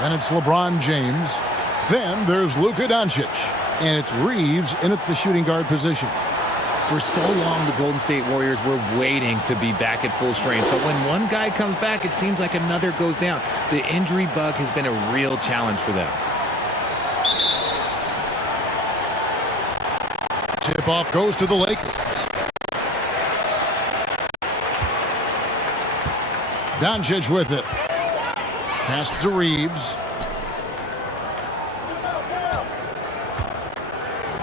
Then it's LeBron James. Then there's Luka Doncic. And it's Reeves in at the shooting guard position. For so long, the Golden State Warriors were waiting to be back at full strength. But when one guy comes back, it seems like another goes down. The injury bug has been a real challenge for them. Tip-off goes to the Lakers. Doncic with it. Pass to Reeves.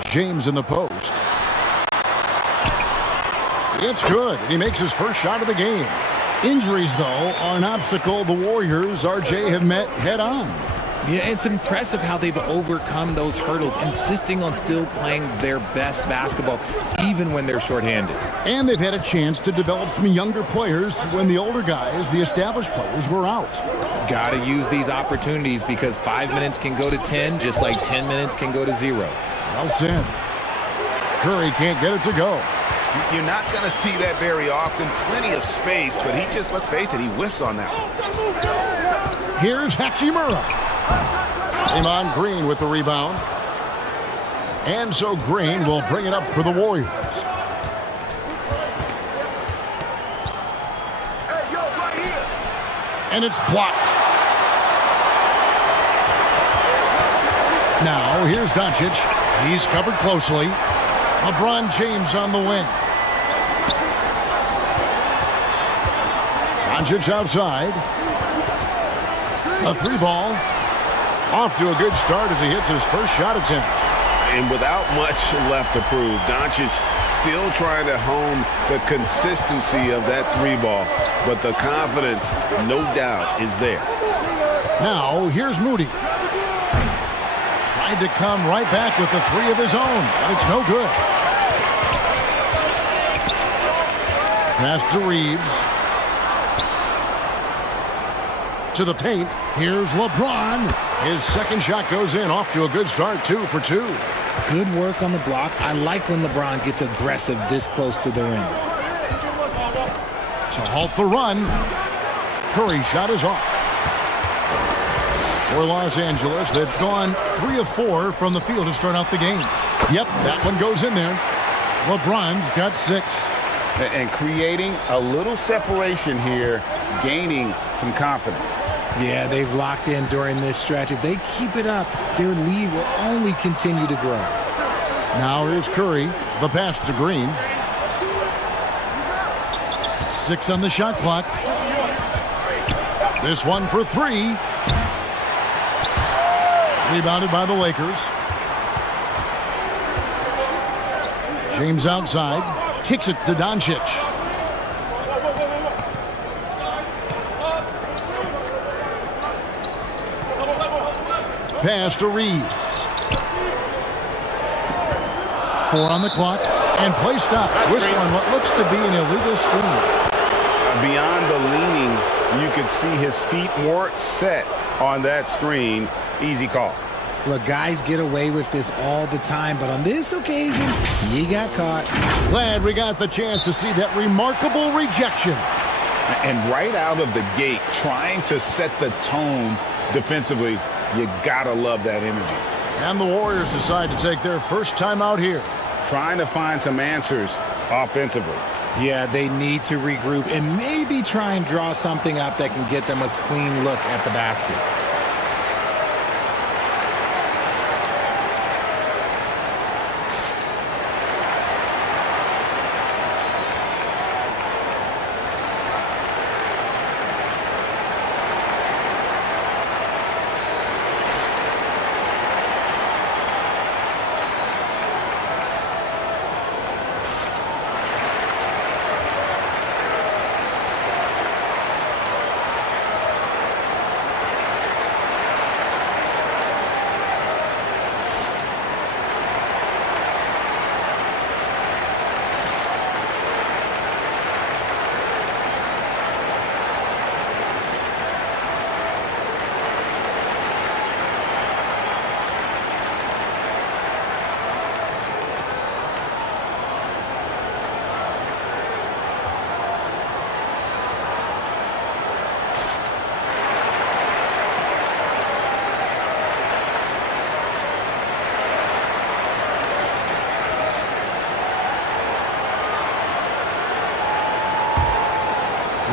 James in the post. It's good, and he makes his first shot of the game. Injuries, though, are an obstacle the Warriors, RJ, have met head-on. Yeah, it's impressive how they've overcome those hurdles, insisting on still playing their best basketball, even when they're shorthanded. And they've had a chance to develop some younger players when the older guys, the established players, were out. Got to use these opportunities because 5 minutes can go to 10, just like 10 minutes can go to 0. Well said. Curry can't get it to go. You're not going to see that very often. Plenty of space, but he just, let's face it, he whiffs on that one. Here's Hachimura. Draymond Green with the rebound. And so Green will bring it up for the Warriors. And it's blocked. Now here's Doncic. He's covered closely. LeBron James on the wing. Doncic outside. A three ball. Off to a good start as he hits his first shot attempt. And without much left to prove, Doncic still trying to hone the consistency of that three ball. But the confidence, no doubt, is there. Now, here's Moody. Tried to come right back with the three of his own, but it's no good. Pass to Reeves. To the paint. Here's LeBron. His second shot goes in, off to a good start, 2 for 2. Good work on the block. I like when LeBron gets aggressive this close to the rim. To halt the run, Curry's shot is off. For Los Angeles, they've gone 3 of 4 from the field to start out the game. Yep, that one goes in there. LeBron's got 6. And creating a little separation here, gaining some confidence. Yeah, they've locked in during this stretch. If they keep it up, their lead will only continue to grow. Now here's Curry. The pass to Green. 6 on the shot clock. This one for 3. Rebounded by the Lakers. James outside. Kicks it to Doncic. Pass to Reeves. 4 on the clock. And play stops. Whistle on what looks to be an illegal screen. Beyond the leaning, you could see his feet more set on that screen. Easy call. Look, guys get away with this all the time, but on this occasion, he got caught. Glad we got the chance to see that remarkable rejection. And right out of the gate, trying to set the tone defensively, you gotta love that energy. And the Warriors decide to take their first time out here. Trying to find some answers offensively. Yeah, they need to regroup and maybe try and draw something up that can get them a clean look at the basket.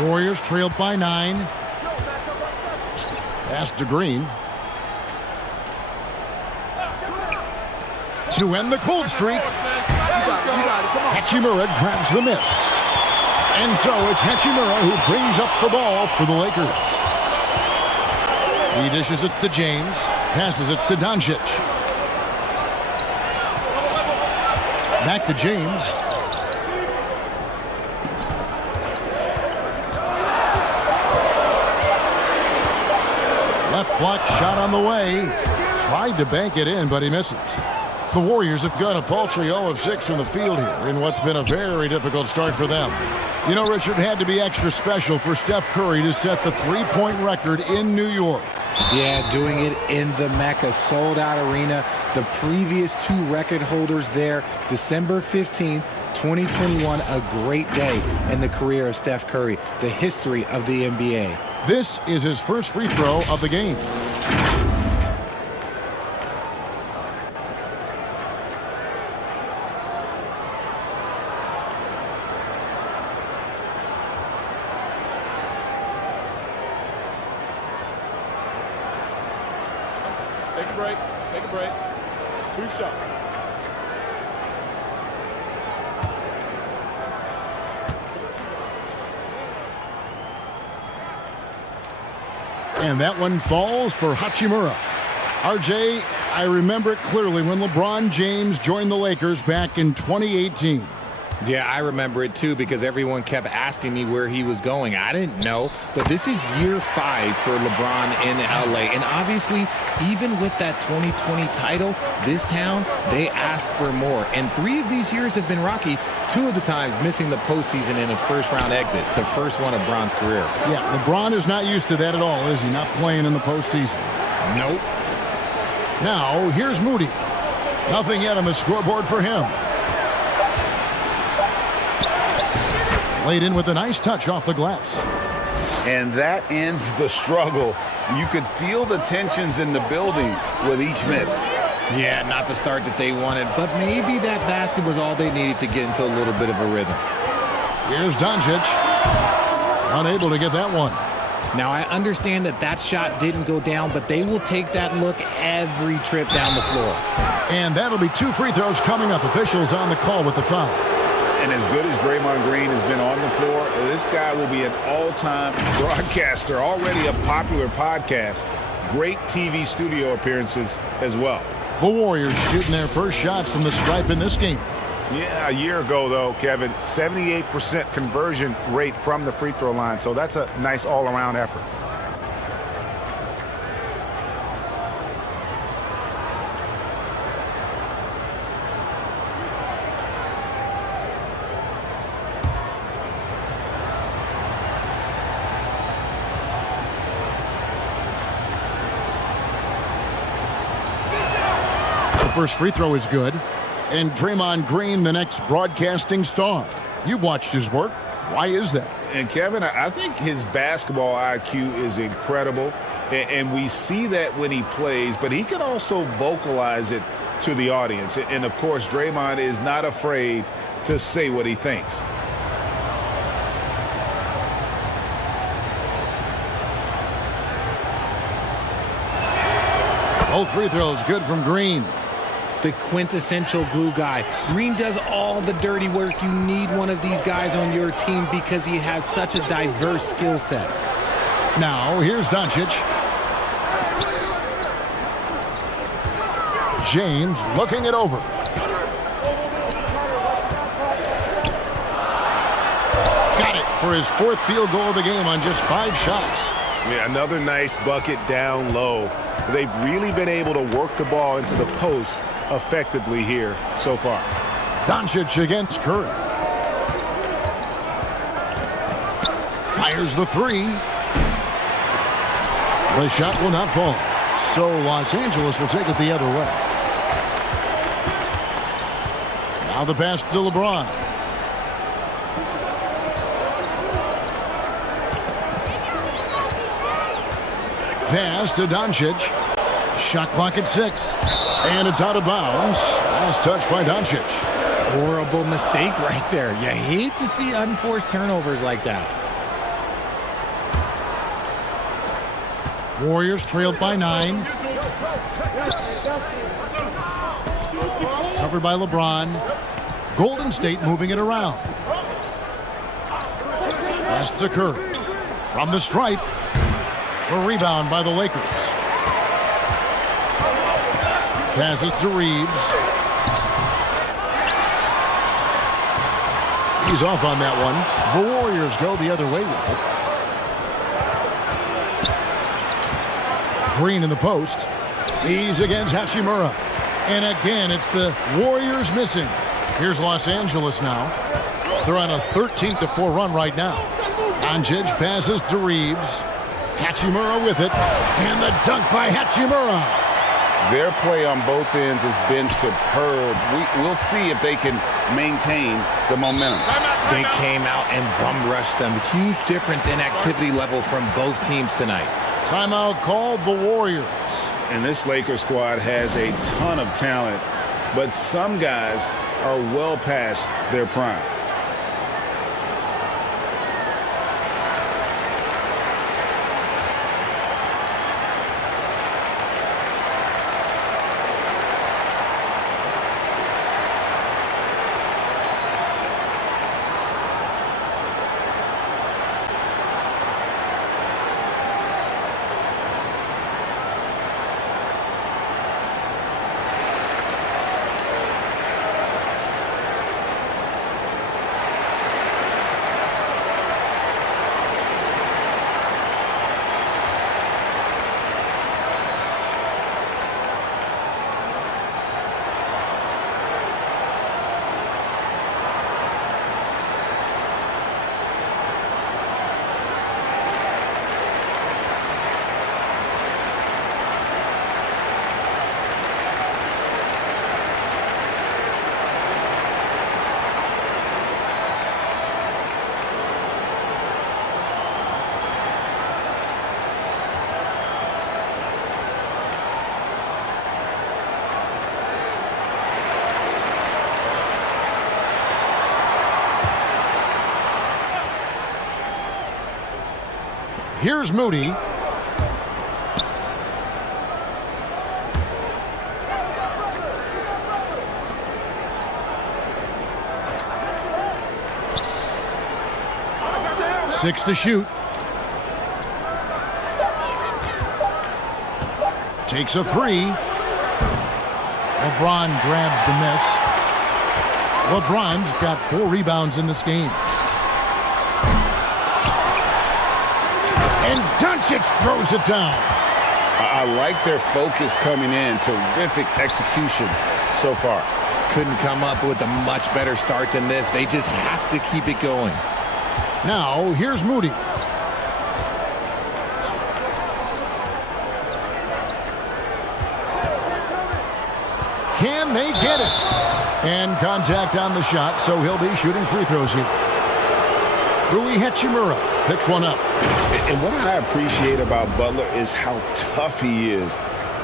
Warriors trailed by 9. Pass to Green. To end the cold streak. Hachimura grabs the miss. And so it's Hachimura who brings up the ball for the Lakers. He dishes it to James. Passes it to Doncic. Back to James. Left block shot on the way. Tried to bank it in, but he misses. The Warriors have gone a paltry 0 of 6 from the field here in what's been a very difficult start for them. You know, Richard, had to be extra special for Steph Curry to set the three-point record in New York. Yeah, doing it in the Mecca sold-out arena. The previous 2 record holders there, December 15th, 2021, a great day in the career of Steph Curry, the history of the NBA. This is his first free throw of the game. Take a break. Take a break. 2 shots. And that one falls for Hachimura. RJ, I remember it clearly when LeBron James joined the Lakers back in 2018. Yeah, I remember it too because everyone kept asking me where he was going. I didn't know, but this is year 5 for LeBron in LA. And obviously, even with that 2020 title, this town, they asked for more. And 3 of these years have been rocky, 2 of the times missing the postseason in a first-round exit, the first one of Bron's career. Yeah, LeBron is not used to that at all, is he? Not playing in the postseason. Nope. Now, here's Moody. Nothing yet on the scoreboard for him. Laid in with a nice touch off the glass. And that ends the struggle. You could feel the tensions in the building with each miss. Yeah, not the start that they wanted, but maybe that basket was all they needed to get into a little bit of a rhythm. Here's Doncic. Unable to get that one. Now, I understand that that shot didn't go down, but they will take that look every trip down the floor. And that'll be 2 free throws coming up. Officials on the call with the foul. And as good as Draymond Green has been on the floor, this guy will be an all-time broadcaster, already a popular podcast. Great TV studio appearances as well. The Warriors shooting their first shots from the stripe in this game. Yeah, a year ago, though, Kevin, 78% conversion rate from the free throw line. So that's a nice all-around effort. First free throw is good. And Draymond Green, the next broadcasting star. You've watched his work. Why is that? And Kevin, I think his basketball IQ is incredible. And we see that when he plays, but he can also vocalize it to the audience. And of course, Draymond is not afraid to say what he thinks. Both free throws good from Green. The quintessential glue guy. Green does all the dirty work. You need one of these guys on your team because he has such a diverse skill set. Now, here's Doncic. James looking it over. Got it for his 4th field goal of the game on just 5 shots. Yeah, another nice bucket down low. They've really been able to work the ball into the post effectively here so far. Doncic against Curry. Fires the 3. The shot will not fall. So Los Angeles will take it the other way. Now the pass to LeBron. Pass to Doncic. Shot clock at 6. And it's out of bounds. Last touch by Doncic. Horrible mistake right there. You hate to see unforced turnovers like that. Warriors trailed by 9. Covered by LeBron. Golden State moving it around. Pass to Curry. From the stripe. A rebound by the Lakers. Passes to Reeves. He's off on that one. The Warriors go the other way with it. Green in the post. He's against Hachimura. And again, it's the Warriors missing. Here's Los Angeles now. They're on a 13-4 run right now. Doncic passes to Reeves. Hachimura with it. And the dunk by Hachimura. Their play on both ends has been superb. We'll see if they can maintain the momentum. They came out and bum rushed them. Huge difference in activity level from both teams tonight. Timeout called the Warriors. And this Lakers squad has a ton of talent, but some guys are well past their prime. Here's Moody. Six to shoot. Takes a three. LeBron grabs the miss. LeBron's got 4 rebounds in this game. And Doncic throws it down. I like their focus coming in. Terrific execution so far. Couldn't come up with a much better start than this. They just have to keep it going. Now, here's Moody. Can they get it? And contact on the shot, so he'll be shooting free throws here. Rui Hachimura picks one up. And what I appreciate about Butler is how tough he is.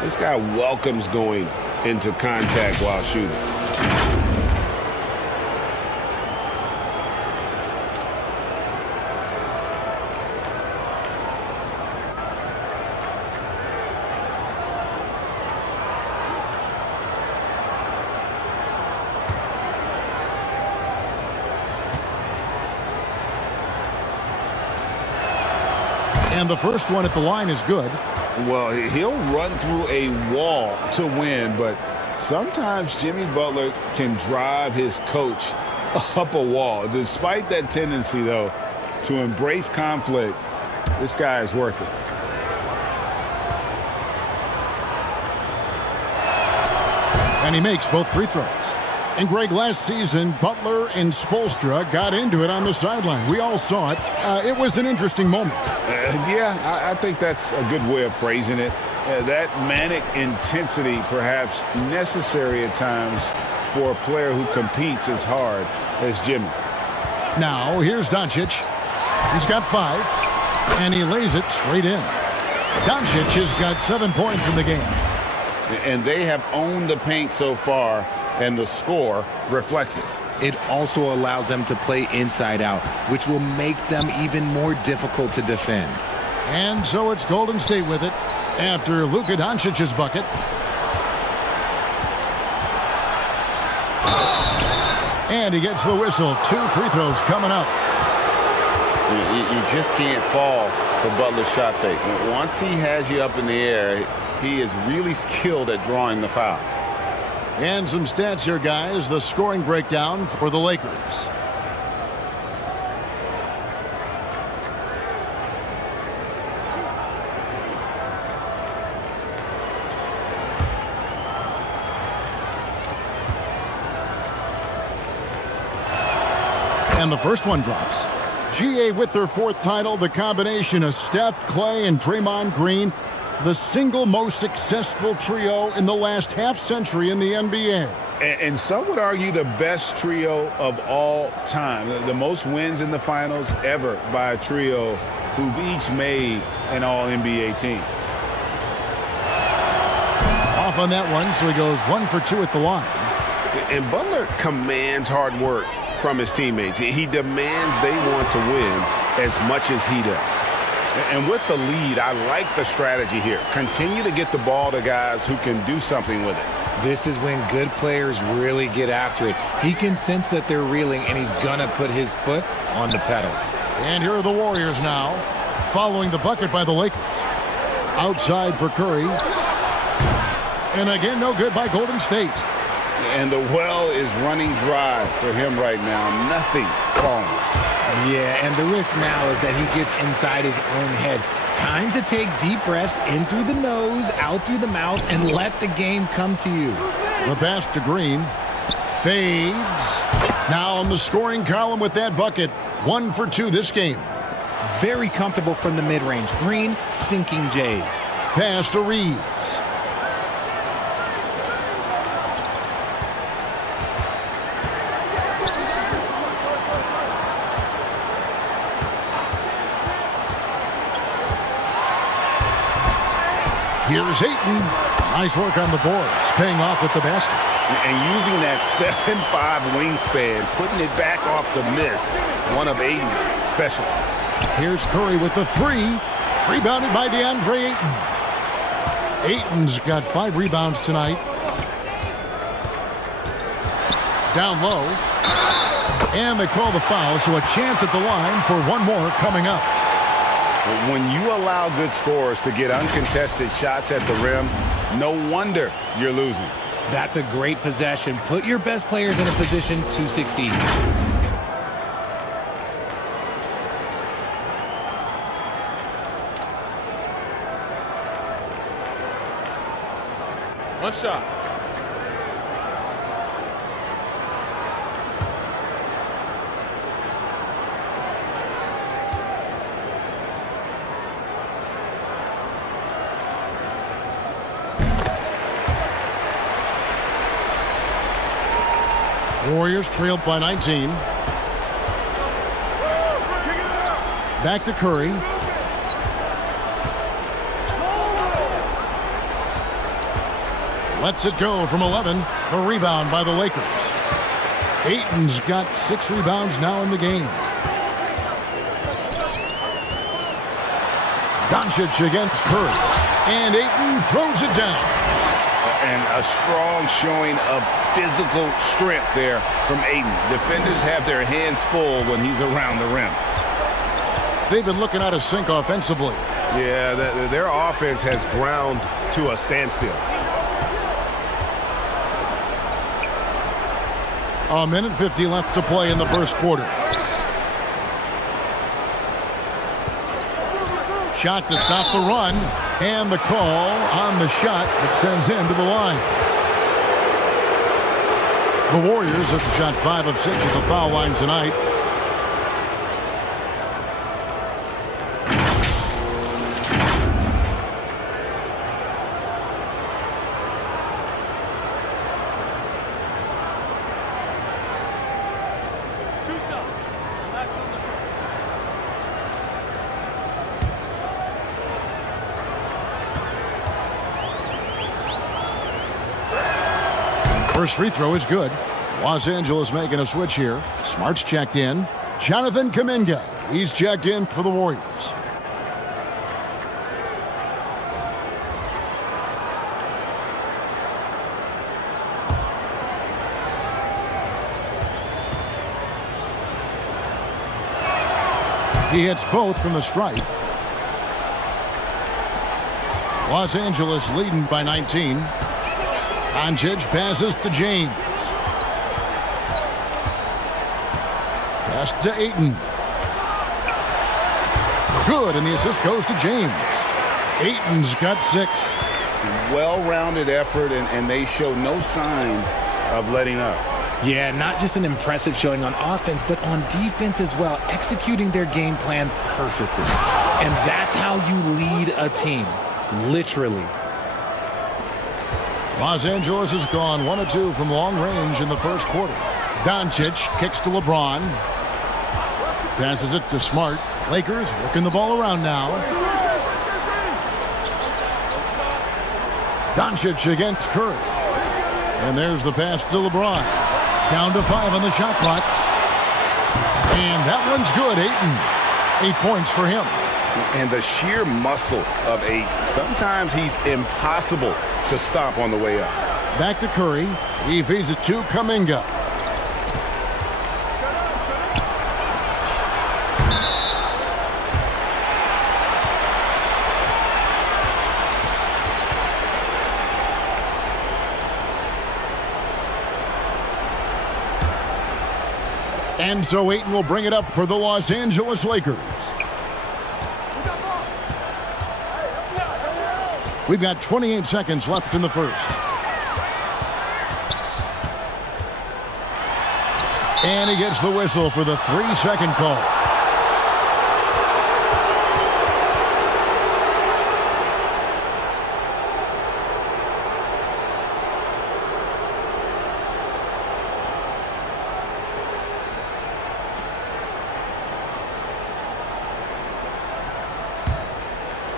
This guy welcomes going into contact while shooting. And the first one at the line is good. Well, he'll run through a wall to win, but sometimes Jimmy Butler can drive his coach up a wall. Despite that tendency, though, to embrace conflict, this guy is worth it. And he makes both free throws. And Greg, last season, Butler and Spoelstra got into it on the sideline. We all saw it. It was an interesting moment. Yeah, I think that's a good way of phrasing it. That manic intensity perhaps necessary at times for a player who competes as hard as Jimmy. Now, here's Doncic. He's got 5, and he lays it straight in. Doncic has got 7 points in the game. And they have owned the paint so far, and the score reflects it. It also allows them to play inside out, which will make them even more difficult to defend. And so it's Golden State with it after Luka Doncic's bucket. And he gets the whistle. 2 free throws coming up. You just can't fall for Butler's shot fake. Once he has you up in the air, he is really skilled at drawing the foul. And some stats here, guys. The scoring breakdown for the Lakers. And the first one drops. GA with their 4th title, the combination of Steph, Clay, and Draymond Green, the single most successful trio in the last half-century in the NBA. And some would argue the best trio of all time. The most wins in the finals ever by a trio who've each made an All-NBA team. Off on that one, so he goes 1 for 2 at the line. And Butler commands hard work from his teammates. He demands they want to win as much as he does. And with the lead, I like the strategy here. Continue to get the ball to guys who can do something with it. This is when good players really get after it. He can sense that they're reeling, and he's going to put his foot on the pedal. And here are the Warriors now, following the bucket by the Lakers. Outside for Curry. And again, no good by Golden State. And the well is running dry for him right now. Nothing falling. Yeah, and the risk now is that he gets inside his own head. Time to take deep breaths in through the nose, out through the mouth, and let the game come to you. The pass to Green. Fades. Now on the scoring column with that bucket. 1 for 2 this game. Very comfortable from the mid-range. Green sinking Jays. Pass to Reeves. Here's Ayton. Nice work on the boards, paying off with the basket. And using that 7'5" wingspan, putting it back off the miss, one of Ayton's specialties. Here's Curry with the 3. Rebounded by DeAndre Ayton. Ayton's got 5 rebounds tonight. Down low. And they call the foul, so a chance at the line for one more coming up. When you allow good scorers to get uncontested shots at the rim, no wonder you're losing. That's a great possession. Put your best players in a position to succeed. One shot. Warriors trailed by 19. Back to Curry. Lets it go from 11. The rebound by the Lakers. Ayton's got 6 rebounds now in the game. Doncic against Curry. And Ayton throws it down. And a strong showing of physical strength there from Ayton. Defenders have their hands full when he's around the rim. They've been looking out of sync offensively. Yeah, their offense has ground to a standstill. A minute 50 left to play in the first quarter. Shot to stop the run. And the call on the shot that sends him to the line. The Warriors have shot 5 of 6 at the foul line tonight. First free throw is good. Los Angeles making a switch here. Smart's checked in. Jonathan Kuminga. He's checked in for the Warriors. He hits both from the stripe. Los Angeles leading by 19. Doncic passes to James. Pass to Ayton. Good, and the assist goes to James. Ayton's got 6. Well-rounded effort, and they show no signs of letting up. Yeah, not just an impressive showing on offense, but on defense as well, executing their game plan perfectly. And that's how you lead a team, literally. Los Angeles has gone 1 of 2 from long range in the first quarter. Doncic kicks to LeBron. Passes it to Smart. Lakers working the ball around now. Doncic against Curry. And there's the pass to LeBron. Down to 5 on the shot clock. And that one's good. Ayton. 8 points for him. And the sheer muscle of Ayton. Sometimes he's impossible to stop on the way up. Back to Curry. He feeds it to Kuminga. And so Ayton will bring it up for the Los Angeles Lakers. We've got 28 seconds left in the first. And he gets the whistle for the 3-second call.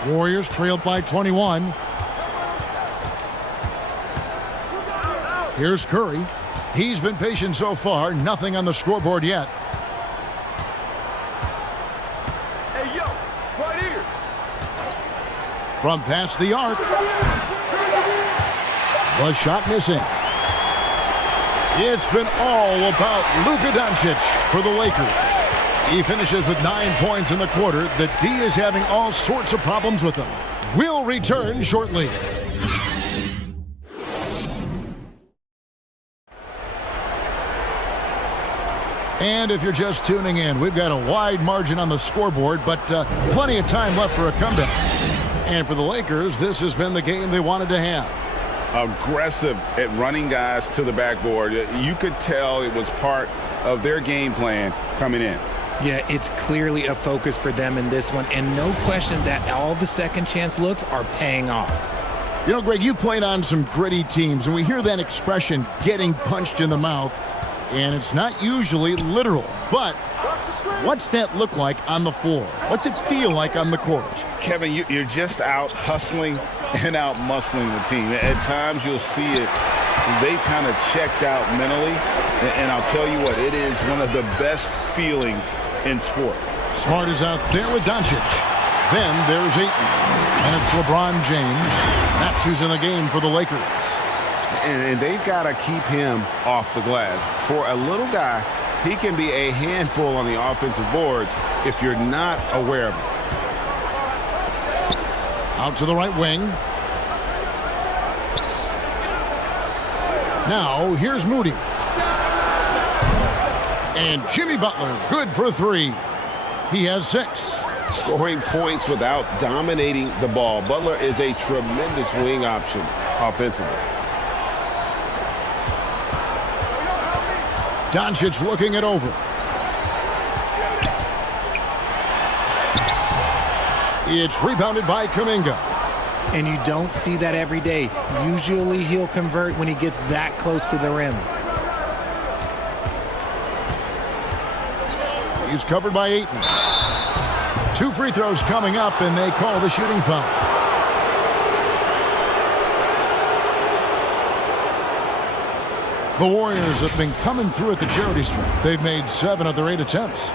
Warriors trailed by 21. Here's Curry. He's been patient so far. Nothing on the scoreboard yet. Hey, yo, right here. From past the arc. The shot missing. It's been all about Luka Doncic for the Lakers. He finishes with 9 points in the quarter. The D is having all sorts of problems with him. We'll return shortly. And if you're just tuning in, we've got a wide margin on the scoreboard, but plenty of time left for a comeback. And for the Lakers, this has been the game they wanted to have. Aggressive at running guys to the backboard. You could tell it was part of their game plan coming in. Yeah, it's clearly a focus for them in this one, and no question that all the second chance looks are paying off. You know, Greg, you played on some gritty teams, and we hear that expression, getting punched in the mouth, and it's not usually literal. But what's that look like on the floor? What's it feel like on the court? Kevin, you're just out hustling and out muscling the team. At times you'll see it. They've kind of checked out mentally, and I'll tell you what, it is one of the best feelings in sport. Smart is out there with Doncic. Then there's Ayton. And it's LeBron James. That's who's in the game for the Lakers. And they've got to keep him off the glass. For a little guy, he can be a handful on the offensive boards if you're not aware of it. Out to the right wing. Now, here's Moody. And Jimmy Butler, good for 3. He has 6. Scoring points without dominating the ball. Butler is a tremendous wing option offensively. Doncic looking it over. It's rebounded by Kuminga. And you don't see that every day. Usually he'll convert when he gets that close to the rim. He's covered by Ayton. 2 free throws coming up, and they call the shooting foul. The Warriors have been coming through at the charity stripe. They've made 7 of their 8 attempts.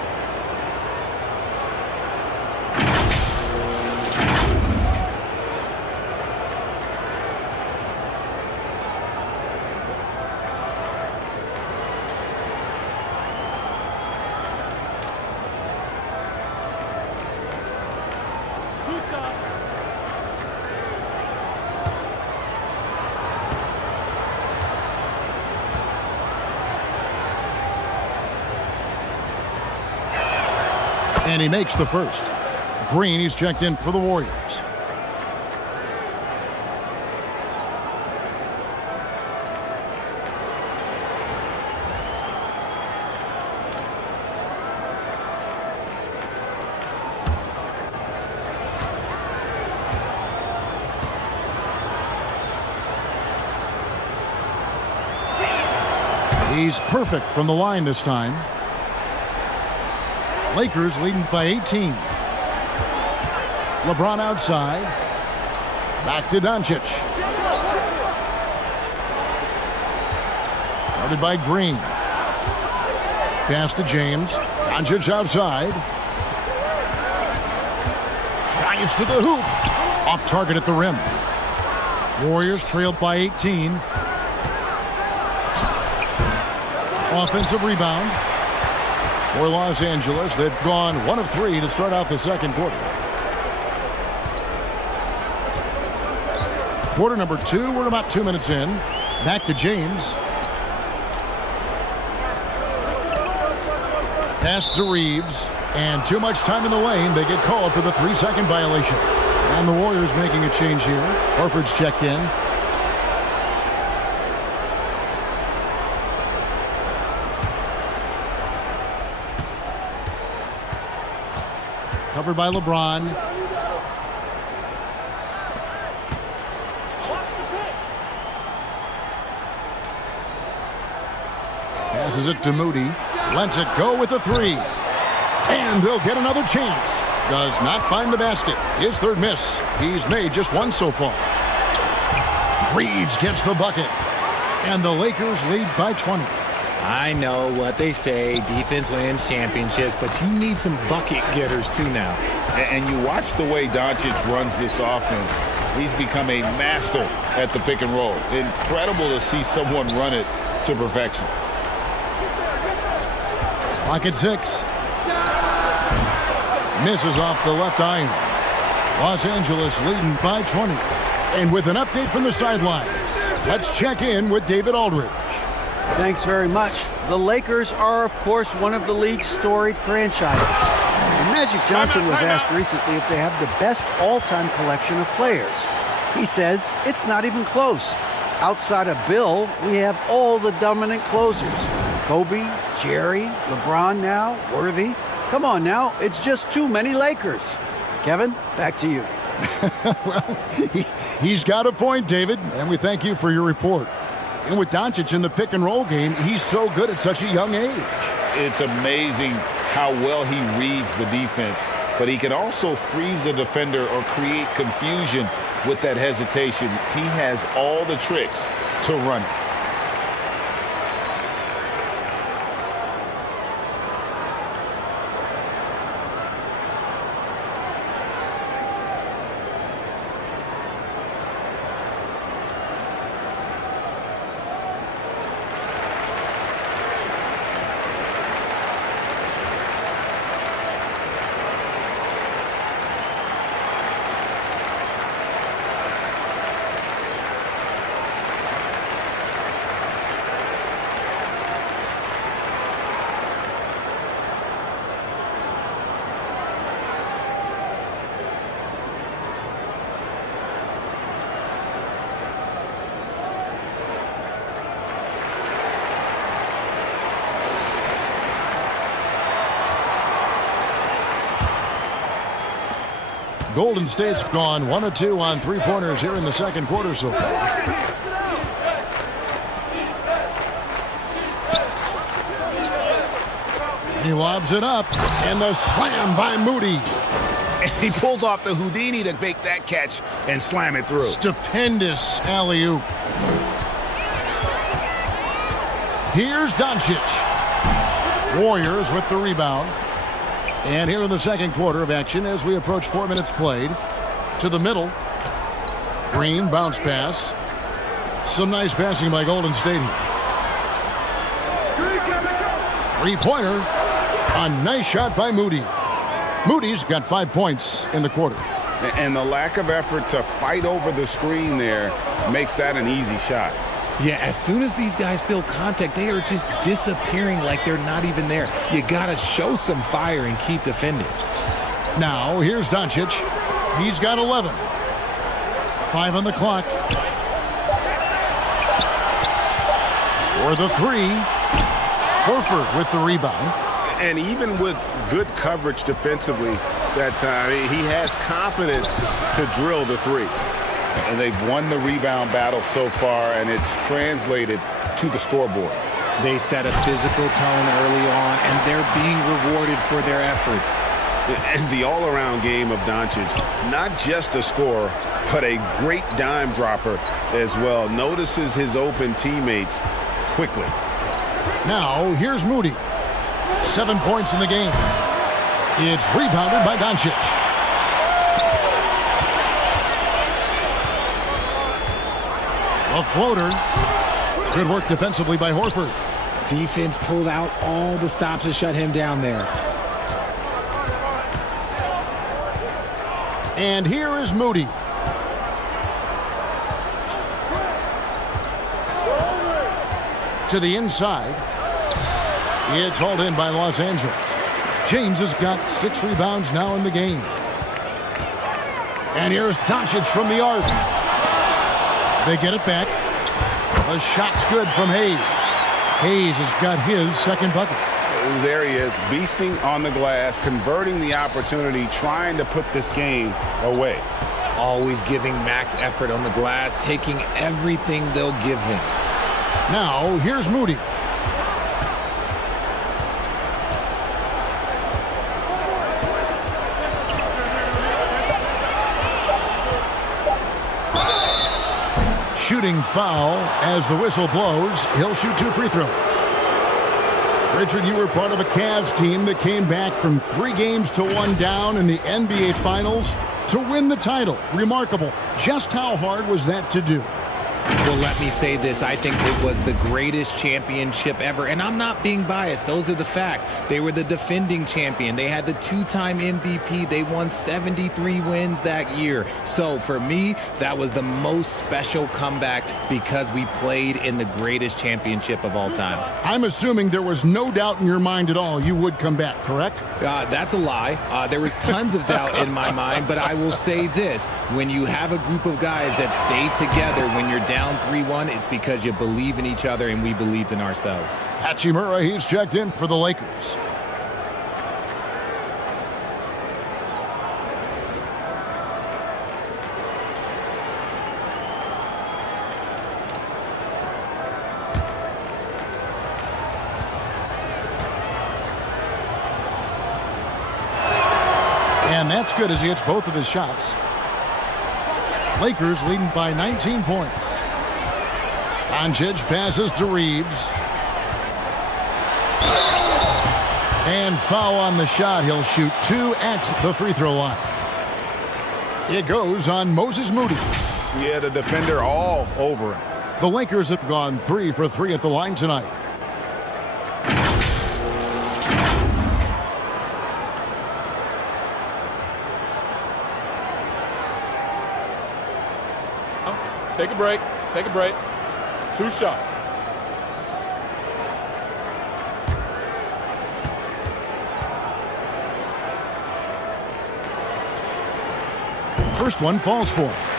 And he makes the first. Green, he's checked in for the Warriors. He's perfect from the line this time. Lakers leading by 18. LeBron outside. Back to Doncic. Guarded by Green. Pass to James. Doncic outside. Drives to the hoop. Off target at the rim. Warriors trailed by 18. Offensive rebound for Los Angeles. They've gone 1 of 3 to start out the second quarter. Quarter number 2, we're about 2 minutes in. Back to James. Pass to Reeves. And too much time in the lane. They get called for the 3-second violation. And the Warriors making a change here. Horford's checked in. Covered by LeBron. Passes it to Moody. Lets it go with a 3. And they'll get another chance. Does not find the basket. His third miss. He's made just 1 so far. Reeves gets the bucket. And the Lakers lead by 20. I know what they say, defense wins championships, but you need some bucket getters too now. And you watch the way Doncic runs this offense. He's become a master at the pick and roll. Incredible to see someone run it to perfection. Clock at 6. Misses off the left iron. Los Angeles leading by 20. And with an update from the sidelines, let's check in with David Aldridge. Thanks very much. The Lakers are, of course, one of the league's storied franchises. And Magic Johnson was asked recently if they have the best all-time collection of players. He says it's not even close. Outside of Bill, we have all the dominant closers. Kobe, Jerry, LeBron now, Worthy. Come on now, it's just too many Lakers. Kevin, back to you. Well, he's got a point, David, and we thank you for your report. And with Doncic in the pick and roll game, he's so good at such a young age. It's amazing how well he reads the defense, but he can also freeze the defender or create confusion with that hesitation. He has all the tricks to run it. Golden State's gone 1 of 2 on 3-pointers here in the second quarter so far. He lobs it up, and the slam by Moody. He pulls off the Houdini to make that catch and slam it through. Stupendous alley-oop. Here's Doncic. Warriors with the rebound. And here in the second quarter of action as we approach 4 minutes played. To the middle. Green bounce pass. Some nice passing by Golden State here. Three-pointer. A nice shot by Moody. Moody's got 5 points in the quarter. And the lack of effort to fight over the screen there makes that an easy shot. Yeah, as soon as these guys feel contact, they are just disappearing like they're not even there. You got to show some fire and keep defending. Now, here's Doncic. He's got 11. 5 on the clock. For the three. Horford with the rebound. And even with good coverage defensively that time, he has confidence to drill the three. And they've won the rebound battle so far, and it's translated to the scoreboard. They set a physical tone early on, and they're being rewarded for their efforts. And the all-around game of Doncic, not just a scorer, but a great dime dropper as well. Notices his open teammates quickly. Now, here's Moody. 7 points in the game. It's rebounded by Doncic. A floater. Good work defensively by Horford. Defense pulled out all the stops to shut him down there. And here is Moody. To the inside. It's hauled in by Los Angeles. James has got 6 rebounds now in the game. And here's Doncic from the arc. They get it back. The shot's good from Hayes. Hayes has got his second bucket. There he is, beasting on the glass, converting the opportunity, trying to put this game away. Always giving max effort on the glass, taking everything they'll give him. Now, here's Moody. Shooting foul as the whistle blows. He'll shoot 2 free throws. Richard, you were part of a Cavs team that came back from 3 games to 1 down in the NBA Finals to win the title. Remarkable. Just how hard was that to do? Well, let me say this. I think it was the greatest championship ever. And I'm not being biased. Those are the facts. They were the defending champion. They had the 2-time MVP. They won 73 wins that year. So for me, that was the most special comeback because we played in the greatest championship of all time. I'm assuming there was no doubt in your mind at all you would come back, correct? That's a lie. There was tons of doubt in my mind, but I will say this. When you have a group of guys that stay together when you're down 3-1, it's because you believe in each other and we believed in ourselves. Hachimura, he's checked in for the Lakers. And that's good as he hits both of his shots. Lakers leading by 19 points. Doncic passes to Reeves. And foul on the shot. He'll shoot 2 at the free throw line. It goes on Moses Moody. Yeah, the defender all over him. The Lakers have gone 3 for 3 at the line tonight. Take a break. Take a break. 2 shots. First one falls for him.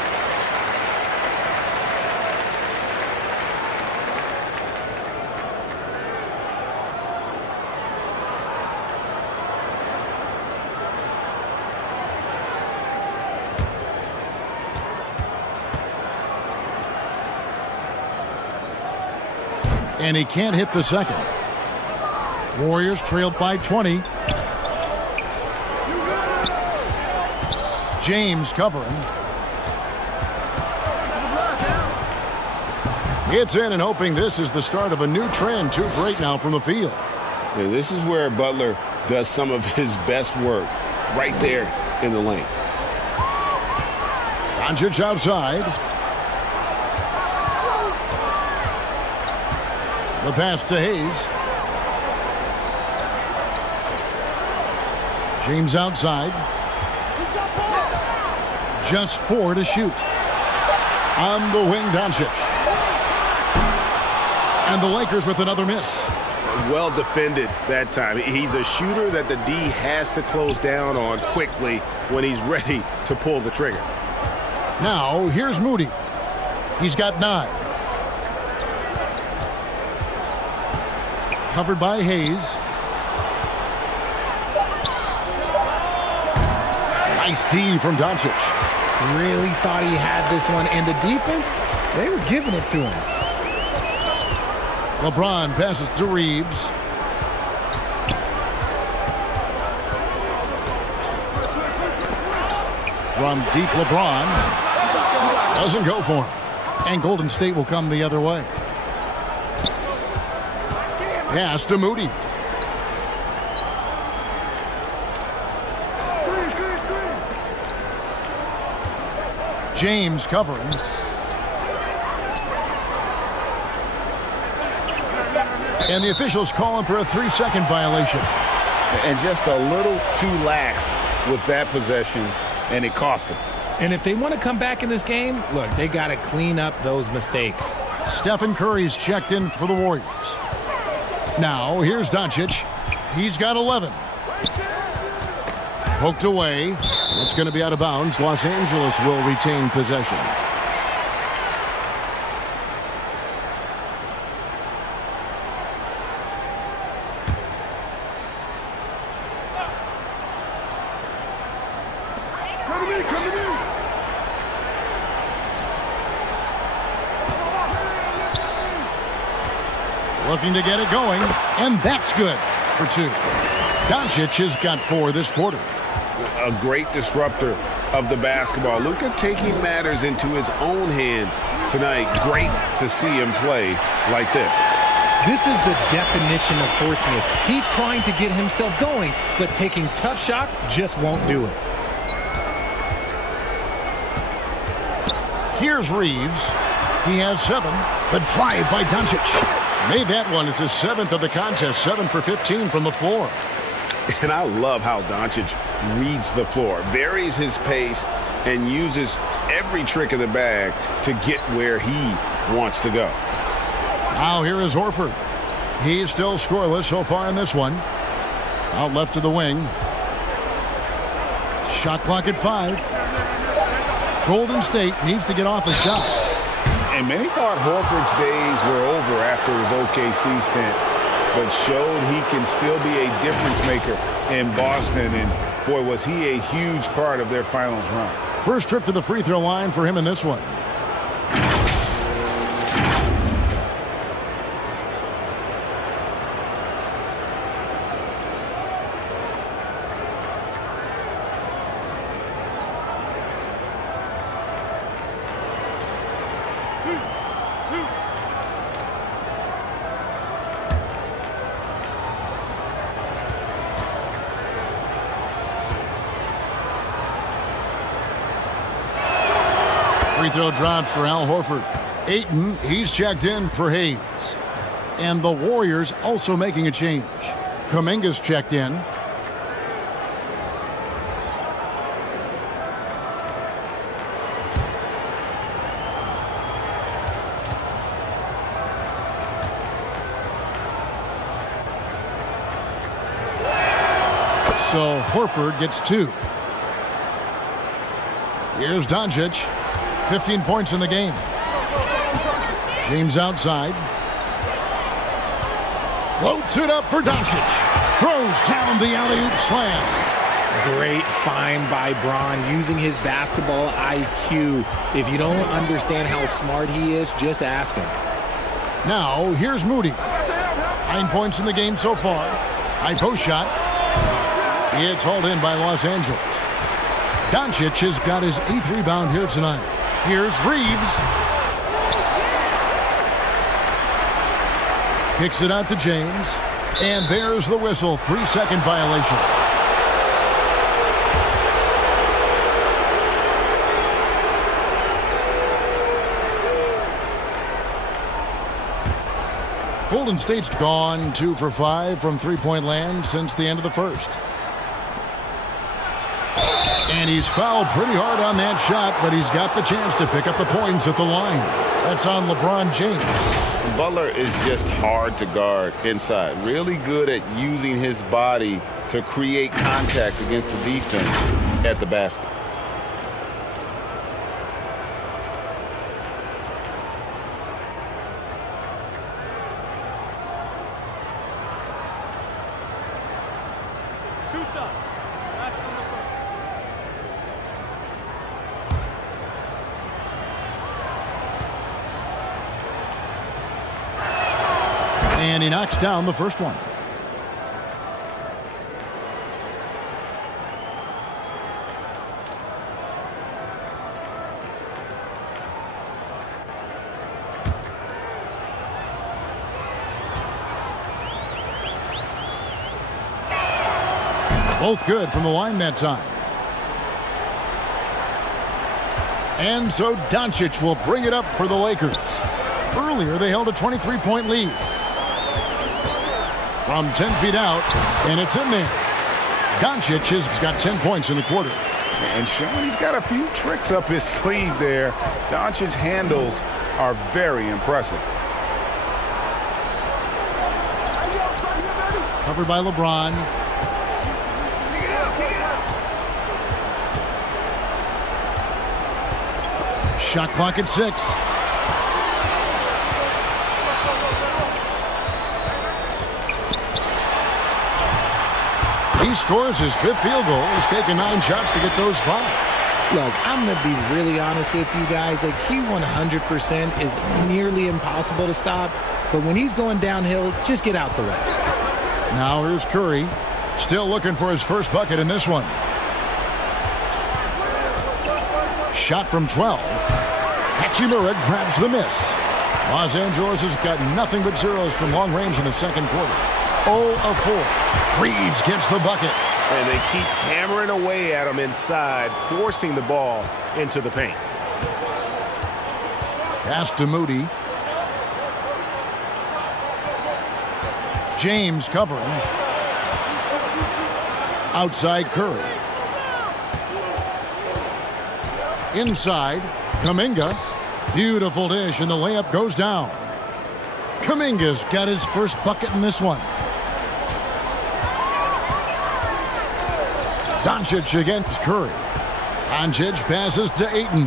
And he can't hit the second. Warriors trailed by 20. James covering. It's in and hoping this is the start of a new trend. 2 for 8 now from the field. Yeah, this is where Butler does some of his best work, right there in the lane. Doncic outside. The pass to Hayes. James outside. Just 4 to shoot. On the wing, Doncic. And the Lakers with another miss. Well defended that time. He's a shooter that the D has to close down on quickly when he's ready to pull the trigger. Now, here's Moody. He's got 9. Covered by Hayes. Nice D from Doncic. Really thought he had this one, and the defense, they were giving it to him. LeBron passes to Reeves. From deep, LeBron doesn't go for him. And Golden State will come the other way. Pass to Moody. James covering. And the officials calling for a 3-second violation. And just a little too lax with that possession, and it cost them. And if they want to come back in this game, look, they got to clean up those mistakes. Stephen Curry's checked in for the Warriors. Now, here's Doncic. He's got 11. Poked away. It's going to be out of bounds. Los Angeles will retain possession. Looking to get it going, and that's good for 2. Doncic has got 4 this quarter. A great disruptor of the basketball. Luka taking matters into his own hands tonight. Great to see him play like this. This is the definition of forcing it. He's trying to get himself going, but taking tough shots just won't do it. Here's Reeves. He has 7. The drive by Doncic. Made that one as his 7th of the contest. 7 for 15 from the floor. And I love how Doncic reads the floor, varies his pace, and uses every trick of the bag to get where he wants to go. Now here is Horford. He's still scoreless so far in this one. Out left to the wing. Shot clock at 5. Golden State needs to get off a shot. And many thought Horford's days were over after his OKC stint, but showed he can still be a difference maker in Boston. And boy, was he a huge part of their finals run. First trip to the free throw line for him in this one. Free throw dropped for Al Horford. Ayton, he's checked in for Hayes. And the Warriors also making a change. Kuminga's checked in. So Horford gets 2. Here's Doncic. 15 points in the game. James outside. Floats it up for Doncic. Throws down the alley-oop slam. Great find by Bron using his basketball IQ. If you don't understand how smart he is, just ask him. Now, here's Moody. 9 points in the game so far. High post shot. It's hauled in by Los Angeles. Doncic has got his 8th rebound here tonight. Here's Reeves. Kicks it out to James. And there's the whistle. 3-second violation. Golden State's gone 2 for 5 from three-point land since the end of the first. And he's fouled pretty hard on that shot, but he's got the chance to pick up the points at the line. That's on LeBron James. Butler is just hard to guard inside. Really good at using his body to create contact against the defense at the basket. Two shots. That's on the first. And he knocks down the first one. Both good from the line that time. And so Doncic will bring it up for the Lakers. Earlier, they held a 23-point lead. From 10 feet out, and it's in there. Doncic has got 10 points in the quarter. And showing he's got a few tricks up his sleeve there. Doncic's handles are very impressive. Covered by LeBron. Shot clock at 6. He scores his 5th field goal. He's taken 9 shots to get those 5. Look, I'm going to be really honest with you guys. Like, he 100% is nearly impossible to stop. But when he's going downhill, just get out the way. Now here's Curry. Still looking for his first bucket in this one. Shot from 12. Hachimura grabs the miss. Los Angeles has got nothing but zeros from long range in the second quarter. 0 of 4. Reeves gets the bucket. And they keep hammering away at him inside, forcing the ball into the paint. Pass to Moody. James covering. Outside Curry. Inside, Kuminga. Beautiful dish, and the layup goes down. Kuminga's got his first bucket in this one. Doncic against Curry. Doncic passes to Ayton.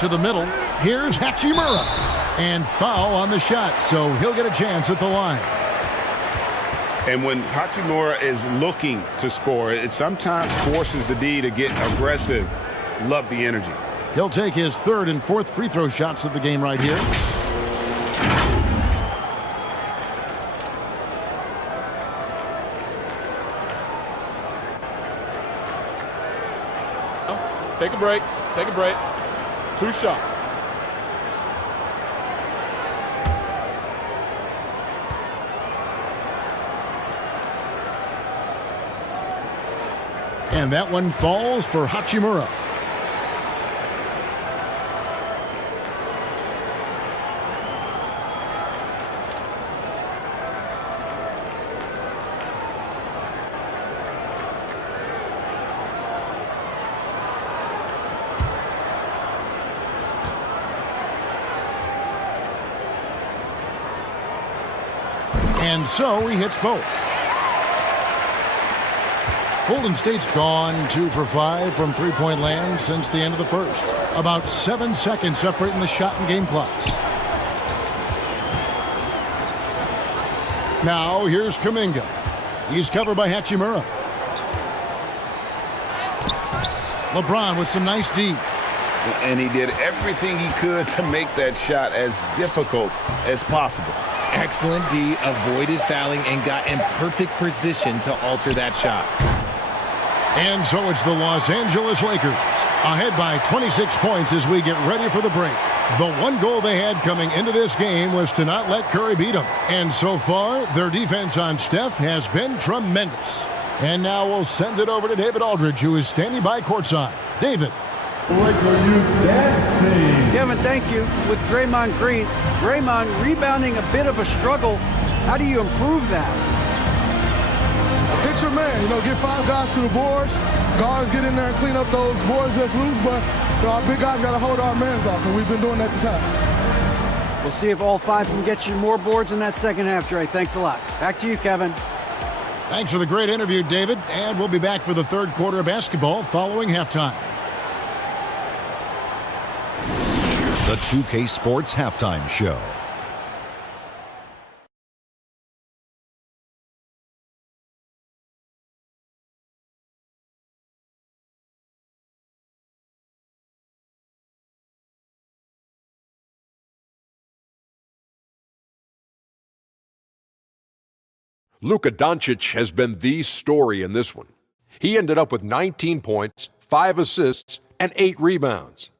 To the middle. Here's Hachimura. And foul on the shot, so he'll get a chance at the line. And when Hachimura is looking to score, it sometimes forces the D to get aggressive. Love the energy. He'll take his 3rd and 4th free throw shots of the game right here. Take a break. Take a break. 2 shots. And that one falls for Hachimura. And so he hits both. Golden State's gone 2 for 5 from three-point land since the end of the first. About 7 seconds separating the shot and game clocks. Now here's Kuminga. He's covered by Hachimura. LeBron with some nice D. And he did everything he could to make that shot as difficult as possible. Excellent D, avoided fouling, and got in perfect position to alter that shot. And so it's the Los Angeles Lakers ahead by 26 points as we get ready for the break. The one goal they had coming into this game was to not let Curry beat them. And so far, their defense on Steph has been tremendous. And now we'll send it over to David Aldridge, who is standing by courtside. David. Kevin, thank you. With Draymond Green, Draymond rebounding a bit of a struggle. How do you improve that? It's your man, get 5 guys to the boards. Guards get in there and clean up those boards that's loose, but our big guys got to hold our mans off, and we've been doing that this time. We'll see if all 5 can get you more boards in that second half, Dre. Thanks a lot. Back to you, Kevin. Thanks for the great interview, David. And we'll be back for the third quarter of basketball following halftime. The 2K Sports Halftime Show. Luka Doncic has been the story in this one. He ended up with 19 points, 5 assists, and 8 rebounds.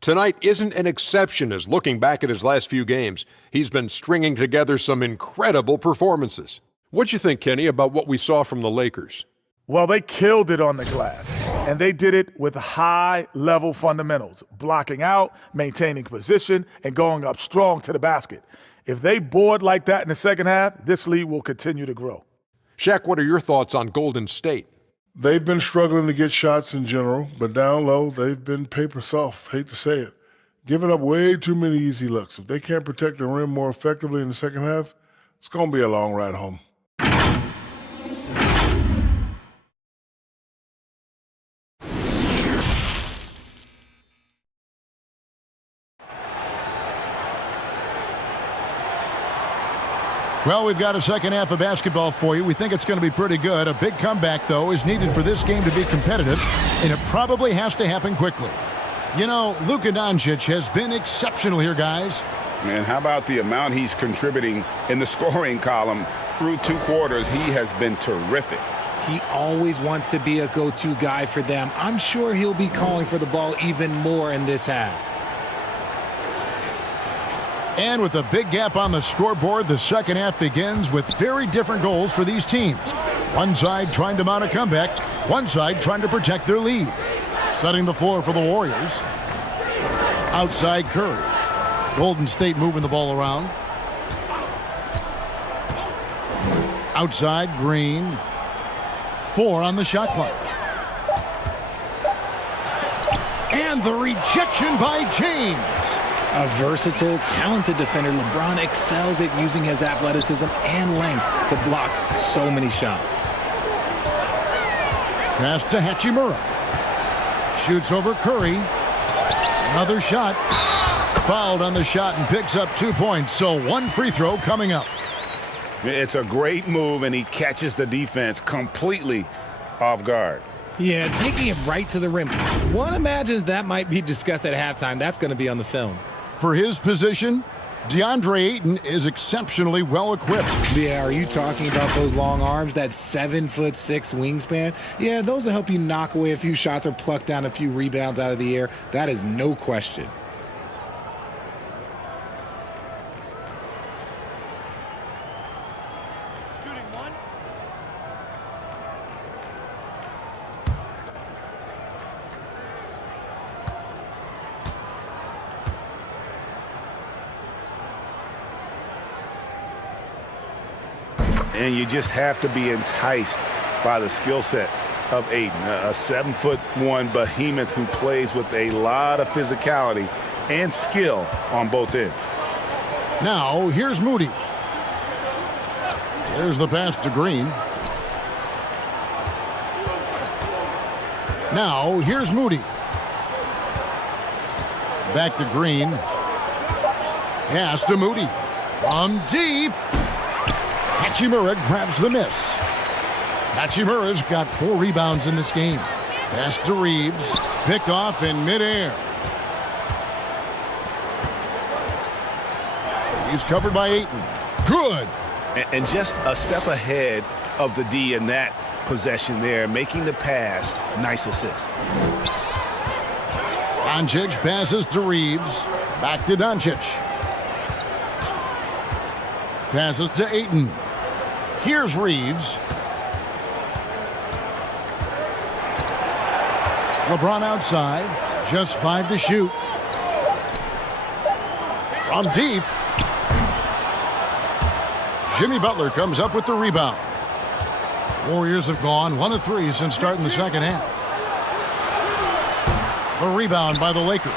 Tonight isn't an exception as looking back at his last few games, he's been stringing together some incredible performances. What'd you think, Kenny, about what we saw from the Lakers? Well, they killed it on the glass, and they did it with high-level fundamentals, blocking out, maintaining position, and going up strong to the basket. If they board like that in the second half, this lead will continue to grow. Shaq, what are your thoughts on Golden State? They've been struggling to get shots in general, but down low, they've been paper soft, hate to say it. Giving up way too many easy looks. If they can't protect the rim more effectively in the second half, it's going to be a long ride home. Well, we've got a second half of basketball for you. We think it's going to be pretty good. A big comeback, though, is needed for this game to be competitive, and it probably has to happen quickly. You know, Luka Doncic has been exceptional here, guys. And how about the amount he's contributing in the scoring column through 2 quarters? He has been terrific. He always wants to be a go-to guy for them. I'm sure he'll be calling for the ball even more in this half. And with a big gap on the scoreboard, the second half begins with very different goals for these teams. One side trying to mount a comeback, one side trying to protect their lead. Setting the floor for the Warriors. Outside Curry. Golden State moving the ball around. Outside Green. 4 on the shot clock. And the rejection by James. A versatile, talented defender, LeBron excels at using his athleticism and length to block so many shots. Pass to Hachimura. Shoots over Curry. Another shot. Fouled on the shot and picks up 2 points. So 1 free throw coming up. It's a great move, and he catches the defense completely off guard. Yeah, taking it right to the rim. One imagines that might be discussed at halftime. That's going to be on the film. For his position, DeAndre Ayton is exceptionally well equipped. Yeah, are you talking about those long arms, that 7'6" wingspan? Yeah, those will help you knock away a few shots or pluck down a few rebounds out of the air. That is no question. And you just have to be enticed by the skill set of Ayton, a 7'1" behemoth who plays with a lot of physicality and skill on both ends. Now, here's Moody. Here's the pass to Green. Now, here's Moody. Back to Green. Pass to Moody. From deep. Hachimura grabs the miss. Hachimura's got 4 rebounds in this game. Pass to Reeves. Picked off in midair. He's covered by Ayton. Good. And just a step ahead of the D in that possession there, making the pass. Nice assist. Doncic passes to Reeves. Back to Doncic. Passes to Ayton. Here's Reeves. LeBron outside. Just 5 to shoot. From deep. Jimmy Butler comes up with the rebound. Warriors have gone 1 of 3 since starting the second half. The rebound by the Lakers.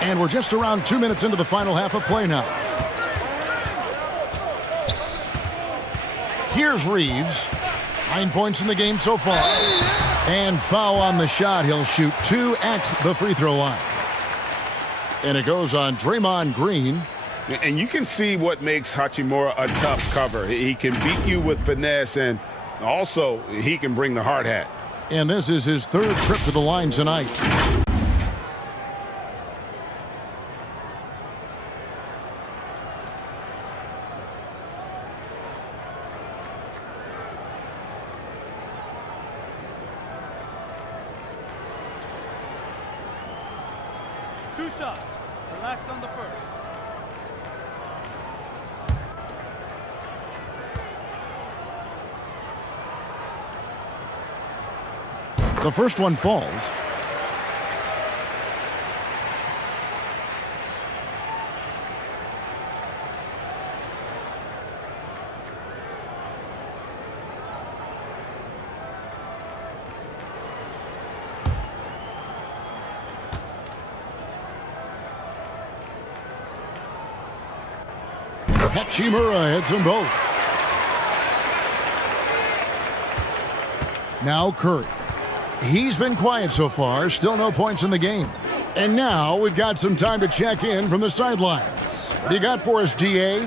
And we're just around 2 minutes into the final half of play now. Here's Reeves. 9 points in the game so far. And foul on the shot. He'll shoot 2 at the free throw line. And it goes on Draymond Green. And you can see what makes Hachimura a tough cover. He can beat you with finesse, and also he can bring the hard hat. And this is his 3rd trip to the line tonight. Two shots. Relax on the first. The first one falls. Hachimura hits them both. Now Curry. He's been quiet so far. Still no points in the game. And now we've got some time to check in from the sidelines. What do you got for us, DA?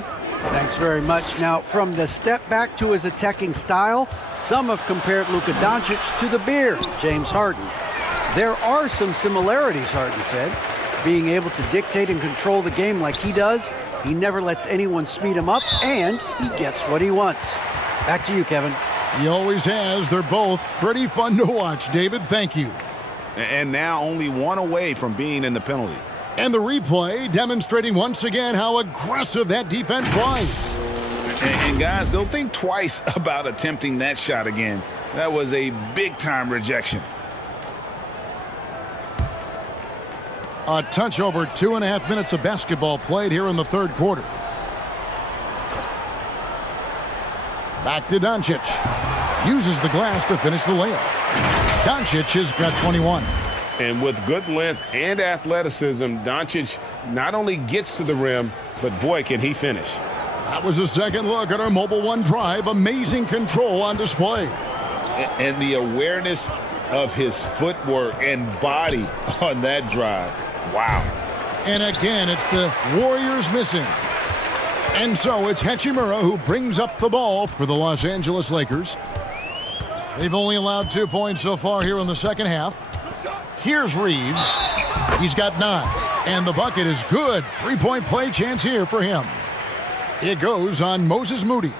Thanks very much. Now, from the step back to his attacking style, some have compared Luka Doncic to the Beard, James Harden. There are some similarities, Harden said. Being able to dictate and control the game like he does, he never lets anyone speed him up, and he gets what he wants. Back to you, Kevin. He always has. They're both pretty fun to watch, David. Thank you. And now only one away from being in the penalty. And the replay demonstrating once again how aggressive that defense was. And guys, they'll think twice about attempting that shot again. That was a big-time rejection. A touch over 2.5 minutes of basketball played here in the 3rd quarter. Back to Doncic. Uses the glass to finish the layup. Doncic has got 21. And with good length and athleticism, Doncic not only gets to the rim, but boy, can he finish. That was a second look at our Mobile One drive. Amazing control on display. And the awareness of his footwork and body on that drive. Wow. And again, it's the Warriors missing. And so it's Hachimura who brings up the ball for the Los Angeles Lakers. They've only allowed 2 points so far here in the second half. Here's Reeves. He's got 9. And the bucket is good. 3-point play chance here for him. It goes on Moses Moody.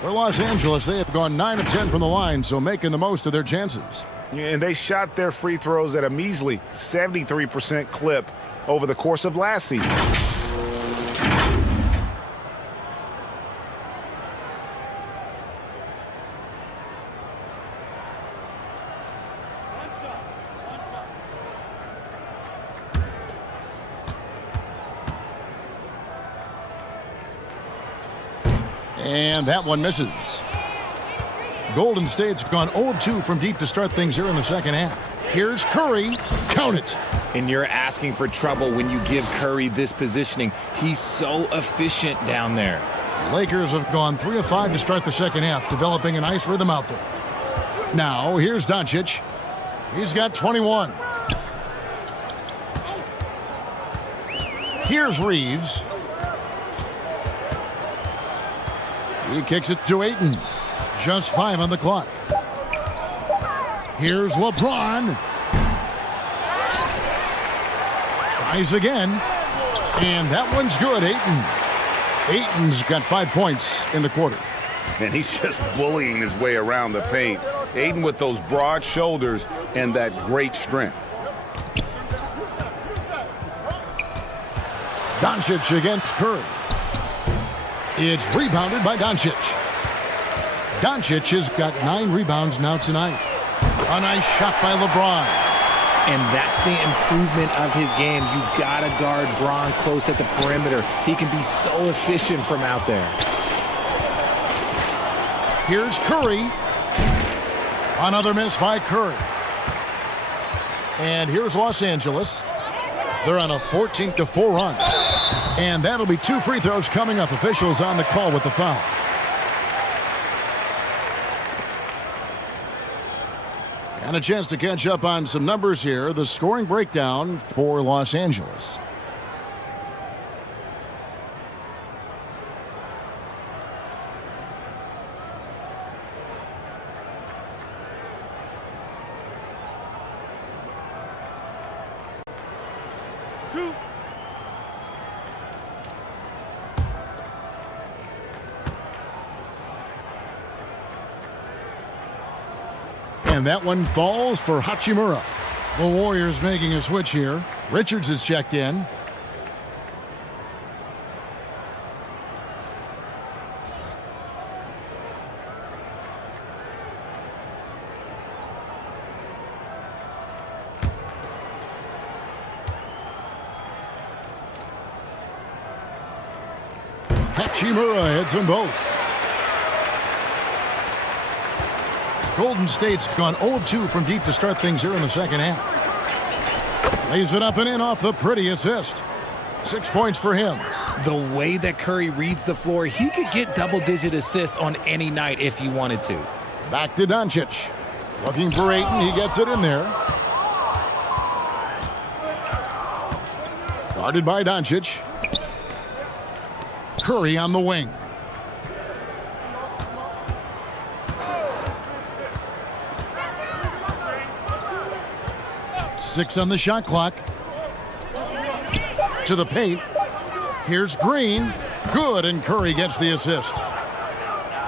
For Los Angeles, they have gone 9 of 10 from the line, so making the most of their chances. And they shot their free throws at a measly 73% clip over the course of last season. And that one misses. Golden State's gone 0 of 2 from deep to start things here in the second half. Here's Curry. Count it. And you're asking for trouble when you give Curry this positioning. He's so efficient down there. Lakers have gone 3 of 5 to start the second half, developing a nice rhythm out there. Now, here's Doncic. He's got 21. Here's Reeves. He kicks it to Ayton. Just 5 on the clock. Here's LeBron. Tries again. And that one's good, Ayton. Ayton's got 5 points in the quarter. And he's just bullying his way around the paint. Ayton with those broad shoulders and that great strength. Doncic against Curry. It's rebounded by Doncic. Doncic has got 9 rebounds now tonight. A nice shot by LeBron. And that's the improvement of his game. You gotta guard Bron close at the perimeter. He can be so efficient from out there. Here's Curry. Another miss by Curry. And here's Los Angeles. They're on a 14-4 run. And that'll be 2 free throws coming up. Officials on the call with the foul. And a chance to catch up on some numbers here. The scoring breakdown for Los Angeles. And that one falls for Hachimura. The Warriors making a switch here. Richards is checked in. Hachimura hits them both. Golden State's gone 0-2 from deep to start things here in the second half. Lays it up and in off the pretty assist. 6 points for him. The way that Curry reads the floor, he could get double-digit assists on any night if he wanted to. Back to Doncic. Looking for Ayton. He gets it in there. Guarded by Doncic. Curry on the wing. Six on the shot clock. To the paint. Here's Green. Good, and Curry gets the assist.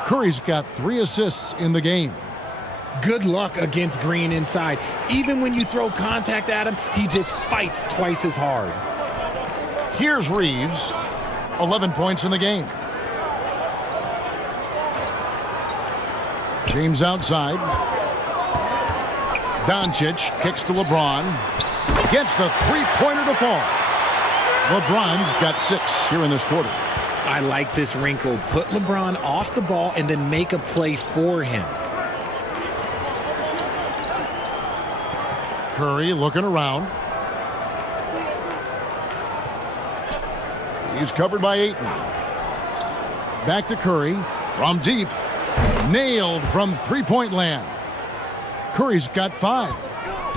Curry's got 3 assists in the game. Good luck against Green inside. Even when you throw contact at him, he just fights twice as hard. Here's Reeves. 11 points in the game. James outside. Doncic kicks to LeBron. Gets the three-pointer to fall. LeBron's got 6 here in this quarter. I like this wrinkle. Put LeBron off the ball and then make a play for him. Curry looking around. He's covered by Ayton. Back to Curry from deep. Nailed from three-point land. Curry's got 5.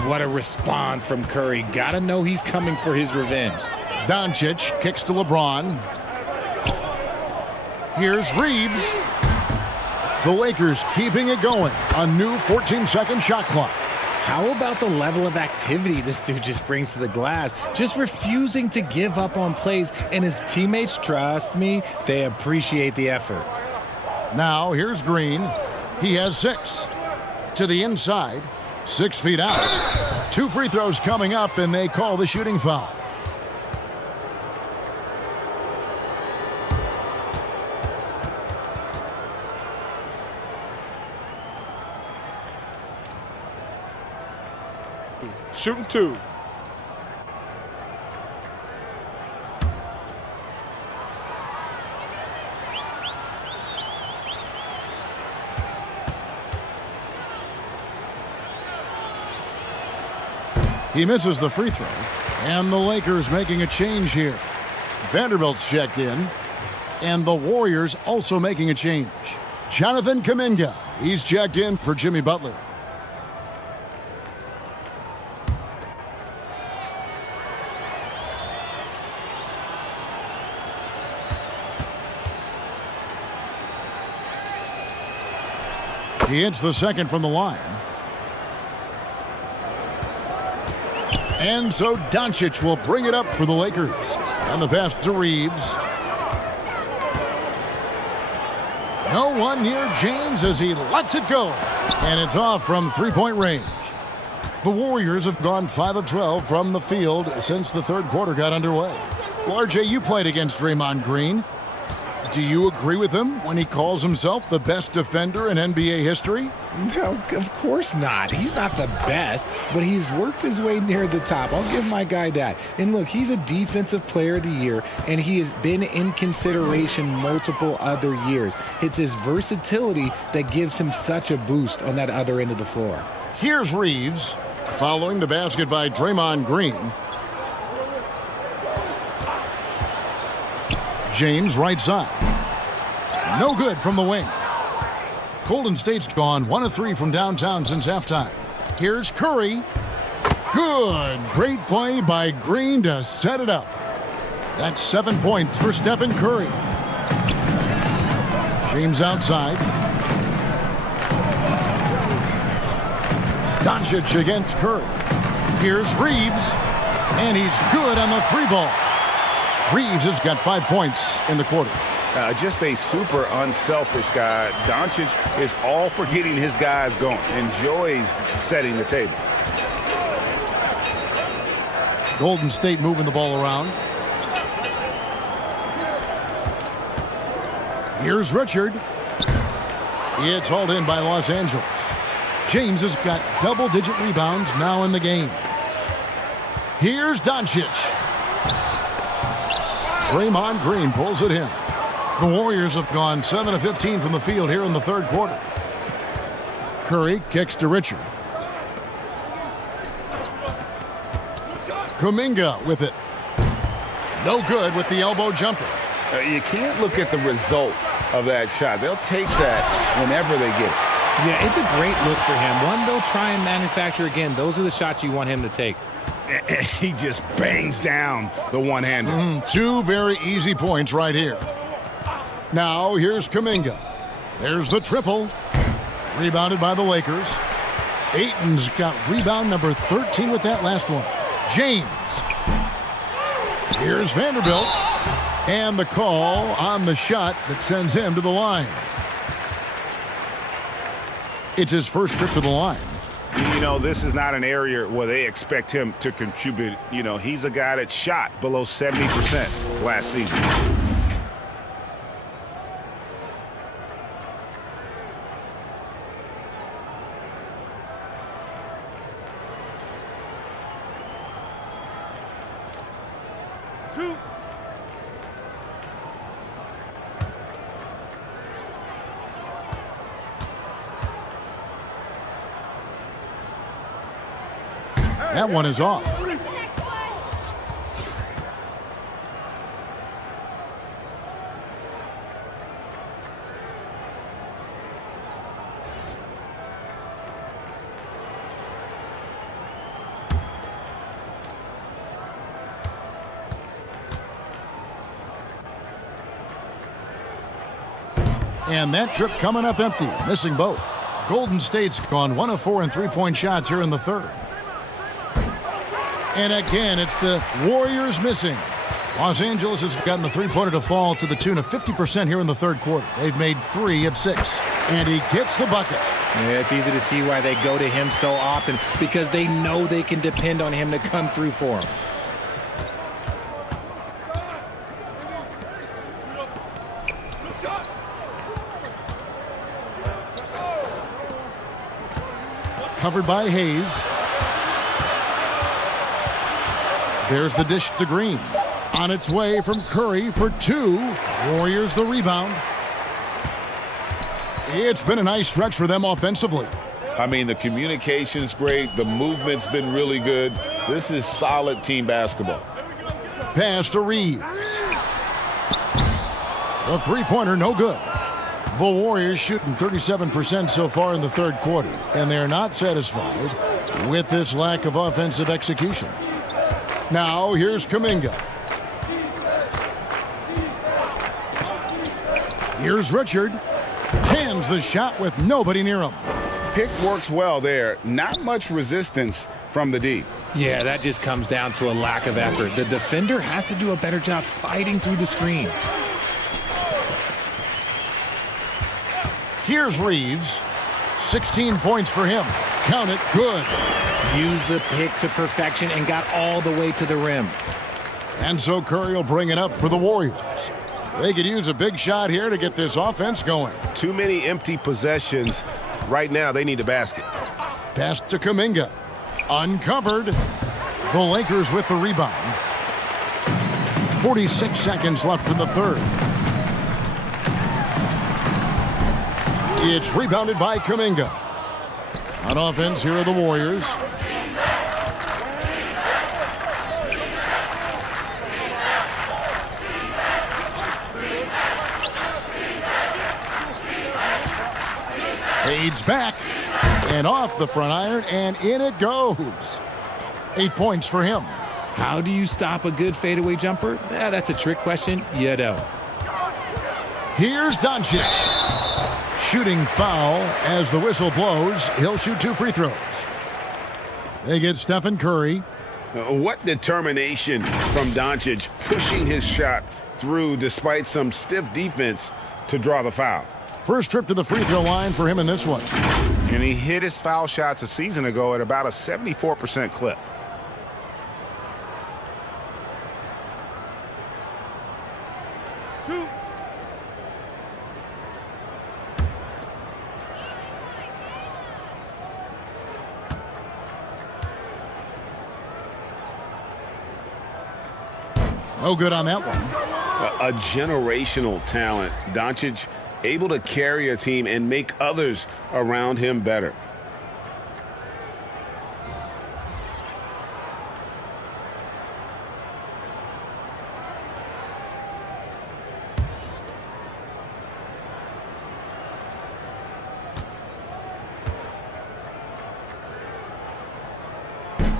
What a response from Curry. Gotta know he's coming for his revenge. Doncic kicks to LeBron. Here's Reeves. The Lakers keeping it going. A new 14-second shot clock. How about the level of activity this dude just brings to the glass? Just refusing to give up on plays, and his teammates, trust me, they appreciate the effort. Now here's Green. He has 6. To the inside. 6 feet out. 2 free throws coming up, and they call the shooting foul. Shooting 2. He misses the free throw, and the Lakers making a change here. Vanderbilt's checked in, and the Warriors also making a change. Jonathan Kuminga, he's checked in for Jimmy Butler. He hits the second from the line. And so Doncic will bring it up for the Lakers. And the pass to Reeves. No one near James as he lets it go. And it's off from three-point range. The Warriors have gone 5 of 12 from the field since the third quarter got underway. Well, RJ, you played against Draymond Green. Do you agree with him when he calls himself the best defender in NBA history? No, of course not. He's not the best, but he's worked his way near the top. I'll give my guy that. And look, he's a defensive player of the year, and he has been in consideration multiple other years. It's his versatility that gives him such a boost on that other end of the floor. Here's Reeves, following the basket by Draymond Green. James right side. No good from the wing. Golden State's gone 1 of 3 from downtown since halftime. Here's Curry. Good. Great play by Green to set it up. That's 7 points for Stephen Curry. James outside. Doncic against Curry. Here's Reeves. And he's good on the 3-ball. Reeves has got 5 points in the quarter. Just a super unselfish guy. Doncic is all for getting his guys going. Enjoys setting the table. Golden State moving the ball around. Here's Richard. It's hauled in by Los Angeles. James has got double-digit rebounds now in the game. Here's Doncic. Draymond Green pulls it in. The Warriors have gone 7 of 15 from the field here in the third quarter. Curry kicks to Richard. Kuminga with it. No good with the elbow jumper. You can't look at the result of that shot. They'll take that whenever they get it. Yeah, it's a great look for him. One they'll try and manufacture again. Those are the shots you want him to take. He just bangs down the one-hander. 2 very easy points right here. Now here's Kuminga. There's the triple. Rebounded by the Lakers. Ayton's got rebound number 13 with that last one. James. Here's Vanderbilt. And the call on the shot that sends him to the line. It's his first trip to the line. You know, this is not an area where they expect him to contribute. You know, he's a guy that shot below 70% last season. That one is off. And that trip coming up empty, missing both. Golden State's gone 1 of 4 in 3-point shots here in the third. And again, it's the Warriors missing. Los Angeles has gotten the three-pointer to fall to the tune of 50% here in the third quarter. They've made 3 of 6. And he gets the bucket. Yeah, it's easy to see why they go to him so often, because they know they can depend on him to come through for them. Covered by Hayes. There's the dish to Green. On its way from Curry for 2. Warriors the rebound. It's been a nice stretch for them offensively. I mean, the communication's great. The movement's been really good. This is solid team basketball. Pass to Reeves. The three-pointer, no good. The Warriors shooting 37% so far in the third quarter, and they're not satisfied with this lack of offensive execution. Now, here's Kuminga. Here's Richard. Hands the shot with nobody near him. Pick works well there. Not much resistance from the D. Yeah, that just comes down to a lack of effort. The defender has to do a better job fighting through the screen. Here's Reeves. 16 points for him. Count it, good. Used the pick to perfection and got all the way to the rim. And so Curry will bring it up for the Warriors. They could use a big shot here to get this offense going. Too many empty possessions. Right now, they need a basket. Pass to Kuminga. Uncovered. The Lakers with the rebound. 46 seconds left in the third. It's rebounded by Kuminga. On offense, here are the Warriors. Fades back and off the front iron, and in it goes. 8 points for him. How do you stop a good fadeaway jumper? That's a trick question. You don't. Here's Doncic. Shooting foul as the whistle blows. He'll shoot 2 free throws. They get Stephen Curry. What determination from Doncic, pushing his shot through despite some stiff defense to draw the foul. First trip to the free throw line for him in this one. And he hit his foul shots a season ago at about a 74% clip. No good on that one. A generational talent. Doncic able to carry a team and make others around him better.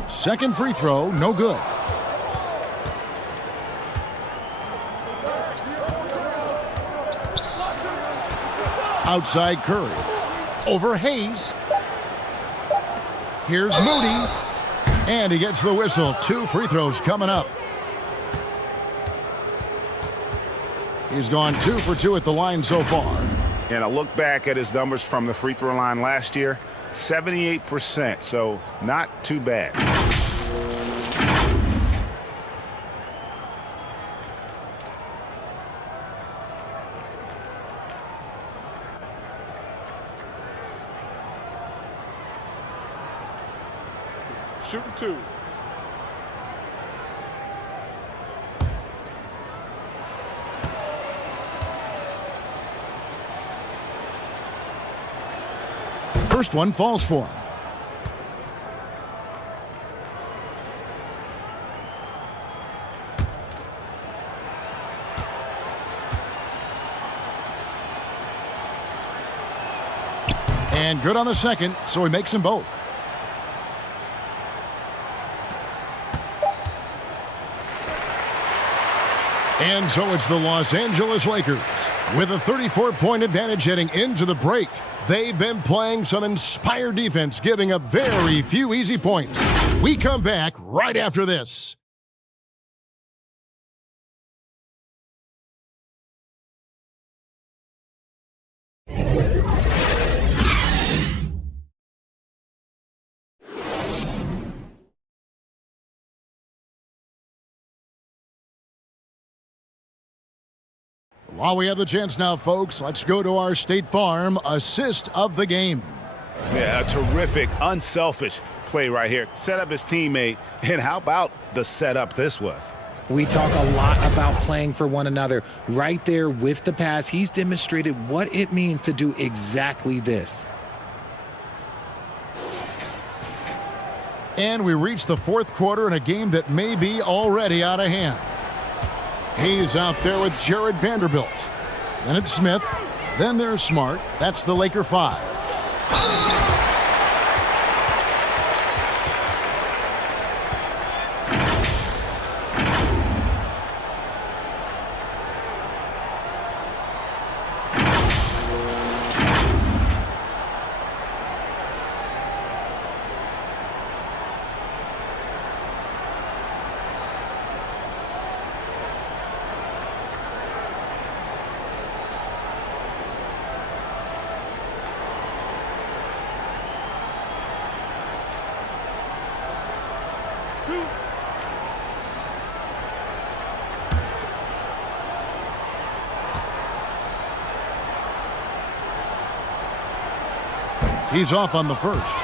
Second free throw, no good. Outside Curry. Over Hayes. Here's Moody. And he gets the whistle. 2 free throws coming up. He's gone 2 for 2 at the line so far. And a look back at his numbers from the free throw line last year, 78%, so not too bad. Shooting 2. First one falls for him. And good on the second, so he makes them both. And so it's the Los Angeles Lakers with a 34-point advantage heading into the break. They've been playing some inspired defense, giving up very few easy points. We come back right after this. While we have the chance now, folks, let's go to our State Farm assist of the game. Yeah, a terrific, unselfish play right here. Set up his teammate, and how about the setup this was? We talk a lot about playing for one another. Right there with the pass, he's demonstrated what it means to do exactly this. And we reach the fourth quarter in a game that may be already out of hand. He's out there with Jared Vanderbilt. Then it's Smith. Then there's Smart. That's the Laker 5. He's off on the first.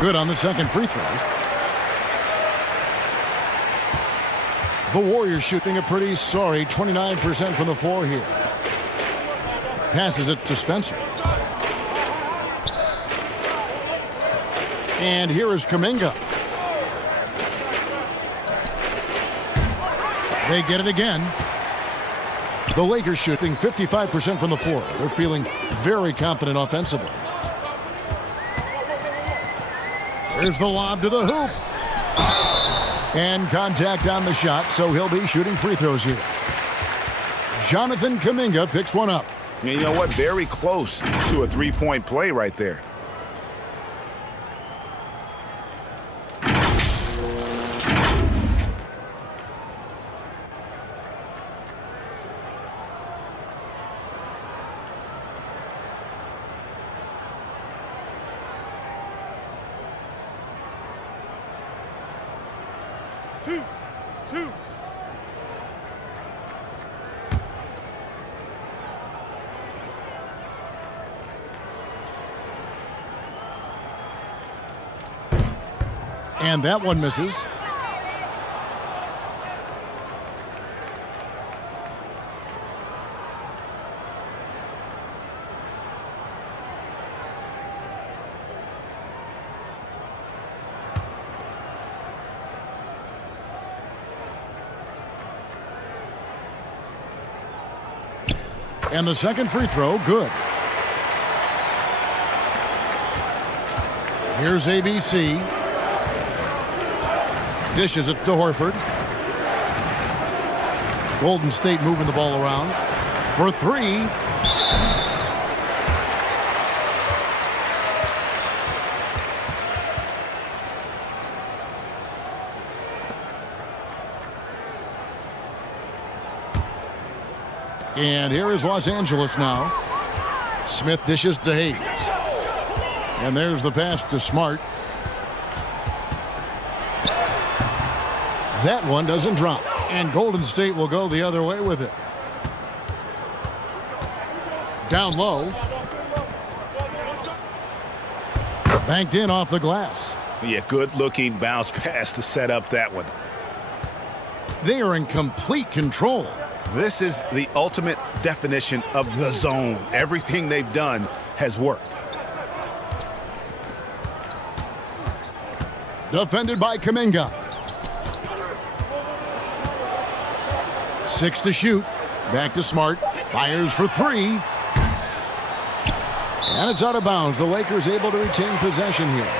Good on the second free throw. The Warriors shooting a pretty sorry 29% from the floor here. Passes it to Spencer. And here is Kuminga. They get it again. The Lakers shooting 55% from the floor. They're feeling very confident offensively. Here's the lob to the hoop. And contact on the shot, so he'll be shooting free throws here. Jonathan Kuminga picks one up. And you know what? Very close to a three-point play right there. Two. And that one misses. And the second free throw, good. Here's ABC. Dishes it to Horford. Golden State moving the ball around for three. And here is Los Angeles now. Smith dishes to Hayes. And there's the pass to Smart. That one doesn't drop. And Golden State will go the other way with it. Down low. Banked in off the glass. Yeah, good-looking bounce pass to set up that one. They are in complete control. This is the ultimate definition of the zone. Everything they've done has worked. Defended by Kuminga. 6 to shoot. Back to Smart. Fires for three. And it's out of bounds. The Lakers able to retain possession here.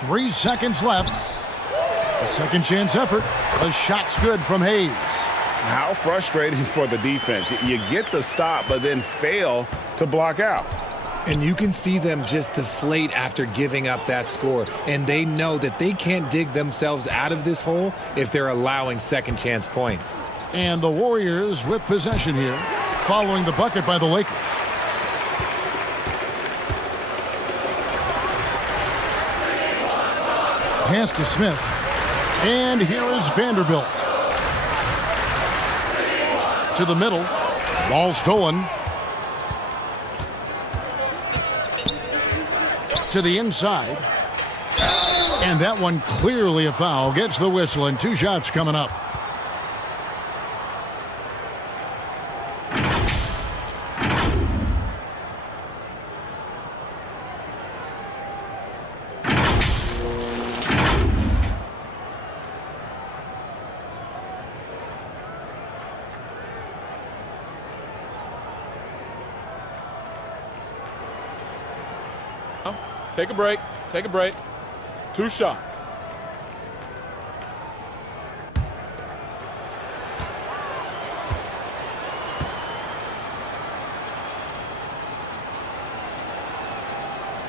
Three seconds left. A second chance effort. The shot's good from Hayes. How frustrating for the defense. You get the stop, but then fail to block out. And you can see them just deflate after giving up that score. And they know that they can't dig themselves out of this hole if they're allowing second chance points. And the Warriors with possession here, following the bucket by the Lakers. Pass to Smith. And here is Vanderbilt. To the middle. Ball stolen. To the inside. And that one clearly a foul. Gets the whistle and 2 shots coming up. Take a break. Take a break. 2 shots.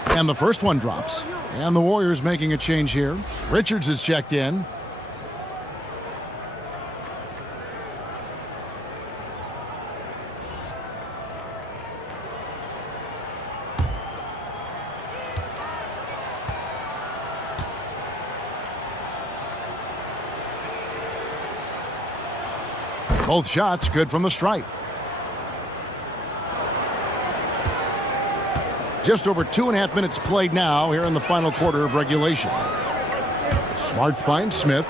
And the first one drops. And the Warriors making a change here. Richards is checked in. Both shots good from the stripe. Just over 2.5 minutes played now here in the final quarter of regulation. Smart finds Smith.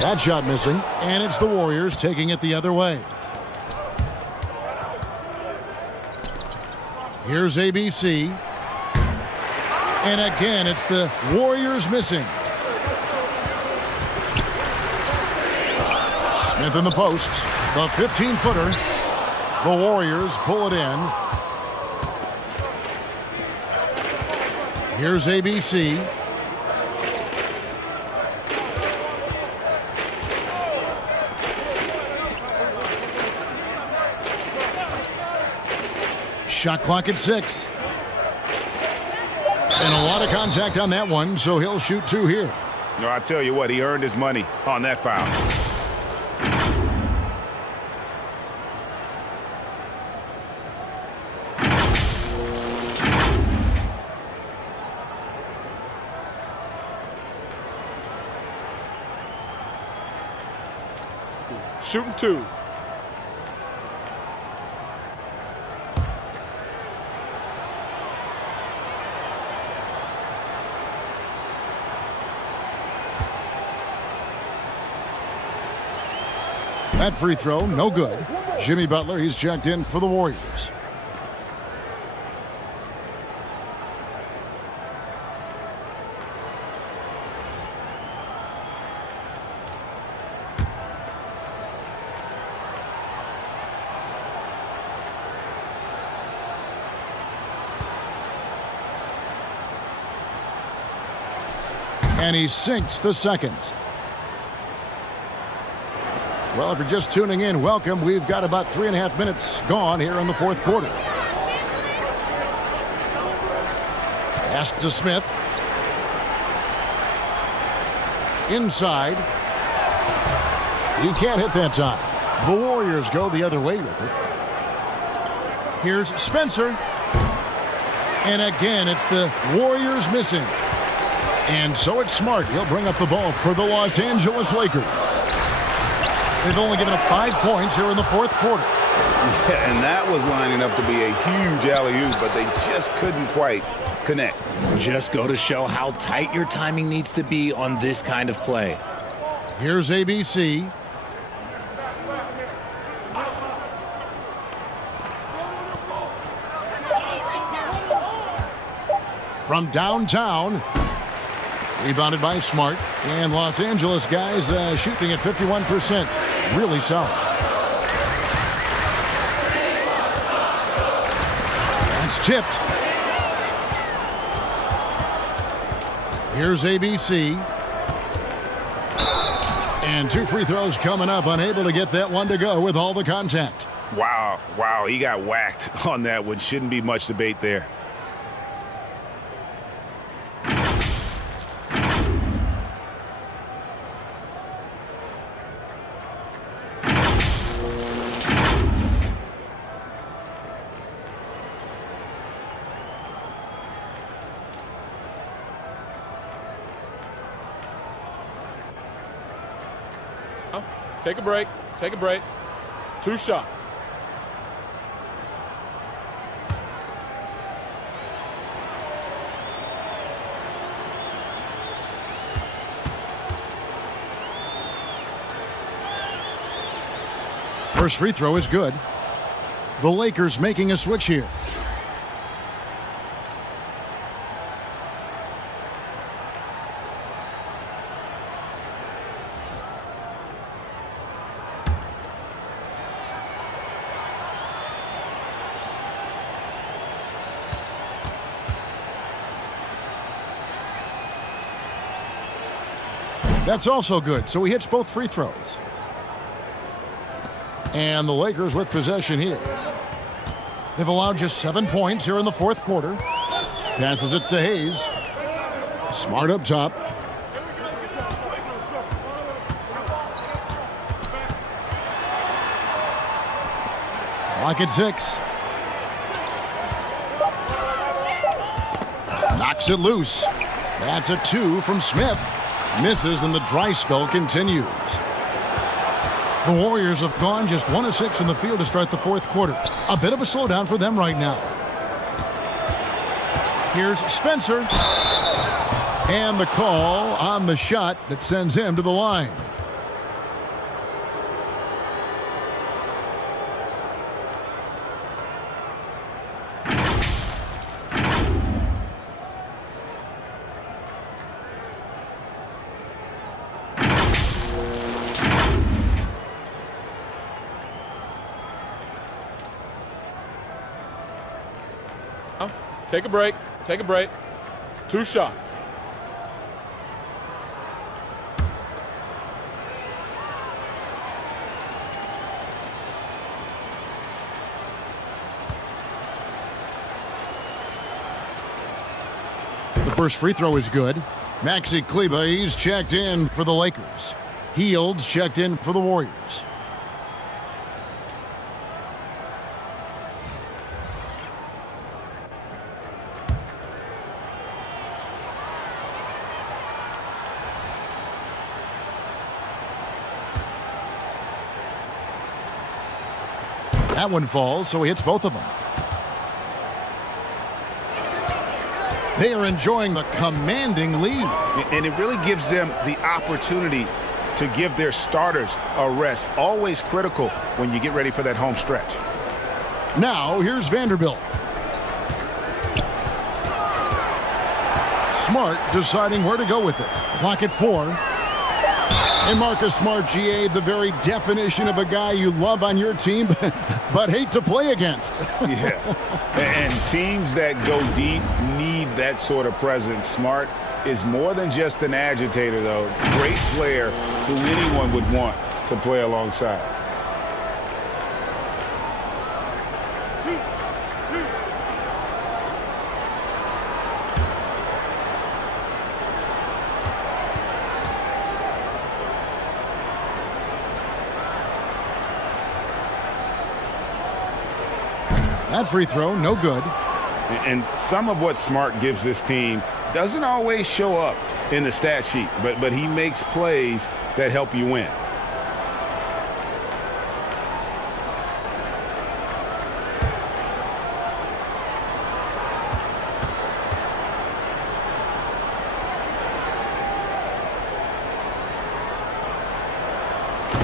That shot missing, and it's the Warriors taking it the other way. Here's ABC. And again, it's the Warriors missing. Smith in the posts. The 15-footer. The Warriors pull it in. Here's ABC. Shot clock at 6. And a lot of contact on that one, so he'll shoot 2 here. No, I tell you what, he earned his money on that foul. Shooting 2. That free throw, no good. Jimmy Butler, he's checked in for the Warriors. And he sinks the second. Well, if you're just tuning in, welcome. We've got about 3.5 minutes gone here in the fourth quarter. Pass to Smith. Inside. He can't hit that time. The Warriors go the other way with it. Here's Spencer. And again, it's the Warriors missing. And so it's Smart. He'll bring up the ball for the Los Angeles Lakers. They've only given up 5 points here in the fourth quarter. Yeah, and that was lining up to be a huge alley-oop, but they just couldn't quite connect. Just go to show how tight your timing needs to be on this kind of play. Here's ABC. From downtown. Rebounded by Smart. And Los Angeles guys shooting at 51%. Really solid. That's tipped. Here's ABC. And 2 free throws coming up. Unable to get that one to go with all the contact. Wow, he got whacked on that one. Shouldn't be much debate there. Take a break. Take a break. 2 shots. First free throw is good. The Lakers making a switch here. That's also good, so he hits both free throws. And the Lakers with possession here. They've allowed just 7 points here in the fourth quarter. Passes it to Hayes. Smart up top. Clock at 6. Knocks it loose. That's a 2 from Smith. Misses, and the dry spell continues. The Warriors have gone just 1 of 6 in the field to start the fourth quarter. A bit of a slowdown for them right now. Here's Spencer. And the call on the shot that sends him to the line. Take a break. Take a break. 2 shots. The first free throw is good. Maxi Kleber, he's checked in for the Lakers. Heald's checked in for the Warriors. That one falls, so he hits both of them. They are enjoying the commanding lead. And it really gives them the opportunity to give their starters a rest. Always critical when you get ready for that home stretch. Now, here's Vanderbilt. Smart deciding where to go with it. Clock at 4. And Marcus Smart, GA, the very definition of a guy you love on your team, but hate to play against. Yeah, and teams that go deep need that sort of presence. Smart is more than just an agitator, though. Great player who anyone would want to play alongside. That free throw, no good. And some of what Smart gives this team doesn't always show up in the stat sheet, but he makes plays that help you win.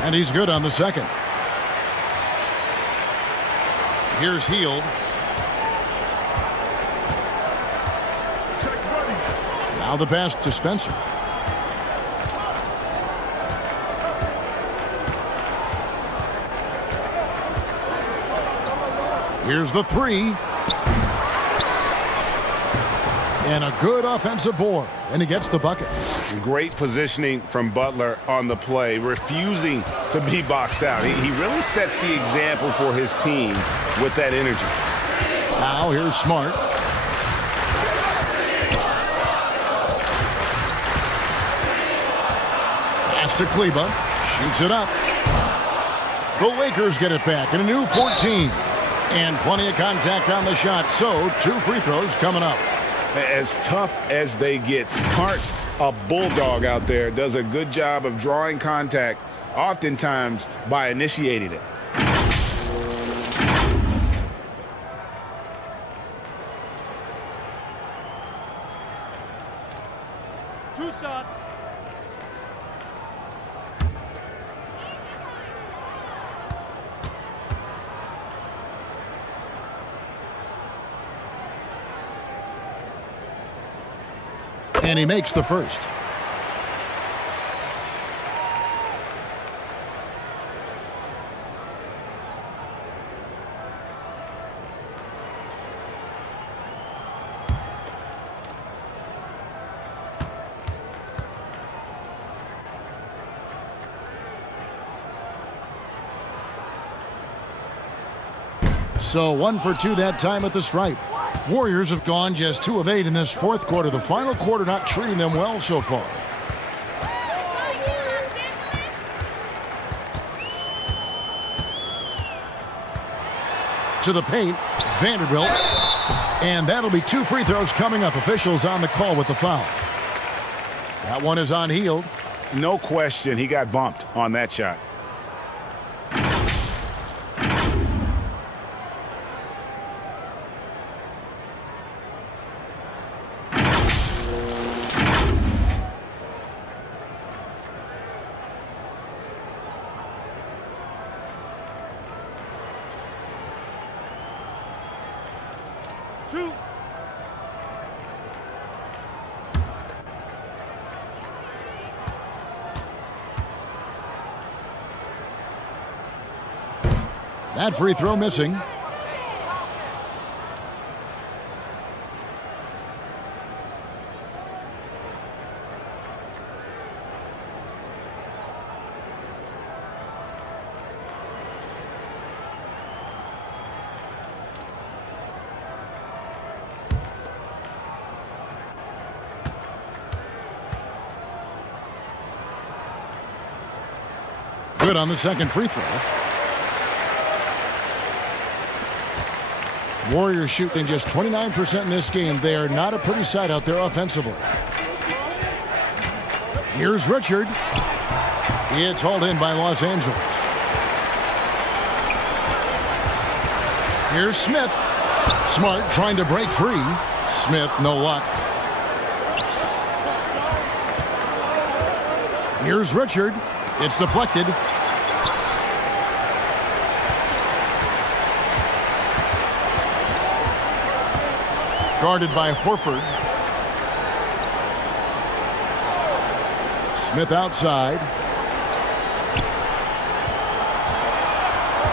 And he's good on the second. Here's Hield. Now the pass to Spencer. Here's the 3. And a good offensive board. And he gets the bucket. Great positioning from Butler on the play, refusing to be boxed out. He really sets the example for his team with that energy. Now here's Smart. Pass to Kleber. Shoots it up. The Lakers get it back in a new 14. And plenty of contact on the shot. So 2 free throws coming up. As tough as they get, Smart's a bulldog out there, does a good job of drawing contact, oftentimes by initiating it. Two shots. And he makes the first. So 1 for 2 that time at the stripe. Warriors have gone just 2 of 8 in this fourth quarter. The final quarter not treating them well so far. To the paint, Vanderbilt. And that'll be 2 free throws coming up. Officials on the call with the foul. That one is on Hield. No question, he got bumped on that shot. That free throw missing. Good on the second free throw. Warriors shooting just 29% in this game. They are not a pretty sight out there offensively. Here's Richard. It's hauled in by Los Angeles. Here's Smith. Smart trying to break free. Smith, no luck. Here's Richard. It's deflected. Guarded by Horford. Smith outside.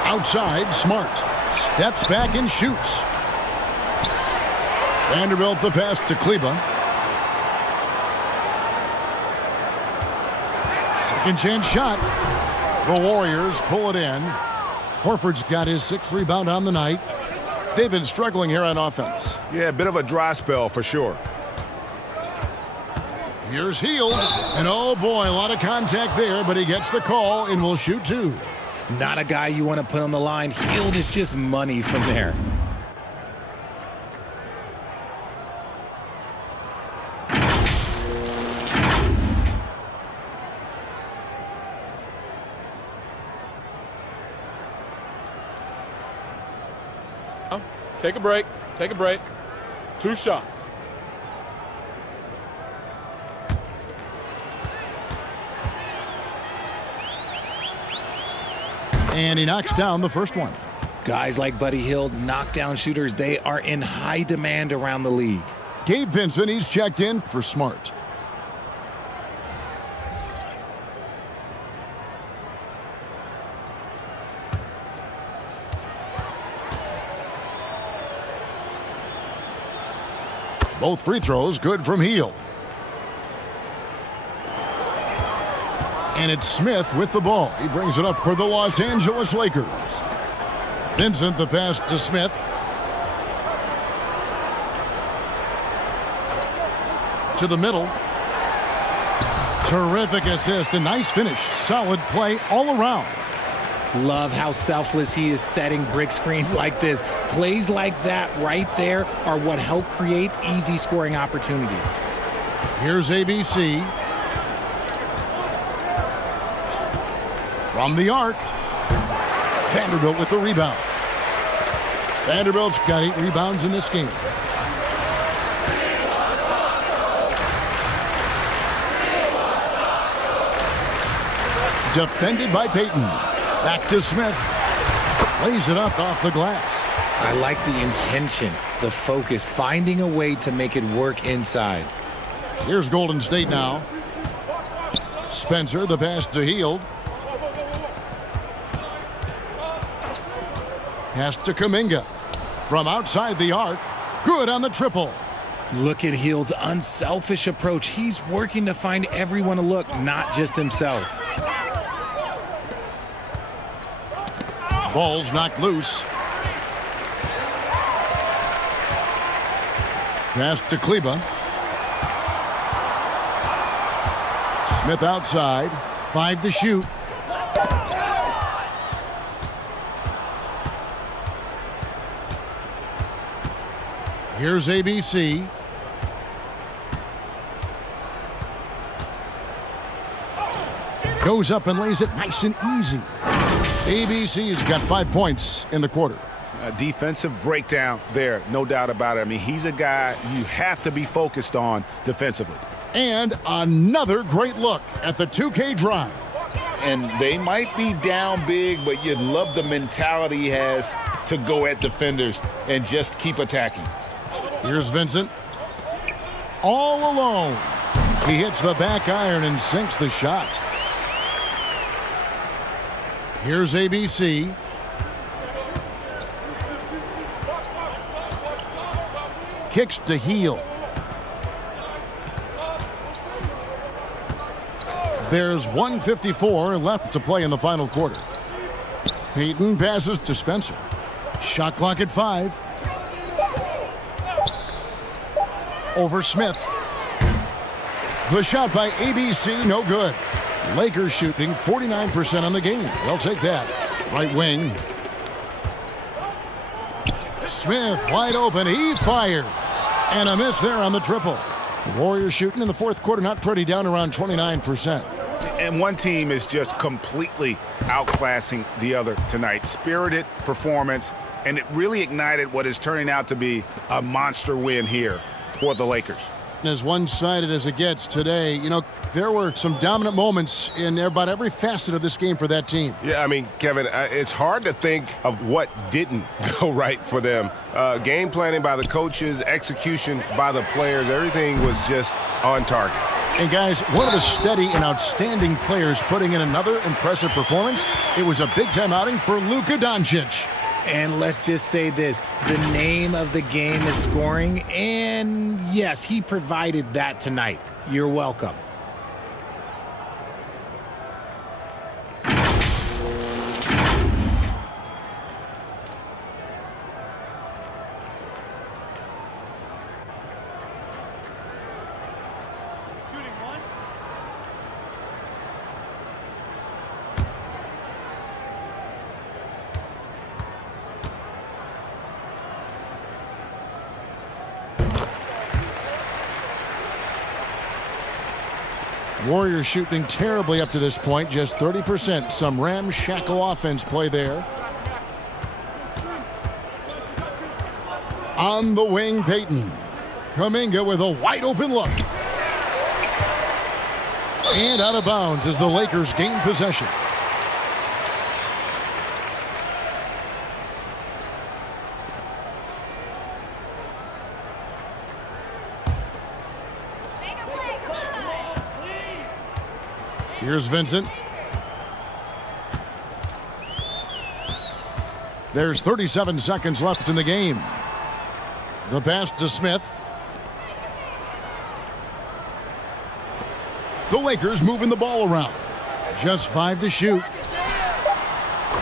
Outside, Smart. Steps back and shoots. Vanderbilt the pass to Kleba. Second chance shot. The Warriors pull it in. Horford's got his 6th rebound on the night. They've been struggling here on offense. Yeah, a bit of a dry spell for sure. Here's Hield. And oh boy, a lot of contact there, but he gets the call and will shoot 2. Not a guy you want to put on the line. Hield is just money from there. Take a break. Take a break. 2 shots. And he knocks down the first one. Guys like Buddy Hield, knockdown shooters, they are in high demand around the league. Gabe Vincent, he's checked in for Smart. Both free throws good from Hield. And it's Smith with the ball. He brings it up for the Los Angeles Lakers. Vincent the pass to Smith. To the middle. Terrific assist. A nice finish. Solid play all around. Love how selfless he is setting brick screens like this. Plays like that right there are what help create easy scoring opportunities. Here's ABC. From the arc. Vanderbilt with the rebound. Vanderbilt's got 8 rebounds in this game. Defended by Payton. Back to Smith. Lays it up off the glass. I like the intention, the focus, finding a way to make it work inside. Here's Golden State now. Spencer, the pass to Hield. Pass to Kuminga. From outside the arc. Good on the triple. Look at Hield's unselfish approach. He's working to find everyone a look, not just himself. Ball's knocked loose. Pass to Kleba. Smith outside. 5 to shoot. Here's ABC. Goes up and lays it nice and easy. ABC's got 5 points in the quarter. A defensive breakdown there, no doubt about it. I mean, he's a guy you have to be focused on defensively. And another great look at the 2K drive. And they might be down big, but you'd love the mentality he has to go at defenders and just keep attacking. Here's Vincent. All alone. He hits the back iron and sinks the shot. Here's ABC. Kicks to heel. There's 1:54 left to play in the final quarter. Payton passes to Spencer. Shot clock at 5. Over Smith. The shot by ABC, no good. Lakers shooting 49% on the game. They'll take that. Right wing. Smith wide open. He fires. And a miss there on the triple. The Warriors shooting in the fourth quarter, not pretty, down around 29%. And one team is just completely outclassing the other tonight. Spirited performance, and it really ignited what is turning out to be a monster win here for the Lakers. As one-sided as it gets today, you know, there were some dominant moments in about every facet of this game for that team. Yeah, I mean, Kevin, it's hard to think of what didn't go right for them. Game planning by the coaches, execution by the players, everything was just on target. And guys, one of the steady and outstanding players putting in another impressive performance, it was a big-time outing for Luka Doncic. And let's just say this, the name of the game is scoring, and yes, he provided that tonight. You're welcome. Warriors shooting terribly up to this point, just 30%. Some ramshackle offense play there. On the wing, Payton. Kuminga with a wide open look. And out of bounds as the Lakers gain possession. Here's Vincent. There's 37 seconds left in the game. The pass to Smith. The Lakers moving the ball around. Just 5 to shoot.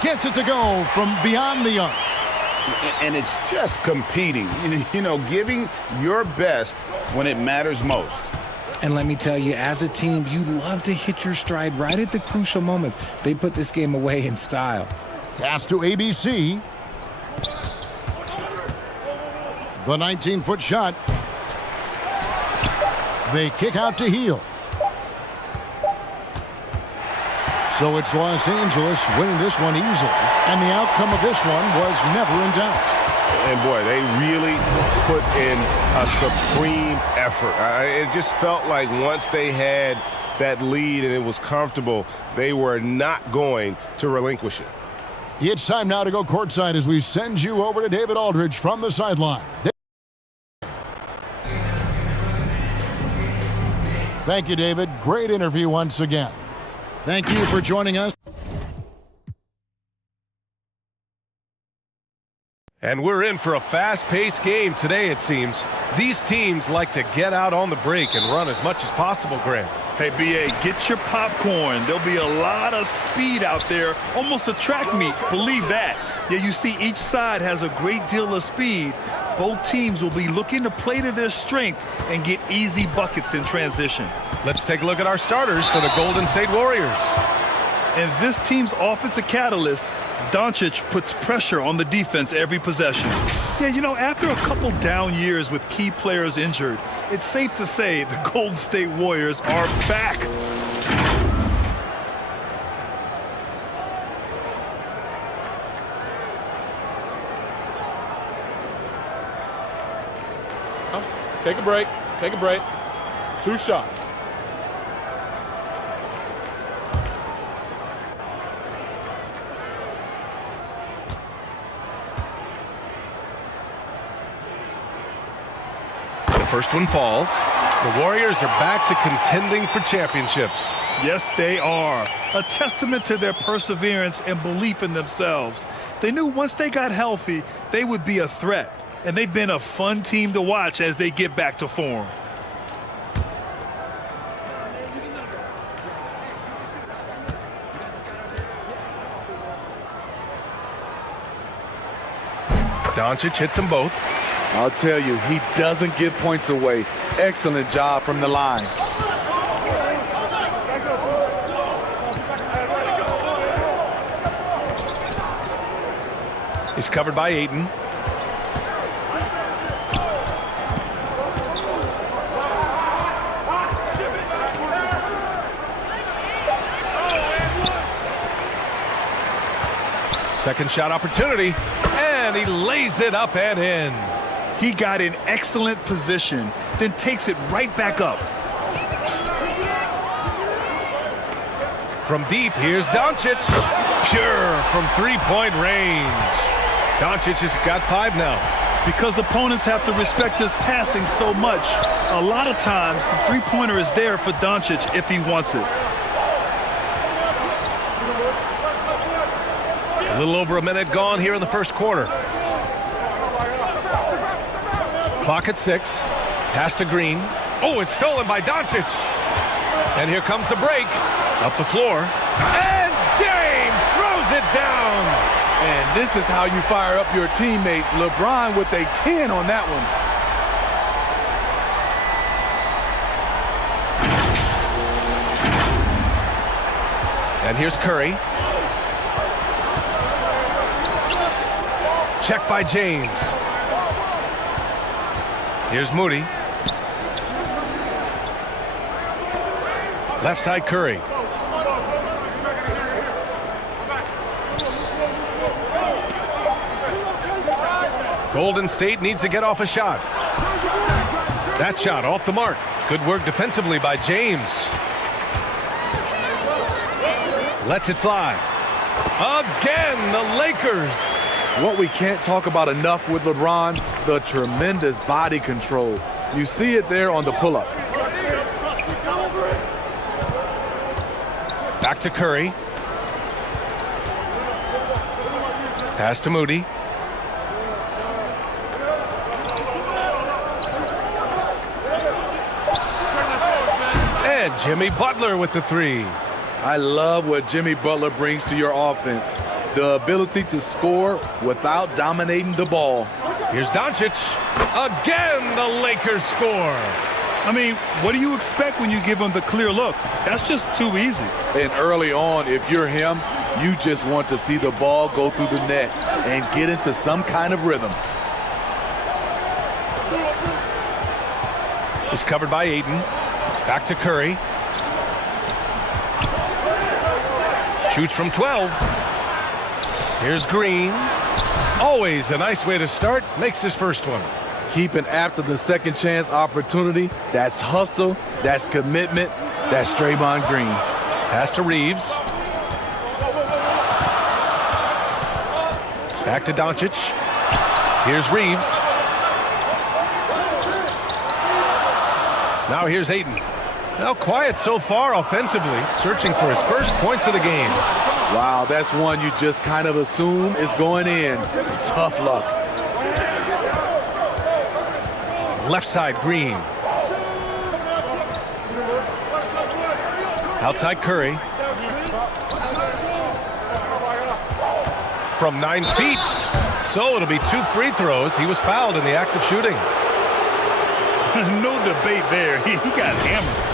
Gets it to go from beyond the arc. And it's just competing, you know, giving your best when it matters most. And let me tell you, as a team, you love to hit your stride right at the crucial moments. They put this game away in style. Pass to ABC. The 19-foot shot. They kick out to heel. So it's Los Angeles winning this one easily. And the outcome of this one was never in doubt. And boy, they really put in a supreme effort. It just felt like once they had that lead and it was comfortable, they were not going to relinquish it. It's time now to go courtside as we send you over to David Aldridge from the sideline. Thank you, David. Great interview once again. Thank you for joining us. And we're in for a fast-paced game today, it seems. These teams like to get out on the break and run as much as possible, Grant. Hey, B.A., get your popcorn. There'll be a lot of speed out there, almost a track meet. Believe that. Yeah, you see each side has a great deal of speed. Both teams will be looking to play to their strength and get easy buckets in transition. Let's take a look at our starters for the Golden State Warriors. And this team's offensive catalyst, Doncic, puts pressure on the defense every possession. Yeah, you know, after a couple down years with key players injured, it's safe to say the Golden State Warriors are back. Take a break. Take a break. 2 shots. The first one falls. The Warriors are back to contending for championships. Yes, they are. A testament to their perseverance and belief in themselves. They knew once they got healthy, they would be a threat. And they've been a fun team to watch as they get back to form. Doncic hits them both. I'll tell you, he doesn't give points away. Excellent job from the line. He's covered by Ayton. Second shot opportunity, and he lays it up and in. He got in excellent position, then takes it right back up. From deep, here's Doncic. Pure from three-point range. Doncic has got 5 now. Because opponents have to respect his passing so much, a lot of times the three-pointer is there for Doncic if he wants it. A little over a minute gone here in the first quarter. Clock at 6. Pass to Green. Oh, it's stolen by Doncic. And here comes the break. Up the floor. And James throws it down. And this is how you fire up your teammates. LeBron with a 10 on that one. And here's Curry. Check by James. Here's Moody. Left side Curry. Golden State needs to get off a shot. That shot off the mark. Good work defensively by James. Lets it fly. Again, the Lakers. What we can't talk about enough with LeBron, the tremendous body control. You see it there on the pull-up. Back to Curry. Pass to Moody. And Jimmy Butler with the 3. I love what Jimmy Butler brings to your offense. The ability to score without dominating the ball. Here's Doncic. Again, the Lakers score. I mean, what do you expect when you give him the clear look? That's just too easy. And early on, if you're him, you just want to see the ball go through the net and get into some kind of rhythm. He's covered by Ayton. Back to Curry. Shoots from 12. Here's Green. Always a nice way to start. Makes his first one. Keeping after the second chance opportunity. That's hustle. That's commitment. That's Draymond Green. Pass to Reeves. Back to Doncic. Here's Reeves. Now here's Ayton. Now quiet so far offensively, searching for his first points of the game. Wow, that's one you just kind of assume is going in. Tough luck. Left side, Green. Outside Curry. From 9 feet. So it'll be 2 free throws. He was fouled in the act of shooting. No debate there. He got hammered.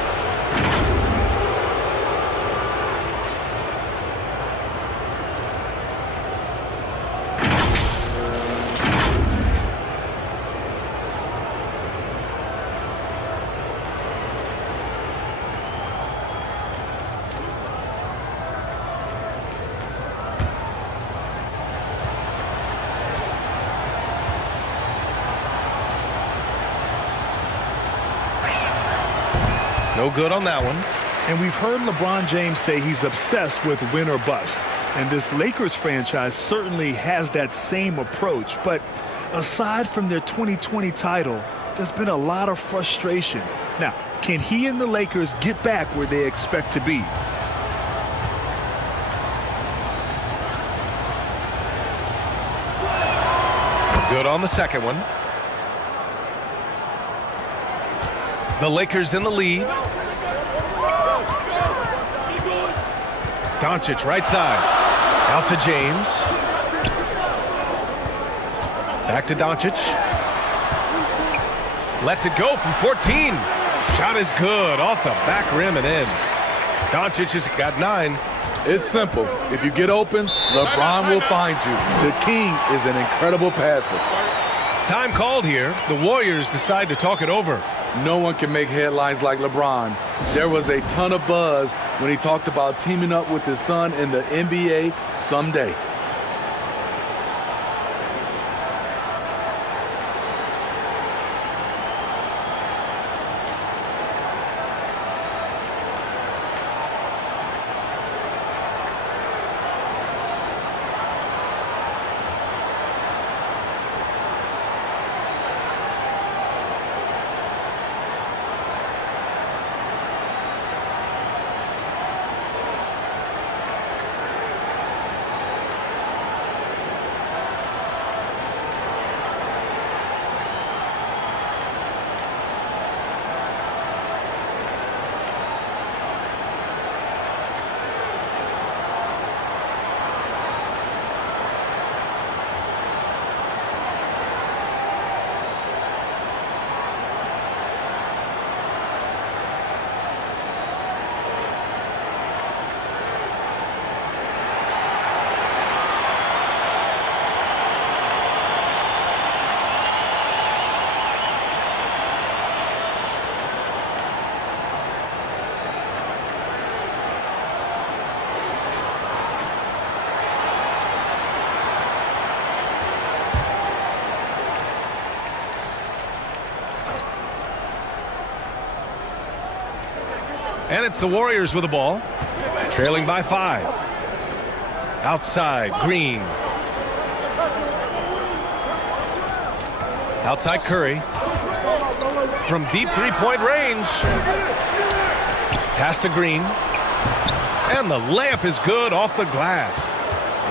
No good on that one. And we've heard LeBron James say he's obsessed with win or bust. And this Lakers franchise certainly has that same approach. But aside from their 2020 title, there's been a lot of frustration. Now, can he and the Lakers get back where they expect to be? Good on the second one. The Lakers in the lead. Doncic right side. Out to James. Back to Doncic. Lets it go from 14. Shot is good off the back rim and in. Doncic has got 9. It's simple. If you get open, LeBron will find you. The king is an incredible passer. Time called here. The Warriors decide to talk it over. No one can make headlines like LeBron. There was a ton of buzz when he talked about teaming up with his son in the NBA someday. And it's the Warriors with the ball, trailing by 5. Outside, Green. Outside, Curry. From deep three-point range. Pass to Green. And the layup is good off the glass.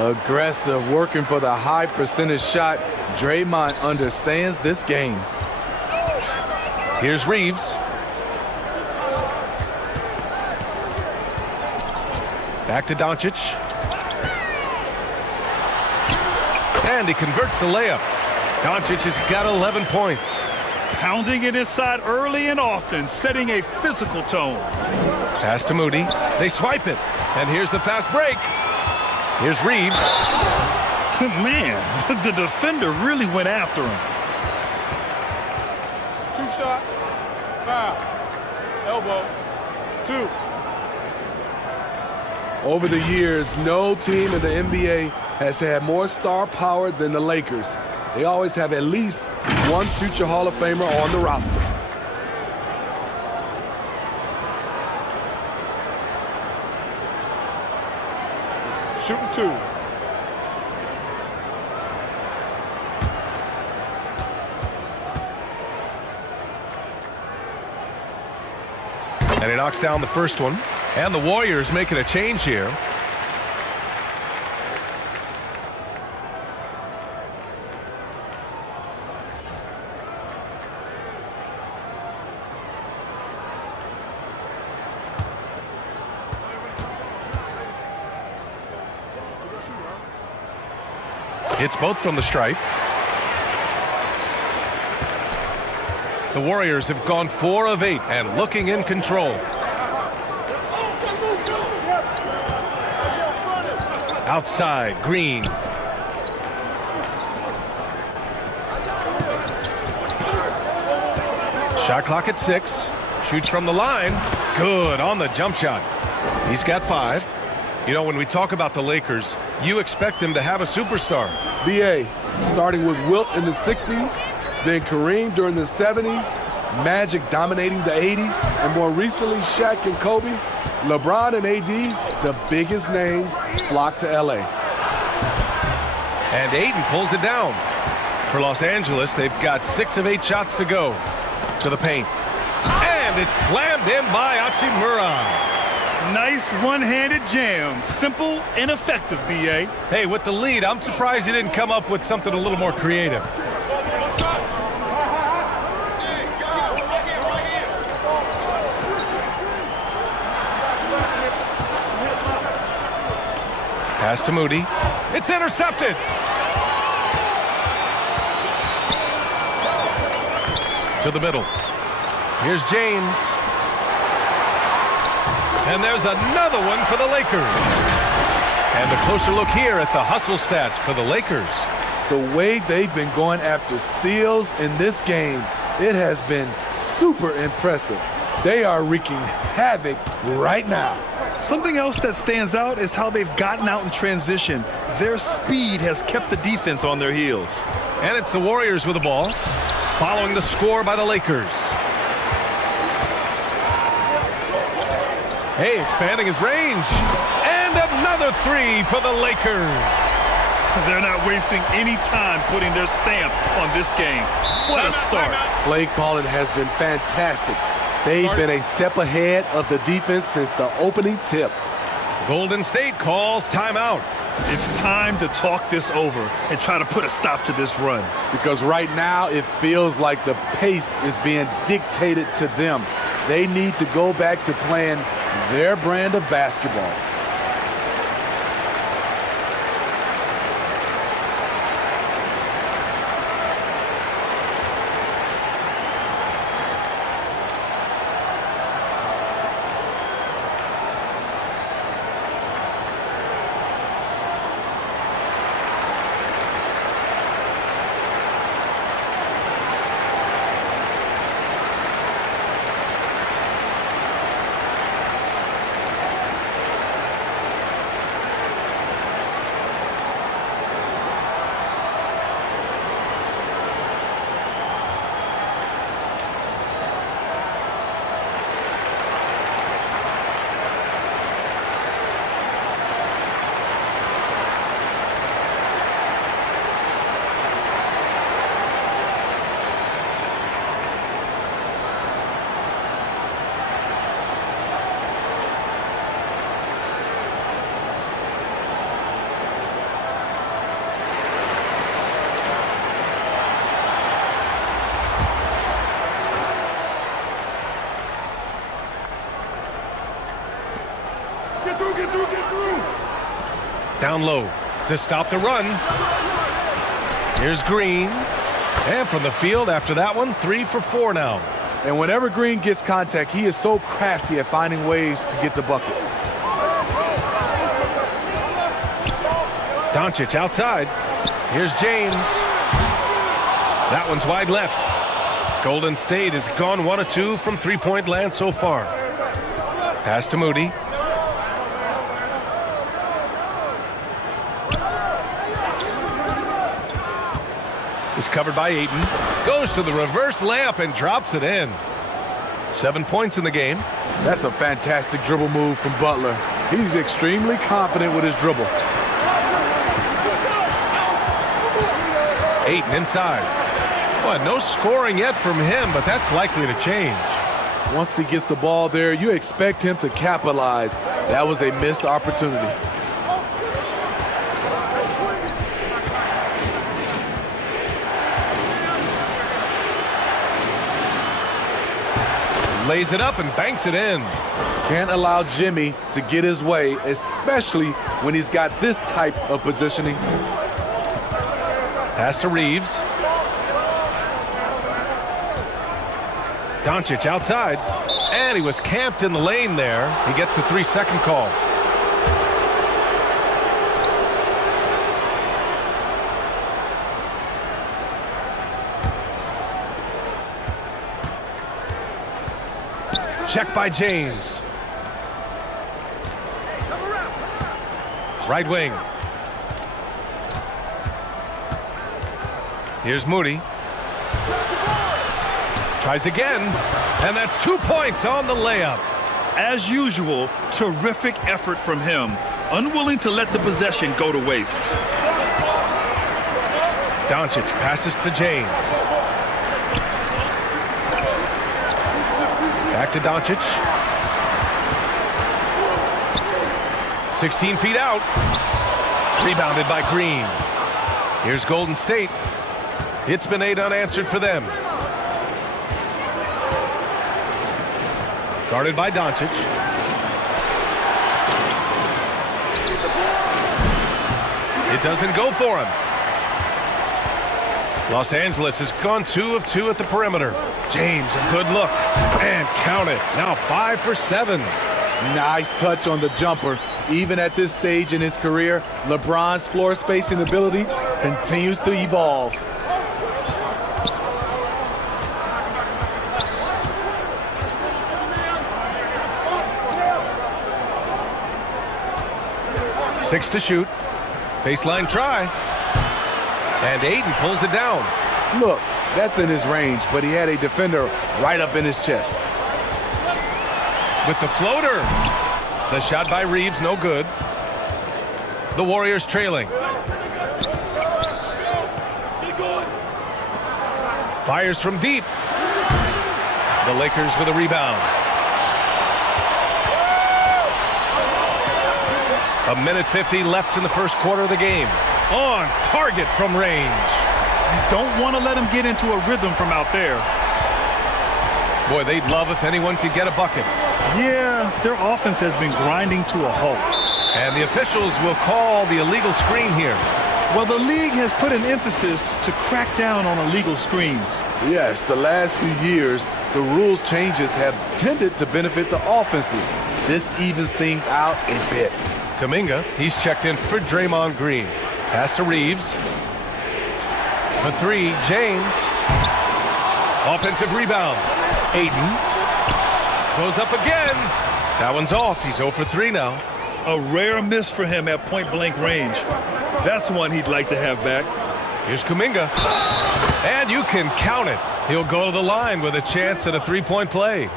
Aggressive, working for the high percentage shot. Draymond understands this game. Here's Reeves. Back to Doncic. And he converts the layup. Doncic has got 11 points. Pounding it inside early and often, setting a physical tone. Pass to Moody. They swipe it. And here's the fast break. Here's Reeves. Man, the defender really went after him. 2 shots. Foul. Elbow. 2. Over the years, no team in the NBA has had more star power than the Lakers. They always have at least one future Hall of Famer on the roster. Shooting 2. And he knocks down the first one. And the Warriors making a change here. Hits both from the stripe. The Warriors have gone 4 of 8 and looking in control. Outside, Green. Shot clock at 6. Shoots from the line. Good on the jump shot. He's got 5. You know, when we talk about the Lakers, you expect them to have a superstar. BA, starting with Wilt in the 60s, then Kareem during the 70s, Magic dominating the 80s, and more recently Shaq and Kobe, LeBron and AD, the biggest names, flock to LA. And Ayton pulls it down. For Los Angeles, they've got 6 of 8 shots to go. To the paint. And it's slammed in by Hachimura. Nice one-handed jam. Simple and effective, B.A. Hey, with the lead, I'm surprised he didn't come up with something a little more creative. Pass to Moody. It's intercepted. To the middle. Here's James. And there's another one for the Lakers. And a closer look here at the hustle stats for the Lakers. The way they've been going after steals in this game, it has been super impressive. They are wreaking havoc right now. Something else that stands out is how they've gotten out in transition. Their speed has kept the defense on their heels. And it's the Warriors with the ball, following the score by the Lakers. Hey, expanding his range. And another 3 for the Lakers. They're not wasting any time putting their stamp on this game. What a start. Play calling has been fantastic. They've been a step ahead of the defense since the opening tip. Golden State calls timeout. It's time to talk this over and try to put a stop to this run. Because right now it feels like the pace is being dictated to them. They need to go back to playing their brand of basketball. Down low to stop the run. Here's Green. And from the field after that one, 3 for 4 now. And whenever Green gets contact, he is so crafty at finding ways to get the bucket. Doncic outside. Here's James. That one's wide left. Golden State has gone 1 of 2 from three-point land so far. Pass to Moody. Is covered by Ayton. Goes to the reverse layup and drops it in. 7 points in the game. That's a fantastic dribble move from Butler. He's extremely confident with his dribble. Ayton inside. Well, no scoring yet from him, but that's likely to change. Once he gets the ball there, you expect him to capitalize. That was a missed opportunity. Lays it up and banks it in. Can't allow Jimmy to get his way, especially when he's got this type of positioning. Pass to Reeves. Doncic outside. And he was camped in the lane there. He gets a 3-second call. Check by James. Right wing. Here's Moody. Tries again, and that's 2 points on the layup. As usual, terrific effort from him. Unwilling to let the possession go to waste. Doncic passes to James. Back to Doncic. 16 feet out. Rebounded by Green. Here's Golden State. It's been 8 unanswered for them. Guarded by Doncic. It doesn't go for him. Los Angeles has gone 2 of 2 at the perimeter. James, a good look. And count it. Now 5 for 7. Nice touch on the jumper. Even at this stage in his career, LeBron's floor spacing ability continues to evolve. Six to shoot. Baseline try. And Aiden pulls it down. Look, that's in his range, but he had a defender right up in his chest. With the floater. The shot by Reeves, no good. The Warriors trailing. Fires from deep. The Lakers with a rebound. A minute 50 left in the first quarter of the game. On target from range. You don't want to let him get into a rhythm from out there. Boy, they'd love if anyone could get a bucket. Yeah, their offense has been grinding to a halt. And the officials will call the illegal screen here. Well, the league has put an emphasis to crack down on illegal screens. Yes, the last few years, the rules changes have tended to benefit the offenses. This evens things out a bit. Kuminga, he's checked in for Draymond Green. Pass to Reeves. For 3, James. Offensive rebound. Aiden. Goes up again. That one's off. He's 0 for 3 now. A rare miss for him at point-blank range. That's one he'd like to have back. Here's Kuminga. And you can count it. He'll go to the line with a chance at a 3-point play.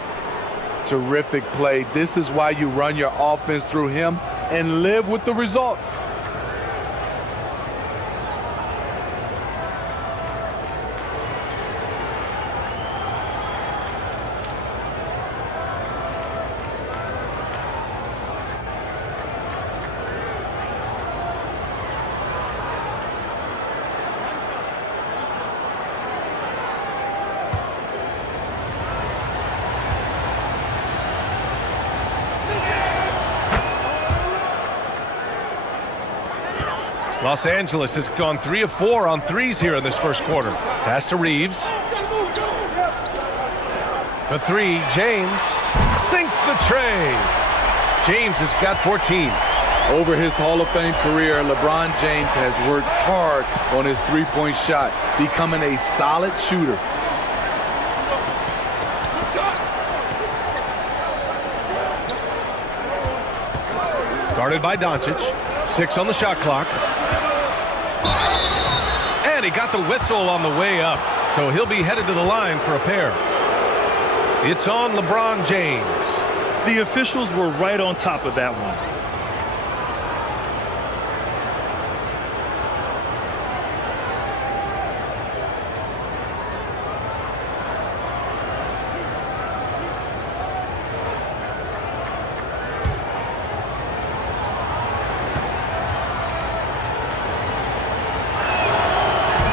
Terrific play. This is why you run your offense through him and live with the results. Los Angeles has gone 3 of 4 on threes here in this first quarter. Pass to Reeves. For 3, James sinks the tray. James has got 14. Over his Hall of Fame career, LeBron James has worked hard on his three-point shot, becoming a solid shooter. Guarded by Doncic. 6 on the shot clock. And he got the whistle on the way up, so he'll be headed to the line for a pair. It's on LeBron James. The officials were right on top of that one.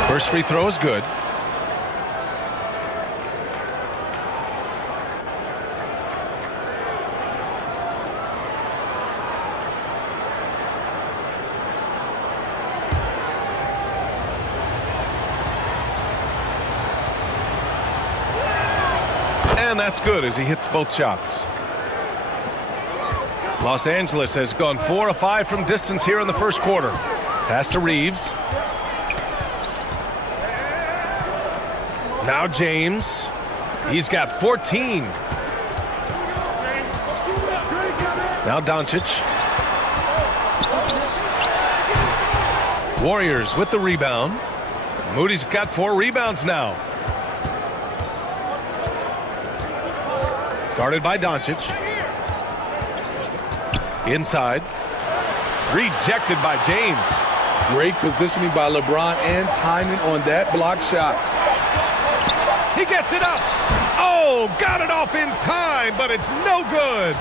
First free throw is good. And that's good as he hits both shots. Los Angeles has gone 4 of 5 from distance here in the first quarter. Pass to Reeves. Now James. He's got 14. Now Doncic. Warriors with the rebound. Moody's got 4 rebounds now. Guarded by Doncic. Inside. Rejected by James. Great positioning by LeBron and timing on that block shot. He gets it up. Oh, got it off in time, but it's no good.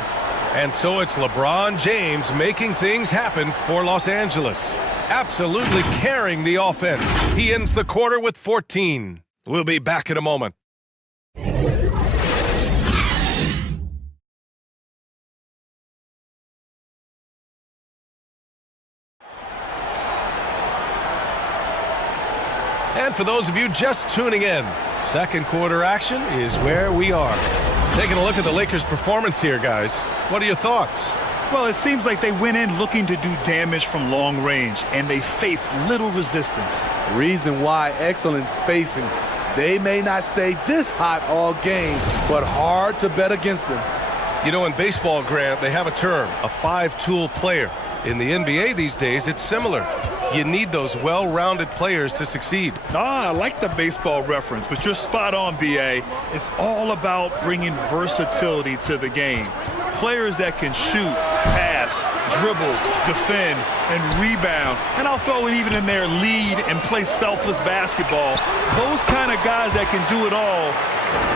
And so it's LeBron James making things happen for Los Angeles. Absolutely carrying the offense. He ends the quarter with 14. We'll be back in a moment. And for those of you just tuning in, second quarter action is where we are. Taking a look at the Lakers' performance here, guys. What are your thoughts? Well, it seems like they went in looking to do damage from long range, and they faced little resistance. Reason why, excellent spacing. They may not stay this hot all game, but hard to bet against them. You know, in baseball, Grant, they have a term, a five-tool player. In the NBA these days, it's similar. You need those well-rounded players to succeed. I like the baseball reference, but you're spot on, B.A. It's all about bringing versatility to the game. Players that can shoot, pass, dribble, defend, and rebound. And I'll throw it even in there, lead and play selfless basketball. Those kind of guys that can do it all,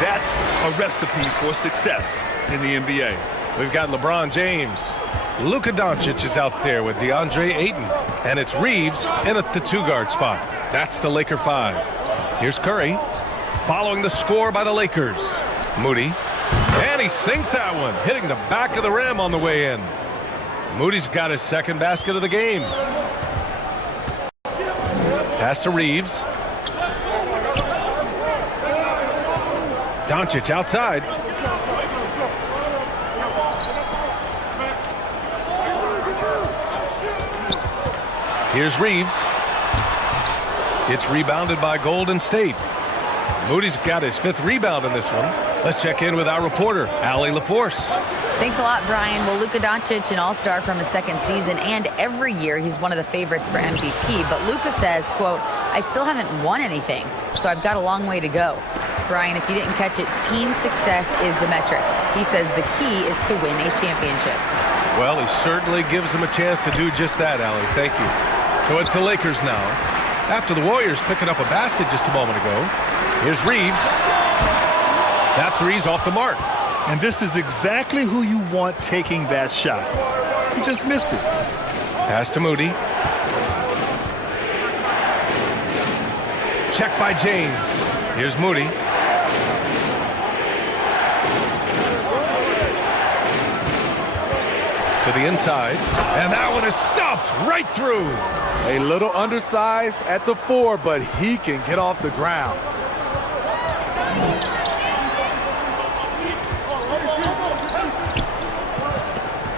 that's a recipe for success in the NBA. We've got LeBron James. Luka Doncic is out there with DeAndre Ayton. And it's Reeves in at the two-guard spot. That's the Laker 5. Here's Curry following the score by the Lakers. Moody. And he sinks that one, hitting the back of the rim on the way in. Moody's got his second basket of the game. Pass to Reeves. Doncic outside. Here's Reeves. It's rebounded by Golden State. Moody's got his fifth rebound in this one. Let's check in with our reporter, Allie LaForce. Thanks a lot, Brian. Well, Luka Doncic, an all-star from his second season, and every year he's one of the favorites for MVP. But Luka says, quote, I still haven't won anything, so I've got a long way to go. Brian, if you didn't catch it, team success is the metric. He says the key is to win a championship. Well, he certainly gives him a chance to do just that, Allie. Thank you. So it's the Lakers now. After the Warriors picking up a basket just a moment ago, here's Reeves. That three's off the mark. And this is exactly who you want taking that shot. He just missed it. Pass to Moody. Check by James. Here's Moody. To the inside. And that one is stuffed right through. A little undersized at the 4, but he can get off the ground.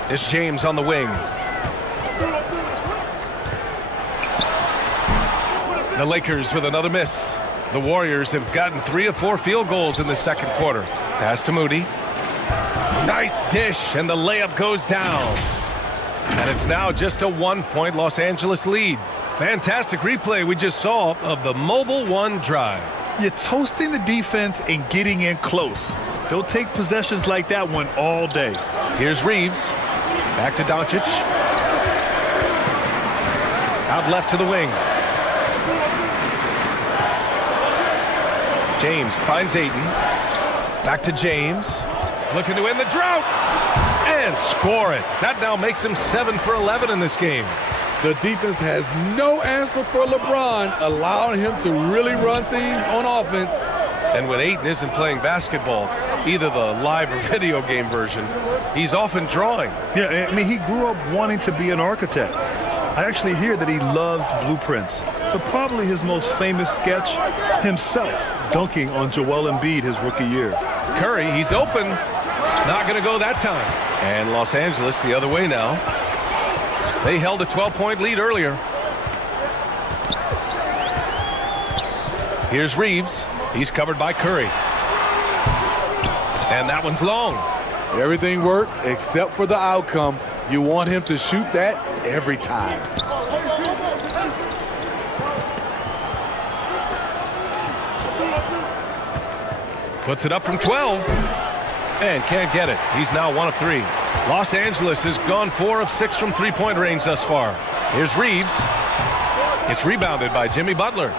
It's James on the wing. The Lakers with another miss. The Warriors have gotten 3 of 4 field goals in the second quarter. Pass to Moody. Nice dish, and the layup goes down. And it's now just a 1-point Los Angeles lead. Fantastic replay we just saw of the Mobile One drive. You're toasting the defense and getting in close. They'll take possessions like that one all day. Here's Reeves. Back to Doncic. Out left to the wing. James finds Ayton. Back to James. Looking to end the drought. And score it. That now makes him 7 for 11 in this game. The defense has no answer for LeBron, allowing him to really run things on offense. And when Ayton isn't playing basketball, either the live or video game version, he's often drawing. Yeah, I mean, he grew up wanting to be an architect. I actually hear that he loves blueprints, but probably his most famous sketch, himself dunking on Joel Embiid his rookie year. Curry, he's open. Not going to go that time. And Los Angeles the other way now. They held a 12-point lead earlier. Here's Reeves. He's covered by Curry. And that one's long. Everything worked except for the outcome. You want him to shoot that every time. Puts it up from 12. And can't get it. He's now 1 of 3. Los Angeles has gone 4 of 6 from three-point range thus far. Here's Reeves. It's rebounded by Jimmy Butler.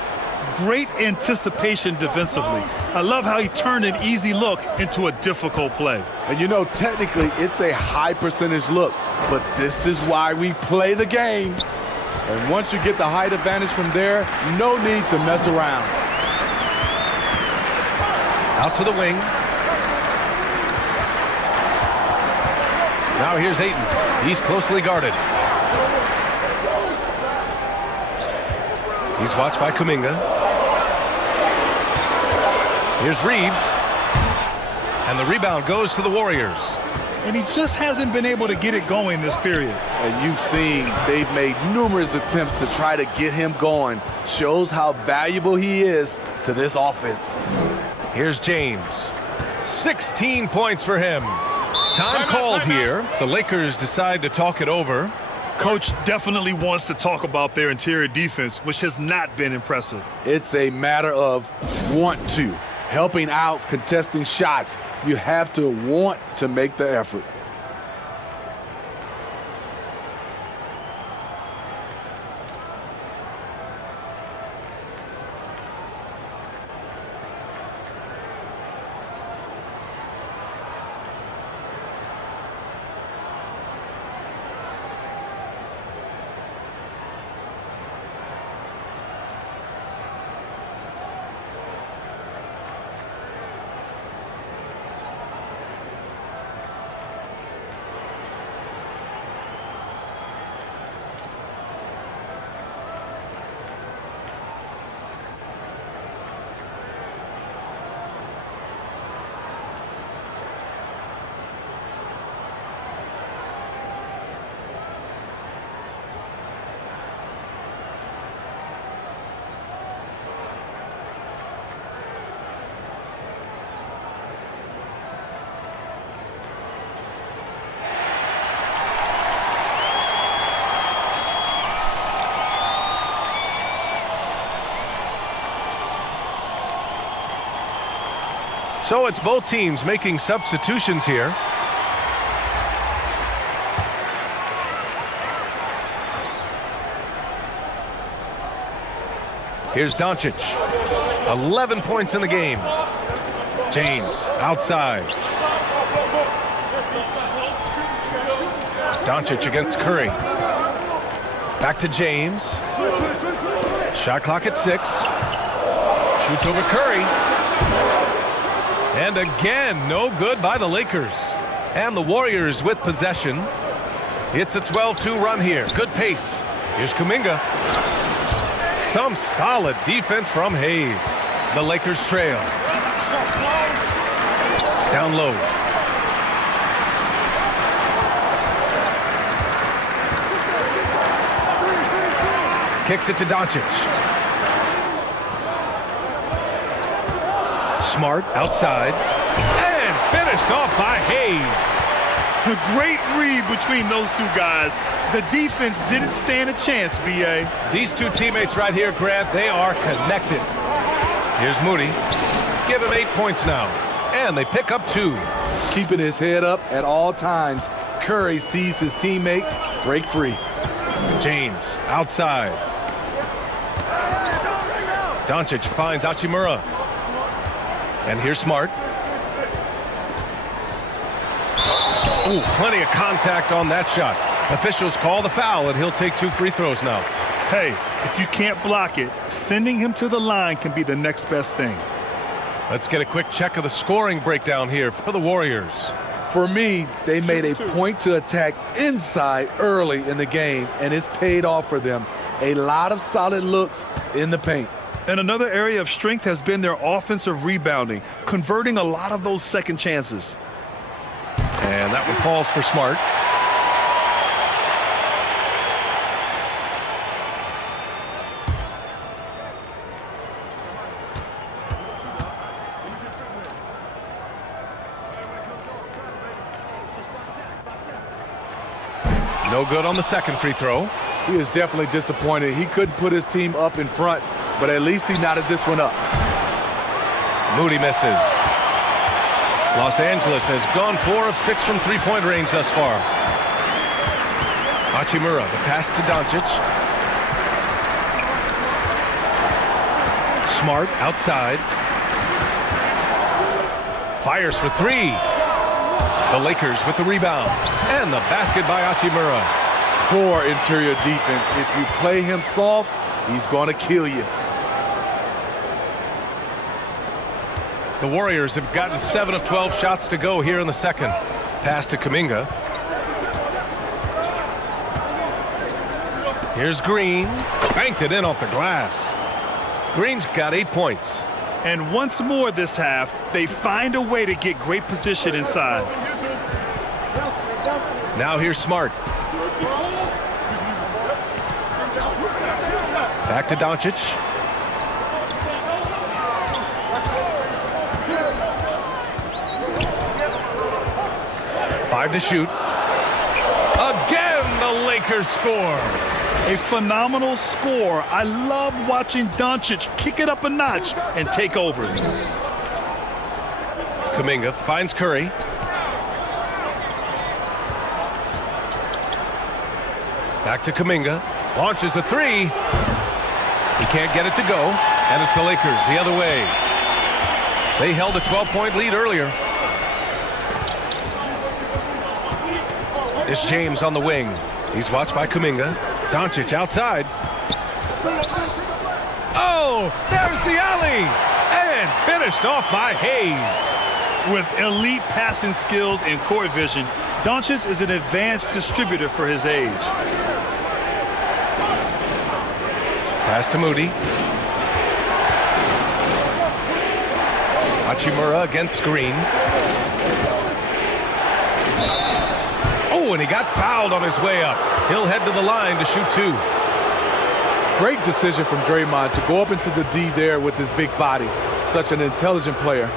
Great anticipation defensively. I love how he turned an easy look into a difficult play. And you know, technically, it's a high percentage look, but this is why we play the game. And once you get the height advantage from there, no need to mess around. Out to the wing. Now here's Ayton. He's closely guarded. He's watched by Kuminga. Here's Reeves. And the rebound goes to the Warriors. And he just hasn't been able to get it going this period. And you've seen they've made numerous attempts to try to get him going. Shows how valuable he is to this offense. Here's James. 16 points for him. Time called here. The Lakers decide to talk it over. Coach definitely wants to talk about their interior defense, which has not been impressive. It's a matter of want to. Helping out, contesting shots. You have to want to make the effort. So it's both teams making substitutions here. Here's Doncic. 11 points in the game. James outside. Doncic against Curry. Back to James. Shot clock at 6. Shoots over Curry. And again, no good by the Lakers. And the Warriors with possession. It's a 12-2 run here. Good pace. Here's Kuminga. Some solid defense from Hayes. The Lakers trail. Down low. Kicks it to Doncic. Smart outside. And finished off by Hayes. A great read between those two guys. The defense didn't stand a chance, B.A. These two teammates right here, Grant, they are connected. Here's Moody. Give him 8 points now. And they pick up 2. Keeping his head up at all times. Curry sees his teammate break free. James outside. Doncic finds Hachimura. And here's Smart. Ooh, plenty of contact on that shot. Officials call the foul, and he'll take 2 free throws now. Hey, if you can't block it, sending him to the line can be the next best thing. Let's get a quick check of the scoring breakdown here for the Warriors. For me, they made a point to attack inside early in the game, and it's paid off for them. A lot of solid looks in the paint. And another area of strength has been their offensive rebounding, converting a lot of those second chances. And that one falls for Smart. No good on the second free throw. He is definitely disappointed. He couldn't put his team up in front, but at least he knotted this one up. Moody misses. Los Angeles has gone 4 of 6 from three-point range thus far. Hachimura, the pass to Doncic. Smart outside. Fires for 3. The Lakers with the rebound. And the basket by Hachimura. Poor interior defense. If you play him soft, he's going to kill you. The Warriors have gotten 7 of 12 shots to go here in the second. Pass to Kuminga. Here's Green. Banked it in off the glass. Green's got 8 points. And once more this half, they find a way to get great position inside. Now here's Smart. Back to Doncic. Five to shoot. Again, the Lakers score. A phenomenal score. I love watching Doncic kick it up a notch and take over. Kuminga finds Curry. Back to Kuminga. Launches a 3. He can't get it to go. And it's the Lakers the other way. They held a 12-point lead earlier. It's James on the wing. He's watched by Kuminga. Doncic outside. Oh, there's the alley. And finished off by Hayes. With elite passing skills and court vision, Doncic is an advanced distributor for his age. Pass to Moody. Hachimura against Green. Oh, and he got fouled on his way up. He'll head to the line to shoot 2. Great decision from Draymond to go up into the D there with his big body. Such an intelligent player.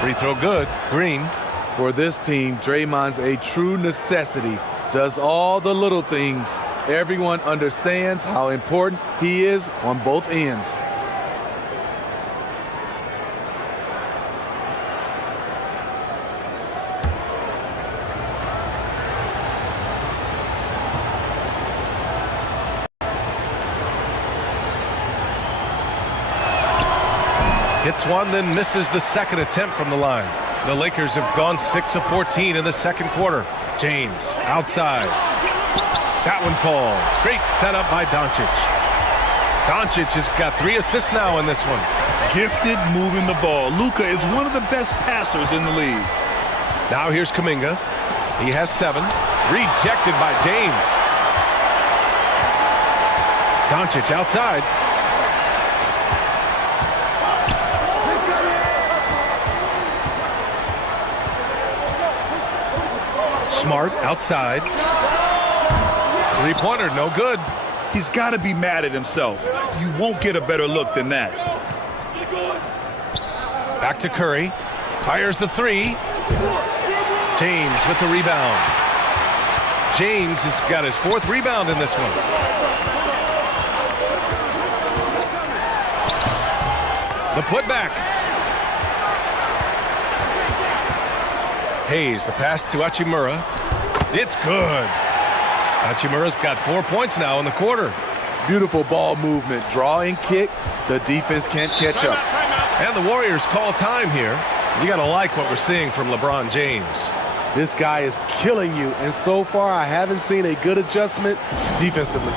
Free throw good. Green. For this team, Draymond's a true necessity. Does all the little things. Everyone understands how important he is on both ends. Hits one, then misses the second attempt from the line. The Lakers have gone 6 of 14 in the second quarter. James outside. That one falls. Great setup by Doncic. Doncic has got 3 assists now in this one. Gifted moving the ball. Luka is one of the best passers in the league. Now here's Kuminga. He has 7. Rejected by James. Doncic outside. Smart outside. Three-pointer, no good. He's got to be mad at himself. You won't get a better look than that. Back to Curry. Fires the 3. James with the rebound. James has got his 4th rebound in this one. The putback. Hayes, the pass to Hachimura. It's good. Hachimura's got 4 points now in the quarter. Beautiful ball movement. Draw and kick. The defense can't catch up. And the Warriors call time here. You got to like what we're seeing from LeBron James. This guy is killing you, and so far I haven't seen a good adjustment defensively.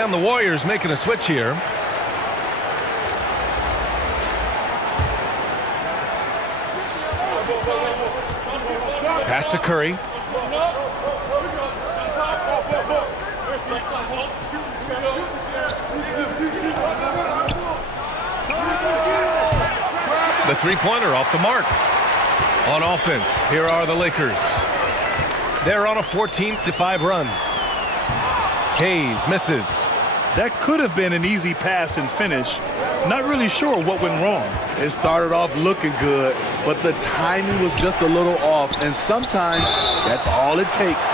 And the Warriors making a switch here. Pass to Curry. The three-pointer off the mark. On offense, here are the Lakers. They're on a 14-5 run. Hayes misses. That could have been an easy pass and finish. Not really sure what went wrong. It started off looking good, but the timing was just a little off, and sometimes that's all it takes.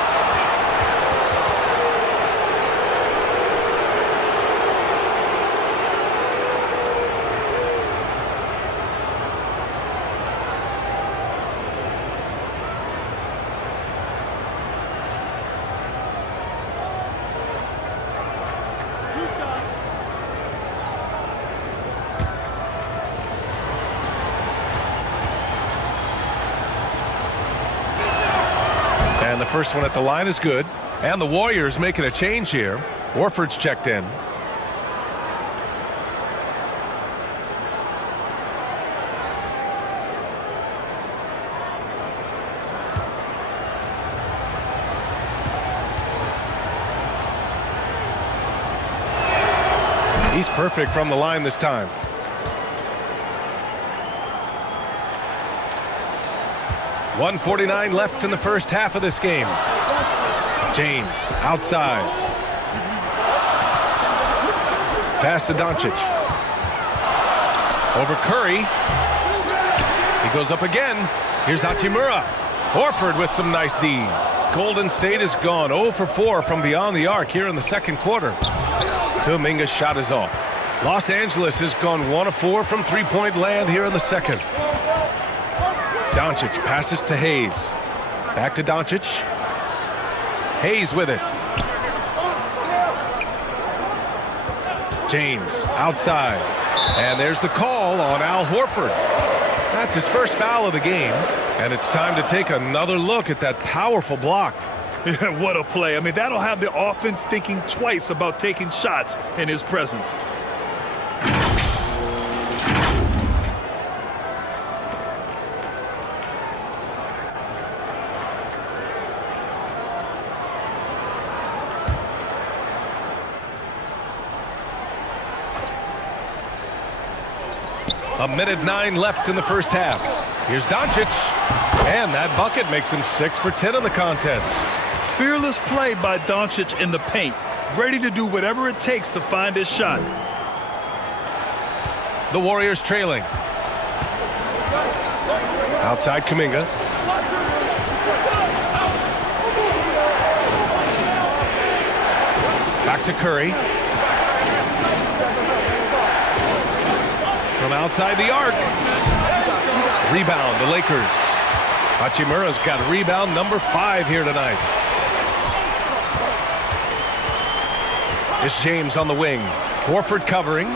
And the first one at the line is good. And the Warriors making a change here. Horford's checked in. He's perfect from the line this time. .149 left in the first half of this game. James outside. Pass to Doncic. Over Curry. He goes up again. Here's Hachimura. Horford with some nice D. Golden State is gone 0 for 4 from beyond the arc here in the second quarter. Kuminga's shot is off. Los Angeles has gone 1 of 4 from three-point land here in the second. Doncic passes to Hayes. Back to Doncic. Hayes with it. James outside. And there's the call on Al Horford. That's his first foul of the game. And it's time to take another look at that powerful block. What a play. I mean, that'll have the offense thinking twice about taking shots in his presence. A minute 9 left in the first half. Here's Doncic. And that bucket makes him 6 for 10 in the contest. Fearless play by Doncic in the paint. Ready to do whatever it takes to find his shot. The Warriors trailing. Outside Kuminga. Back to Curry. From outside the arc. Rebound, the Lakers. Hachimura's got rebound number 5 here tonight. It's James on the wing. Horford covering.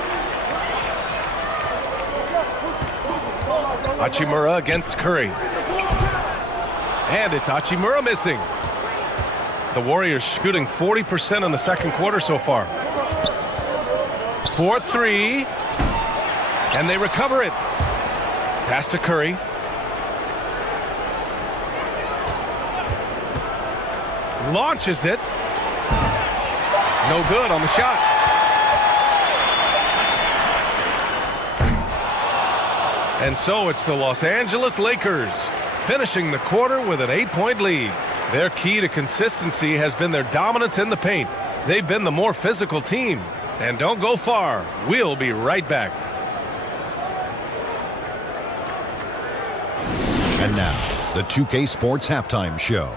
Hachimura against Curry. And it's Hachimura missing. The Warriors shooting 40% in the second quarter so far. 4-3. And they recover it. Pass to Curry. Launches it. No good on the shot. And so it's the Los Angeles Lakers finishing the quarter with an 8-point lead. Their key to consistency has been their dominance in the paint. They've been the more physical team. And don't go far. We'll be right back. And now, the 2K Sports Halftime Show.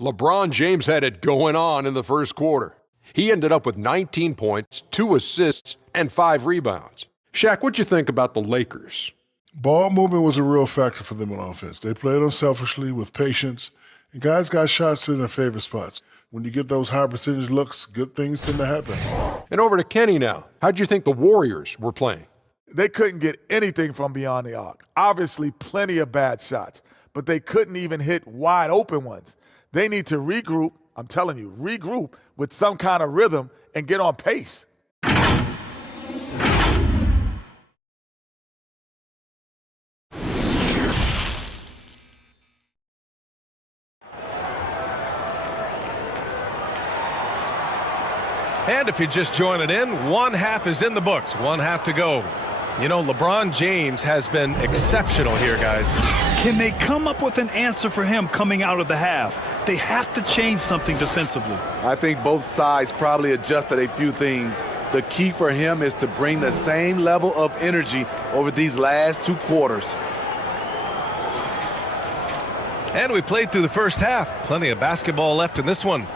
LeBron James had it going on in the first quarter. He ended up with 19 points, 2 assists, and 5 rebounds. Shaq, what'd you think about the Lakers? Ball movement was a real factor for them on offense. They played unselfishly with patience, and guys got shots in their favorite spots. When you get those high percentage looks, good things tend to happen. And over to Kenny now. How'd you think the Warriors were playing? They couldn't get anything from beyond the arc. Obviously, plenty of bad shots, but they couldn't even hit wide open ones. They need to regroup, I'm telling you, regroup with some kind of rhythm and get on pace. And if you're just joining in, one half is in the books, one half to go. You know, LeBron James has been exceptional here, guys. Can they come up with an answer for him coming out of the half? They have to change something defensively. I think both sides probably adjusted a few things. The key for him is to bring the same level of energy over these last 2 quarters. And we played through the first half. Plenty of basketball left in this one.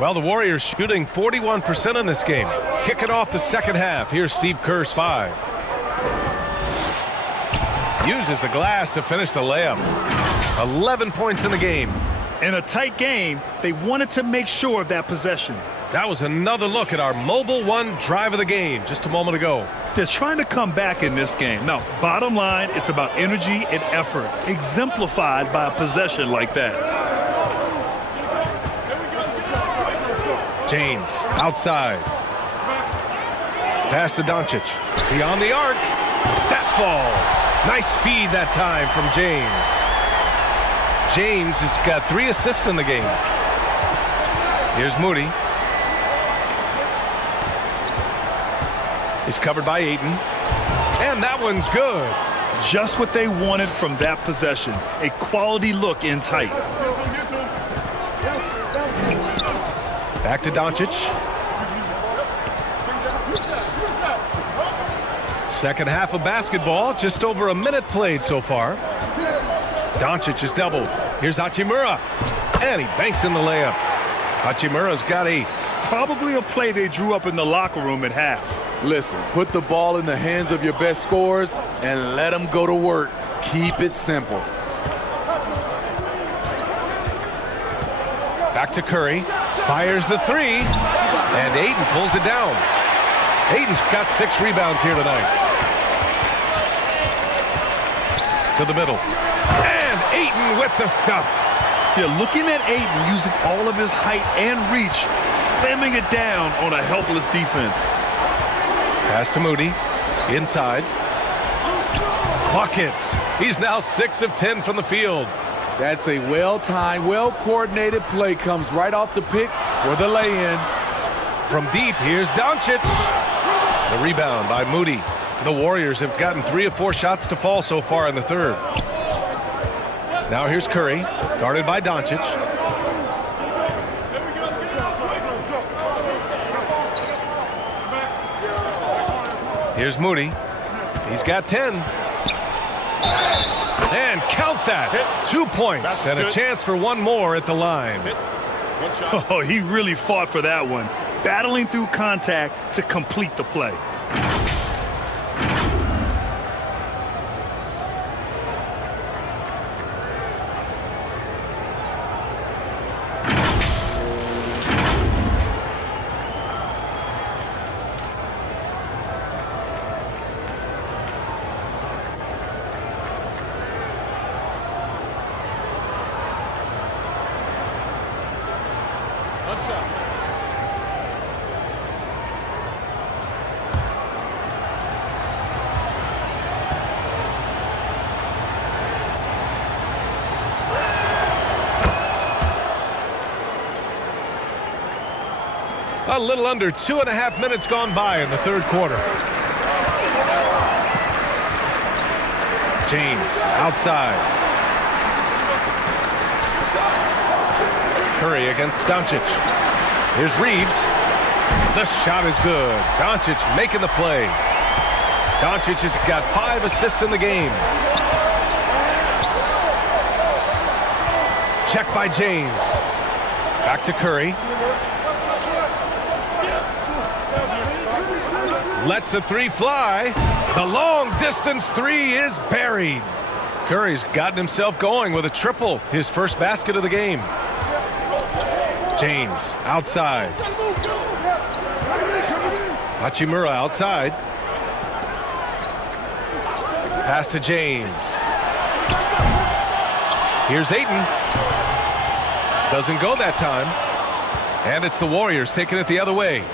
Well, the Warriors shooting 41% in this game. Kicking off the second half. Here's Steve Kerr's 5. Uses the glass to finish the layup. 11 points in the game. In a tight game, they wanted to make sure of that possession. That was another look at our Mobile One drive of the game just a moment ago. They're trying to come back in this game. Now, bottom line, it's about energy and effort, exemplified by a possession like that. James outside. Pass to Doncic. Beyond the arc. That falls. Nice feed that time from James. James has got 3 assists in the game. Here's Moody. He's covered by Ayton. And that one's good. Just what they wanted from that possession. A quality look in tight. Back to Doncic. Second half of basketball, just over a minute played so far. Doncic is doubled. Here's Hachimura. And he banks in the layup. Hachimura's got probably a play they drew up in the locker room at half. Listen, put the ball in the hands of your best scorers and let them go to work. Keep it simple. Back to Curry. Fires the 3. And Ayton pulls it down. Ayton's got 6 rebounds here tonight. To the middle. And Ayton with the stuff. Yeah, looking at Ayton using all of his height and reach, slamming it down on a helpless defense. Pass to Moody. Inside. Buckets. He's now 6 of 10 from the field. That's a well-timed, well-coordinated play. Comes right off the pick for the lay-in. From deep, here's Doncic. The rebound by Moody. The Warriors have gotten 3 of 4 shots to fall so far in the third. Now here's Curry, guarded by Doncic. Here's Moody. He's got 10. And count that. 2 points and a chance for one more at the line. Oh, he really fought for that one. Battling through contact to complete the play. A little under 2.5 minutes gone by in the third quarter. James outside. Curry against Doncic. Here's Reeves. The shot is good. Doncic making the play. Doncic has got 5 assists in the game. Check by James. Back to Curry. Lets a 3 fly. The long distance 3 is buried. Curry's gotten himself going with a triple, his first basket of the game. James outside. Hachimura outside. Pass to James. Here's Ayton. Doesn't go that time. And it's the Warriors taking it the other way.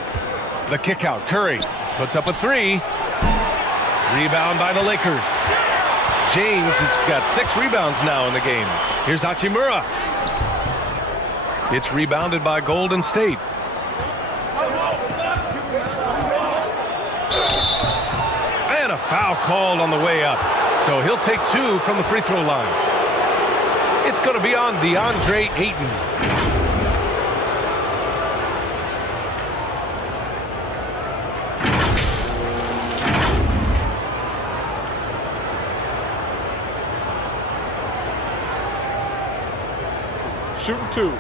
The kick out. Curry puts up a three. Rebound by the Lakers. James has got 6 rebounds now in the game. Here's Hachimura. It's rebounded by Golden State. And a foul called on the way up. So he'll take 2 from the free throw line. It's going to be on DeAndre Ayton. Shooting 2.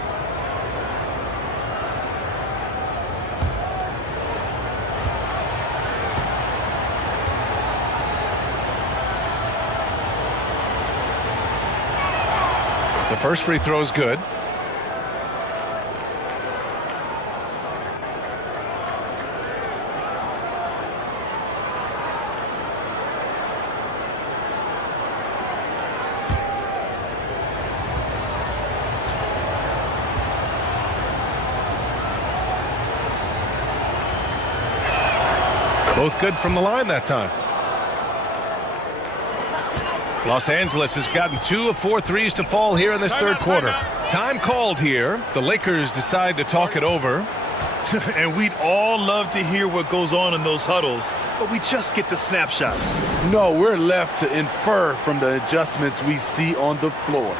The first free throw is good. Both good from the line that time. Los Angeles has gotten 2 of 4 threes to fall here in this third quarter. Time called here. The Lakers decide to talk it over. And we'd all love to hear what goes on in those huddles, but we just get the snapshots. No, we're left to infer from the adjustments we see on the floor.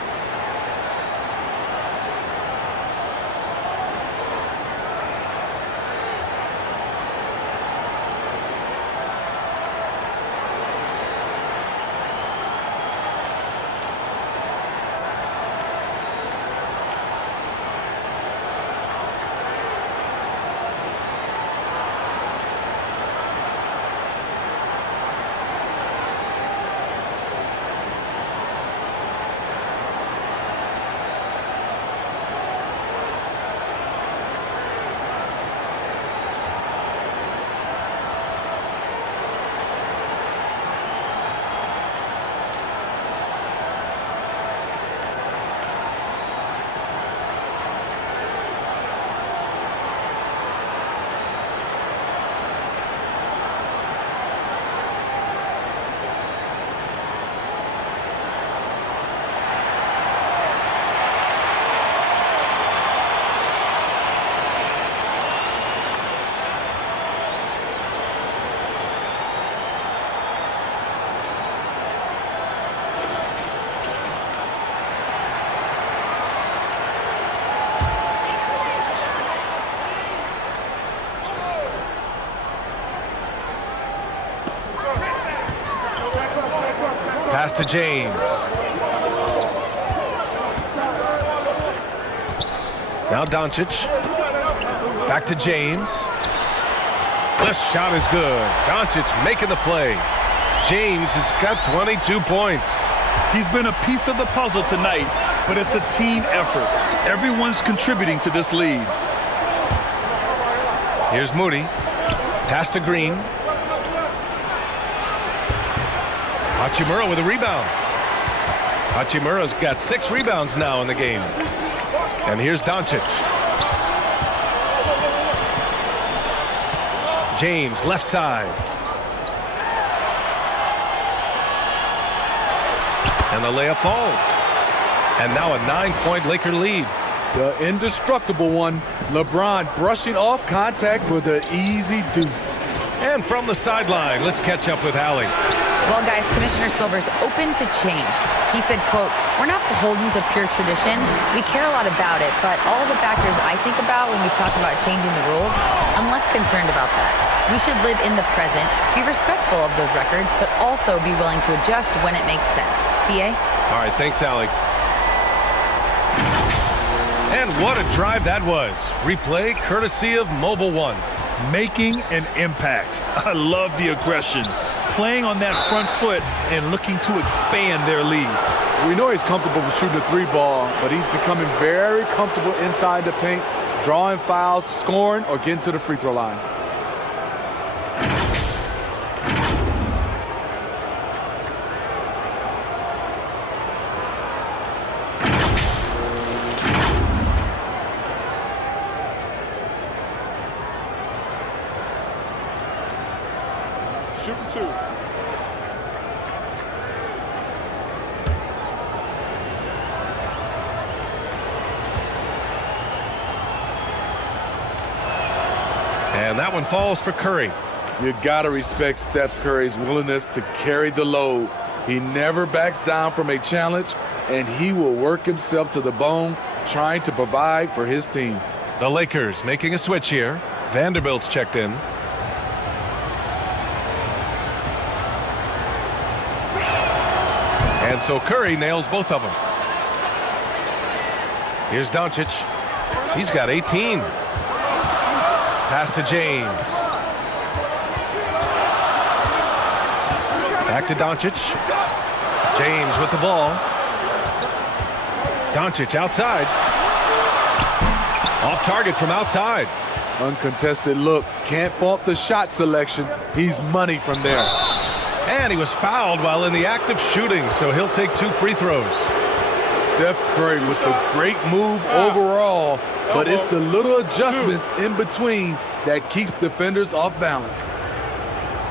Pass to James. Now Doncic. Back to James. The shot is good. Doncic making the play. James has got 22 points. He's been a piece of the puzzle tonight, but it's a team effort. Everyone's contributing to this lead. Here's Moody. Pass to Green. Hachimura with a rebound. Hachimura's got 6 rebounds now in the game. And here's Doncic. James, left side. And the layup falls. And now a 9-point Laker lead. The indestructible one. LeBron brushing off contact with an easy deuce. And from the sideline, let's catch up with Allie. Well, guys, Commissioner Silver's open to change. He said, quote, "We're not beholden to pure tradition. We care a lot about it, but all the factors I think about when we talk about changing the rules, I'm less concerned about that. We should live in the present, be respectful of those records, but also be willing to adjust when it makes sense." PA? All right, thanks, Allie. And what a drive that was. Replay courtesy of Mobile One. Making an impact. I love the aggression. Playing on that front foot and looking to expand their lead. We know he's comfortable with shooting the 3 ball, but he's becoming very comfortable inside the paint drawing fouls, scoring, or getting to the free throw line. Shooting 2. And that one falls for Curry. You gotta respect Steph Curry's willingness to carry the load. He never backs down from a challenge, and he will work himself to the bone trying to provide for his team. The Lakers making a switch here. Vanderbilt's checked in. And so Curry nails both of them. Here's Doncic. He's got 18. Pass to James. Back to Doncic. James with the ball. Doncic outside. Off target from outside. Uncontested look. Can't fault the shot selection. He's money from there. And he was fouled while in the act of shooting, so he'll take 2 free throws. Steph Curry with the great move overall, but it's the little adjustments in between that keeps defenders off balance.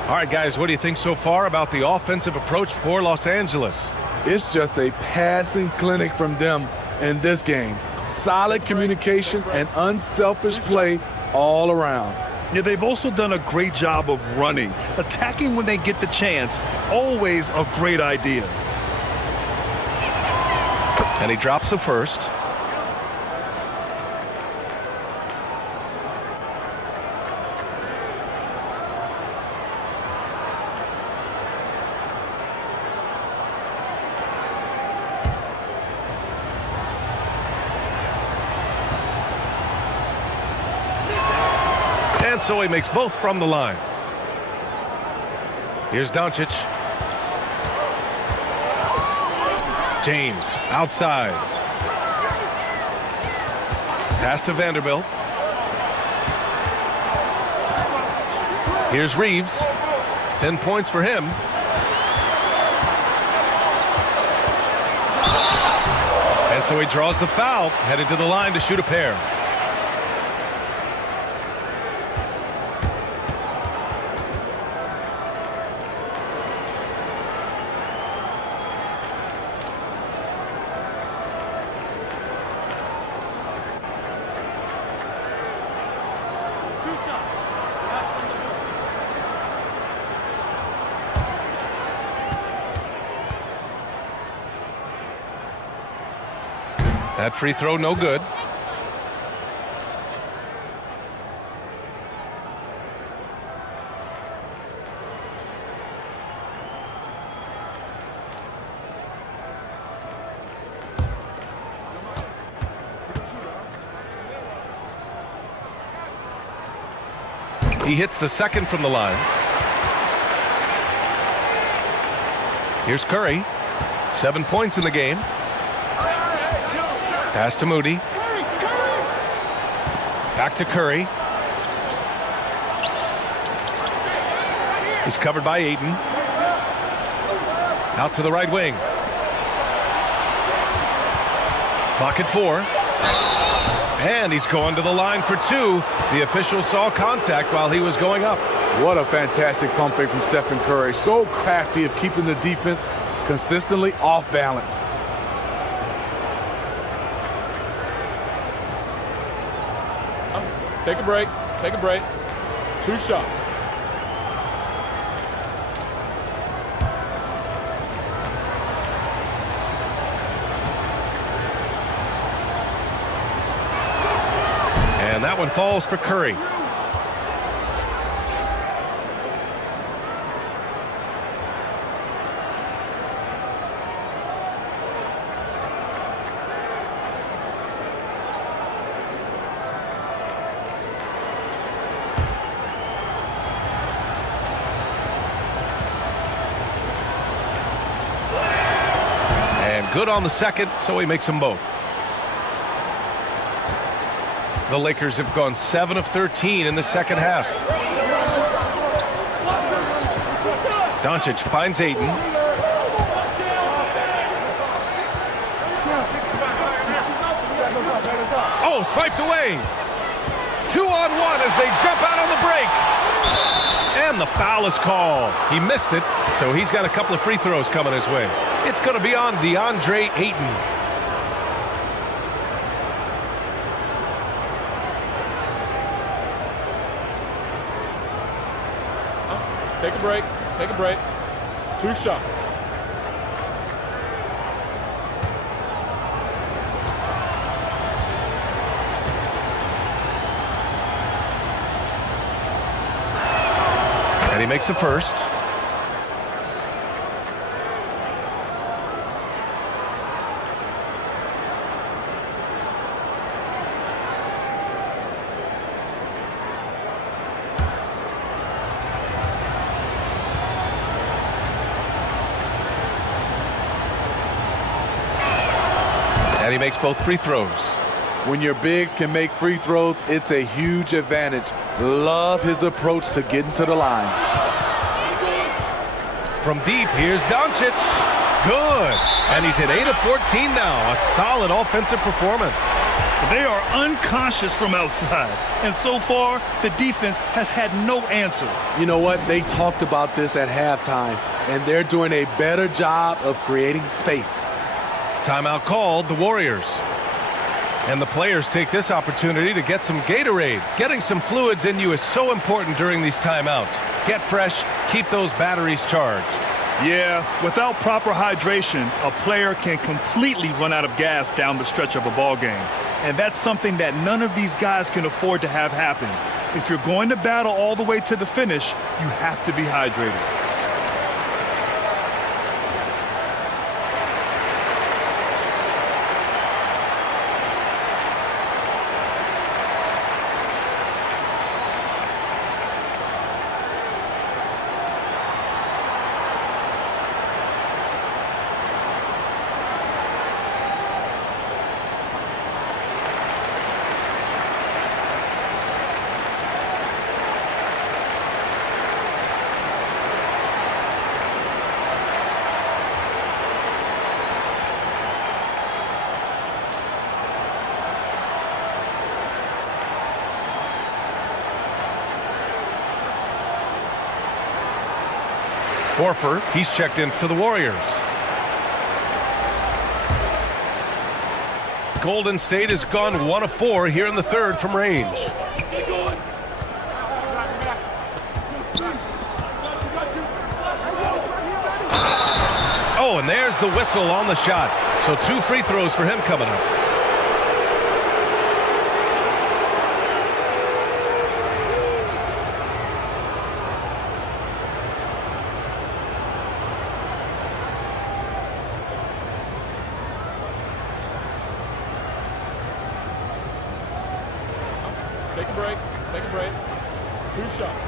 All right, guys, what do you think so far about the offensive approach for Los Angeles? It's just a passing clinic from them in this game. Solid communication and unselfish play all around. Yeah, they've also done a great job of running. Attacking when they get the chance, always a great idea. And he drops the first. And so he makes both from the line. Here's Doncic. James outside. Pass to Vanderbilt. Here's Reeves. 10 points for him. And so he draws the foul, headed to the line to shoot a pair. That free throw no good. He hits the second from the line. Here's Curry. 7 points in the game. Pass to Moody. Back to Curry. He's covered by Ayton. Out to the right wing. Clock at 4. And he's going to the line for 2. The official saw contact while he was going up. What a fantastic pump fake from Stephen Curry. So crafty of keeping the defense consistently off balance. Take a break. Take a break. 2 shots. And that one falls for Curry. And good on the second, so he makes them both. The Lakers have gone 7 of 13 in the second half. Doncic finds Ayton. Oh, swiped away. 2-on-1 as they jump out on the break. And the foul is called. He missed it, so he's got a couple of free throws coming his way. It's going to be on DeAndre Ayton. Take a break. Take a break. 2 shots. And he makes the first. And he makes both free throws. When your bigs can make free throws, it's a huge advantage. Love his approach to getting to the line. From deep, here's Doncic. Good. And he's hit 8 of 14 now. A solid offensive performance. They are unconscious from outside, and so far, the defense has had no answer. You know what? They talked about this at halftime, and they're doing a better job of creating space. Timeout called, the Warriors. And the players take this opportunity to get some Gatorade. Getting some fluids in you is so important during these timeouts. Get fresh, keep those batteries charged. Yeah, without proper hydration, a player can completely run out of gas down the stretch of a ball game. And that's something that none of these guys can afford to have happen. If you're going to battle all the way to the finish, you have to be hydrated. Horford, he's checked in for the Warriors. Golden State has gone 1 of 4 here in the third from range. Oh, and there's the whistle on the shot. So 2 free throws for him coming up. Take a break. Take a break. 2 shots.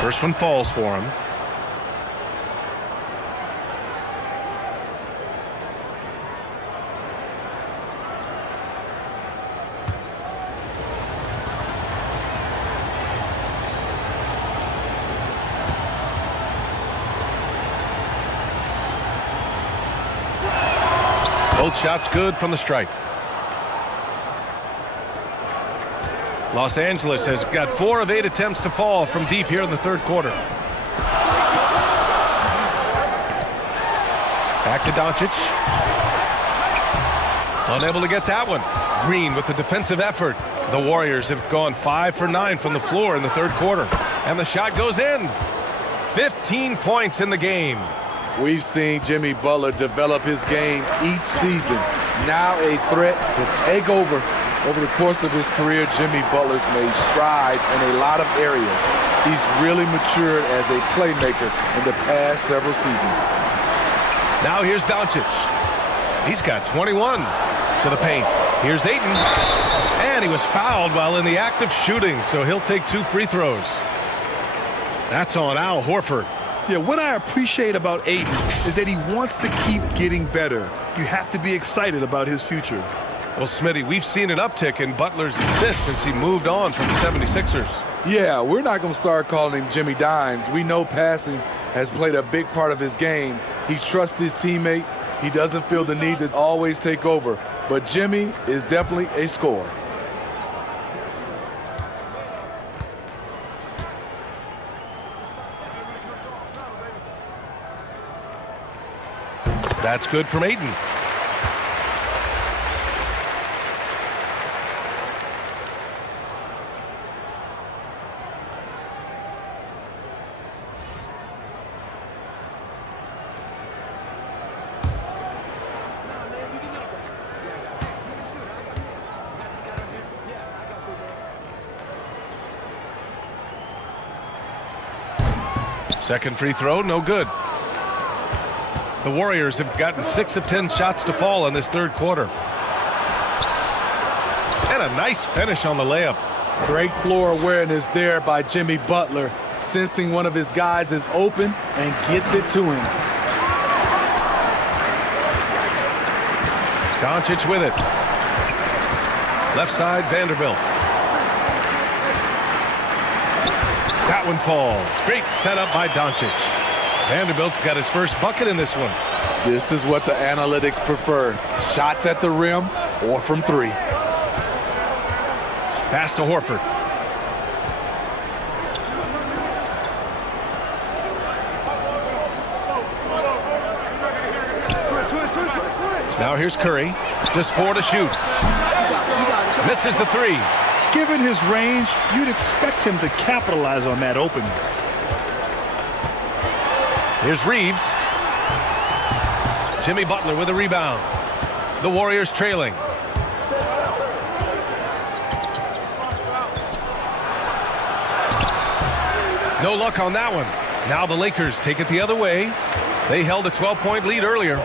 First one falls for him. Both shots good from the stripe. Los Angeles has got 4 of 8 attempts to fall from deep here in the third quarter. Back to Doncic. Unable to get that one. Green with the defensive effort. The Warriors have gone 5 for 9 from the floor in the third quarter. And the shot goes in. 15 points in the game. We've seen Jimmy Butler develop his game each season. Now a threat to take over. Over the course of his career, Jimmy Butler's made strides in a lot of areas. He's really matured as a playmaker in the past several seasons. Now here's Doncic. He's got 21 to the paint. Here's Ayton. And he was fouled while in the act of shooting, so he'll take 2 free throws. That's on Al Horford. Yeah, what I appreciate about Ayton is that he wants to keep getting better. You have to be excited about his future. Well, Smitty, we've seen an uptick in Butler's assists since he moved on from the 76ers. Yeah, we're not going to start calling him Jimmy Dimes. We know passing has played a big part of his game. He trusts his teammate. He doesn't feel the need to always take over. But Jimmy is definitely a scorer. That's good from Ayton. Second free throw, no good. The Warriors have gotten 6 of 10 shots to fall in this third quarter. And a nice finish on the layup. Great floor awareness there by Jimmy Butler, sensing one of his guys is open and gets it to him. Doncic with it. Left side, Vanderbilt. That one falls. Great setup by Doncic. Vanderbilt's got his first bucket in this one. This is what the analytics prefer. Shots at the rim or from 3. Pass to Horford. Now here's Curry. Just 4 to shoot. Misses the 3. Given his range, you'd expect him to capitalize on that opening. Here's Reeves. Jimmy Butler with a rebound. The Warriors trailing. No luck on that one. Now the Lakers take it the other way. They held a 12-point lead earlier.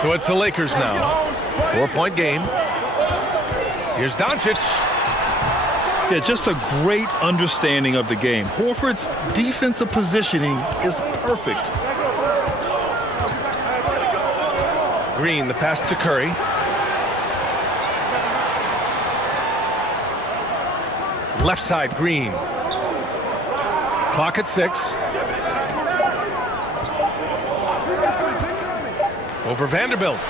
So it's the Lakers now. 4-point game. Here's Doncic. Yeah, just a great understanding of the game. Horford's defensive positioning is perfect. Green, the pass to Curry. Left side, Green. Clock at 6. Over Vanderbilt.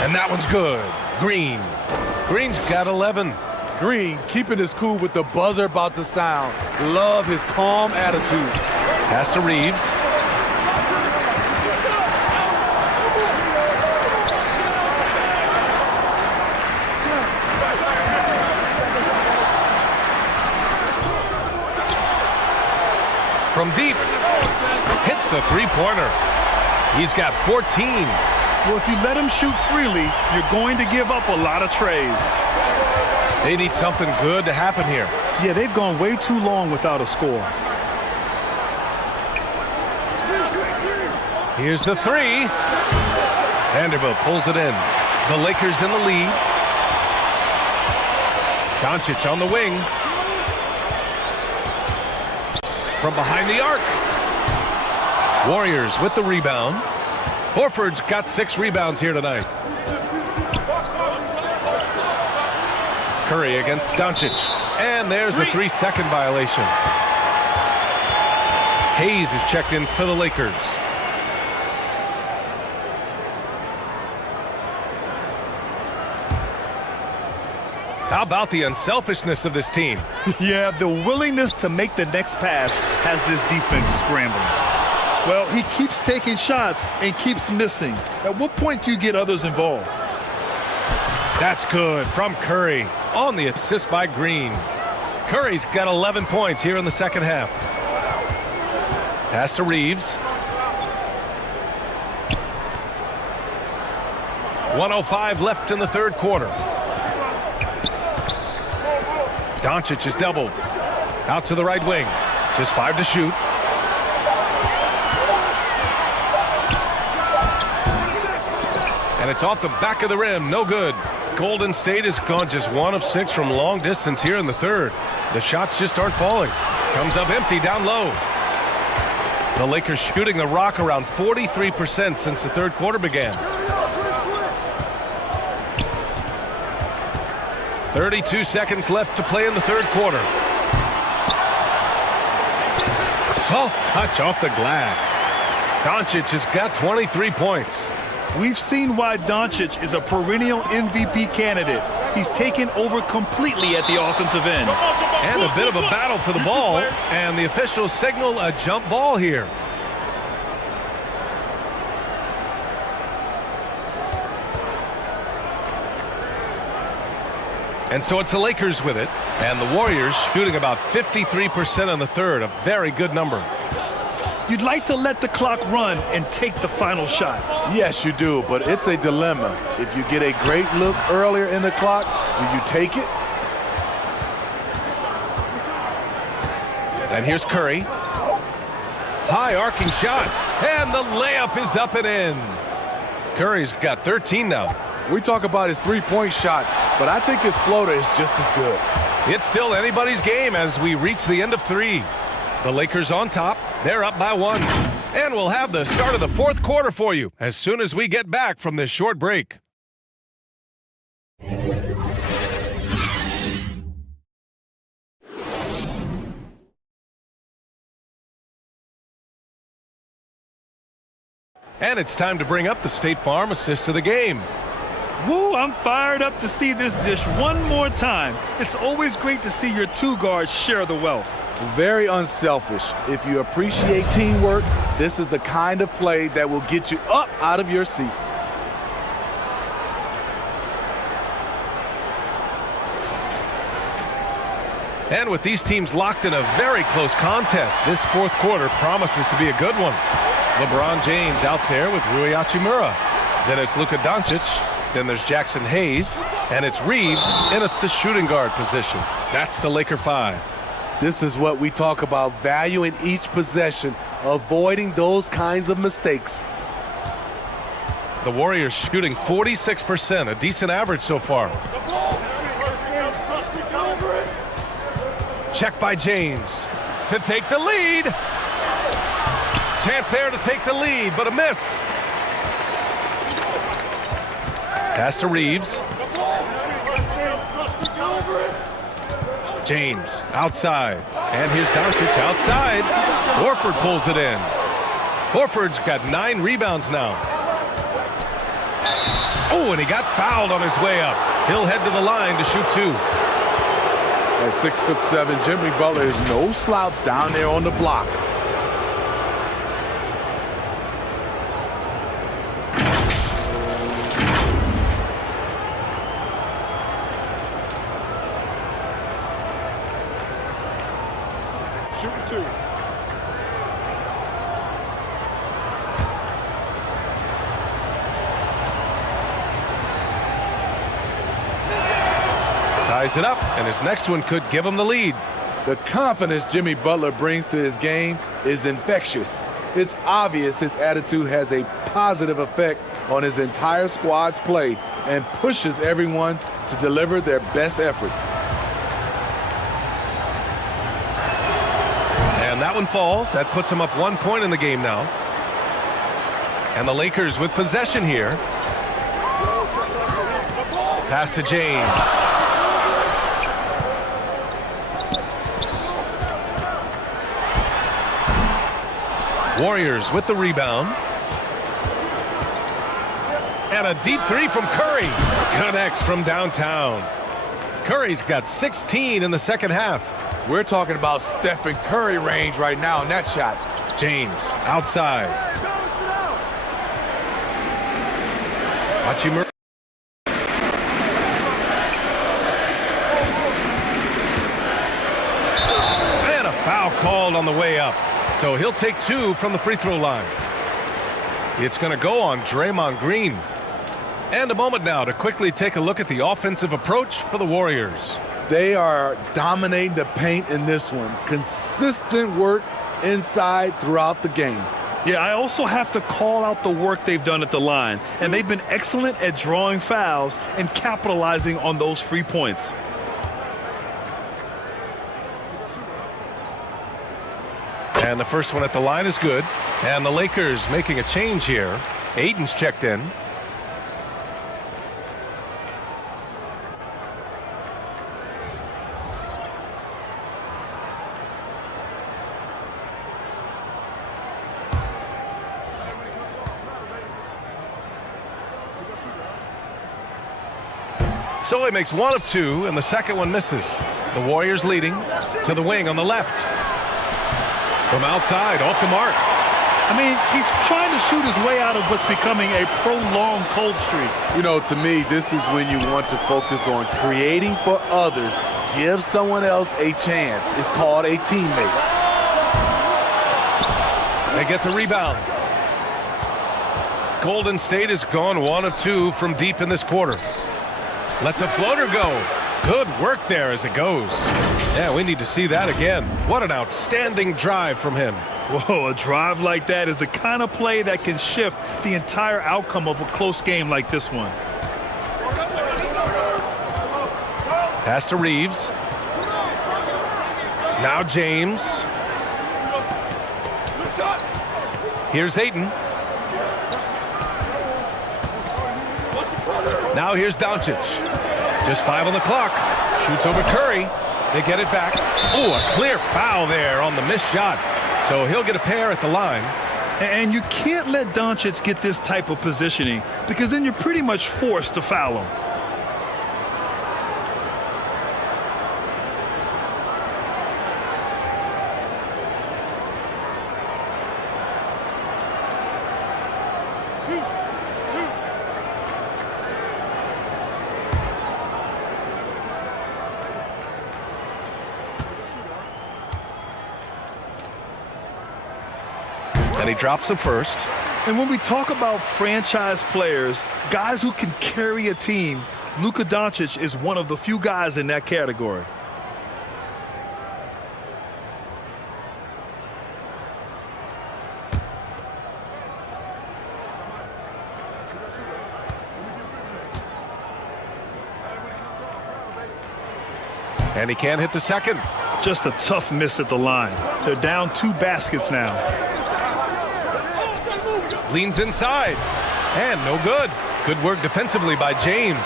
And that one's good. Green. Green's got 11. Green keeping his cool with the buzzer about to sound. Love his calm attitude. Pass to Reeves. From deep. Hits a 3-pointer. He's got 14. Well, if you let him shoot freely, you're going to give up a lot of trays. They need something good to happen here. Yeah, they've gone way too long without a score. Here's the 3. Vanderbilt pulls it in. The Lakers in the lead. Doncic on the wing. From behind the arc. Warriors with the rebound. Horford's got 6 rebounds here tonight. Curry against Doncic. And there's a 3-second violation. Hayes is checked in for the Lakers. How about the unselfishness of this team? Yeah, the willingness to make the next pass has this defense scrambling. Well, he keeps taking shots and keeps missing. At what point do you get others involved? That's good from Curry on the assist by Green. Curry's got 11 points here in the second half. Pass to Reeves. 1:05 left in the third quarter. Doncic is doubled. Out to the right wing. Just 5 to shoot. And it's off the back of the rim. No good. Golden State has gone just 1 of 6 from long distance here in the third. The shots just aren't falling. Comes up empty down low. The Lakers shooting the rock around 43% since the third quarter began. 32 seconds left to play in the third quarter. Soft touch off the glass. Doncic has got 23 points. We've seen why Doncic is a perennial MVP candidate. He's taken over completely at the offensive end. And a bit of a battle for the ball, and the officials signal a jump ball here. And so it's the Lakers with it, and the Warriors shooting about 53% on the third, a very good number. You'd like to let the clock run and take the final shot. Yes, you do, but it's a dilemma. If you get a great look earlier in the clock, do you take it? And here's Curry. High arcing shot, and the layup is up and in. Curry's got 13 now. We talk about his three-point shot, but I think his floater is just as good. It's still anybody's game as we reach the end of 3. The Lakers on top. They're up by 1. And we'll have the start of the fourth quarter for you as soon as we get back from this short break. And it's time to bring up the State Farm assist of the game. Woo, I'm fired up to see this dish one more time. It's always great to see your two guards share the wealth. Very unselfish. If you appreciate teamwork, this is the kind of play that will get you up out of your seat. And with these teams locked in a very close contest, this fourth quarter promises to be a good one. LeBron James out there with Rui Hachimura. Then it's Luka Doncic. Then there's Jackson Hayes. And it's Reeves in at the shooting guard position. That's the Laker 5. This is what we talk about, valuing each possession, avoiding those kinds of mistakes. The Warriors shooting 46%, a decent average so far. Check by James to take the lead. Chance there to take the lead, but a miss. Pass to Reeves. James outside, and here's Doncic outside. Horford pulls it in. Horford's got 9 rebounds now. Oh, and he got fouled on his way up. He'll head to the line to shoot 2. At 6'7", Jimmy Butler is no slouch down there on the block. Shooting 2. Ties it up, and his next one could give him the lead. The confidence Jimmy Butler brings to his game is infectious. It's obvious his attitude has a positive effect on his entire squad's play and pushes everyone to deliver their best effort. And that one falls. That puts him up 1 point in the game now. And the Lakers with possession here. Pass to James. Warriors with the rebound. And a deep 3 from Curry. Connects from downtown. Curry's got 16 in the second half. We're talking about Stephen Curry range right now in that shot. James outside. Hachimura. Foul called on the way up. So he'll take 2 from the free throw line. It's going to go on Draymond Green. And a moment now to quickly take a look at the offensive approach for the Warriors. They are dominating the paint in this one. Consistent work inside throughout the game. Yeah, I also have to call out the work they've done at the line. And they've been excellent at drawing fouls and capitalizing on those free points. And the first one at the line is good. And the Lakers making a change here. Ayton's checked in. So he makes 1 of 2, and the second one misses. The Warriors leading to the wing on the left. From outside, off the mark. I mean, he's trying to shoot his way out of what's becoming a prolonged cold streak. You know, to me, this is when you want to focus on creating for others. Give someone else a chance. It's called a teammate. They get the rebound. Golden State has gone 1 of 2 from deep in this quarter. Lets a floater go. Good work there as it goes. Yeah, we need to see that again. What an outstanding drive from him. Whoa, a drive like that is the kind of play that can shift the entire outcome of a close game like this one. Pass to Reeves. Now James. Here's Ayton. Now here's Doncic. Just 5 on the clock. Shoots over Curry. They get it back. Oh, a clear foul there on the missed shot. So he'll get a pair at the line. And you can't let Doncic get this type of positioning because then you're pretty much forced to foul him. And he drops the first. And when we talk about franchise players, guys who can carry a team, Luka Doncic is one of the few guys in that category. And he can't hit the second. Just a tough miss at the line. They're down 2 baskets now. Leans inside. And no good. Good work defensively by James.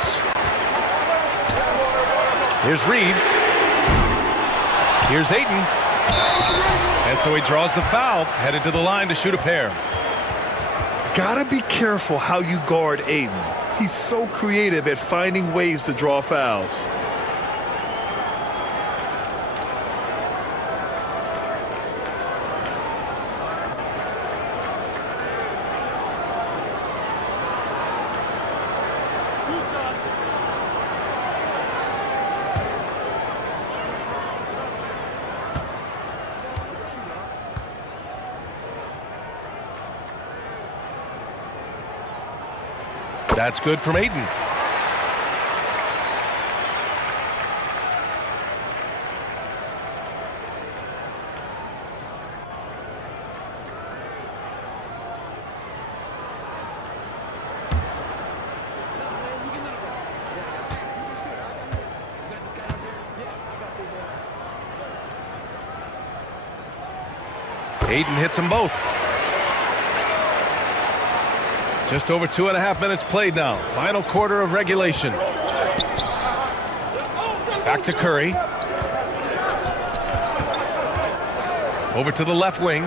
Here's Reeves. Here's Ayton. And so he draws the foul, headed to the line to shoot a pair. Gotta be careful how you guard Ayton. He's so creative at finding ways to draw fouls. That's good from Ayton. Ayton hits them both. Just over 2.5 minutes played now. Final quarter of regulation. Back to Curry. Over to the left wing.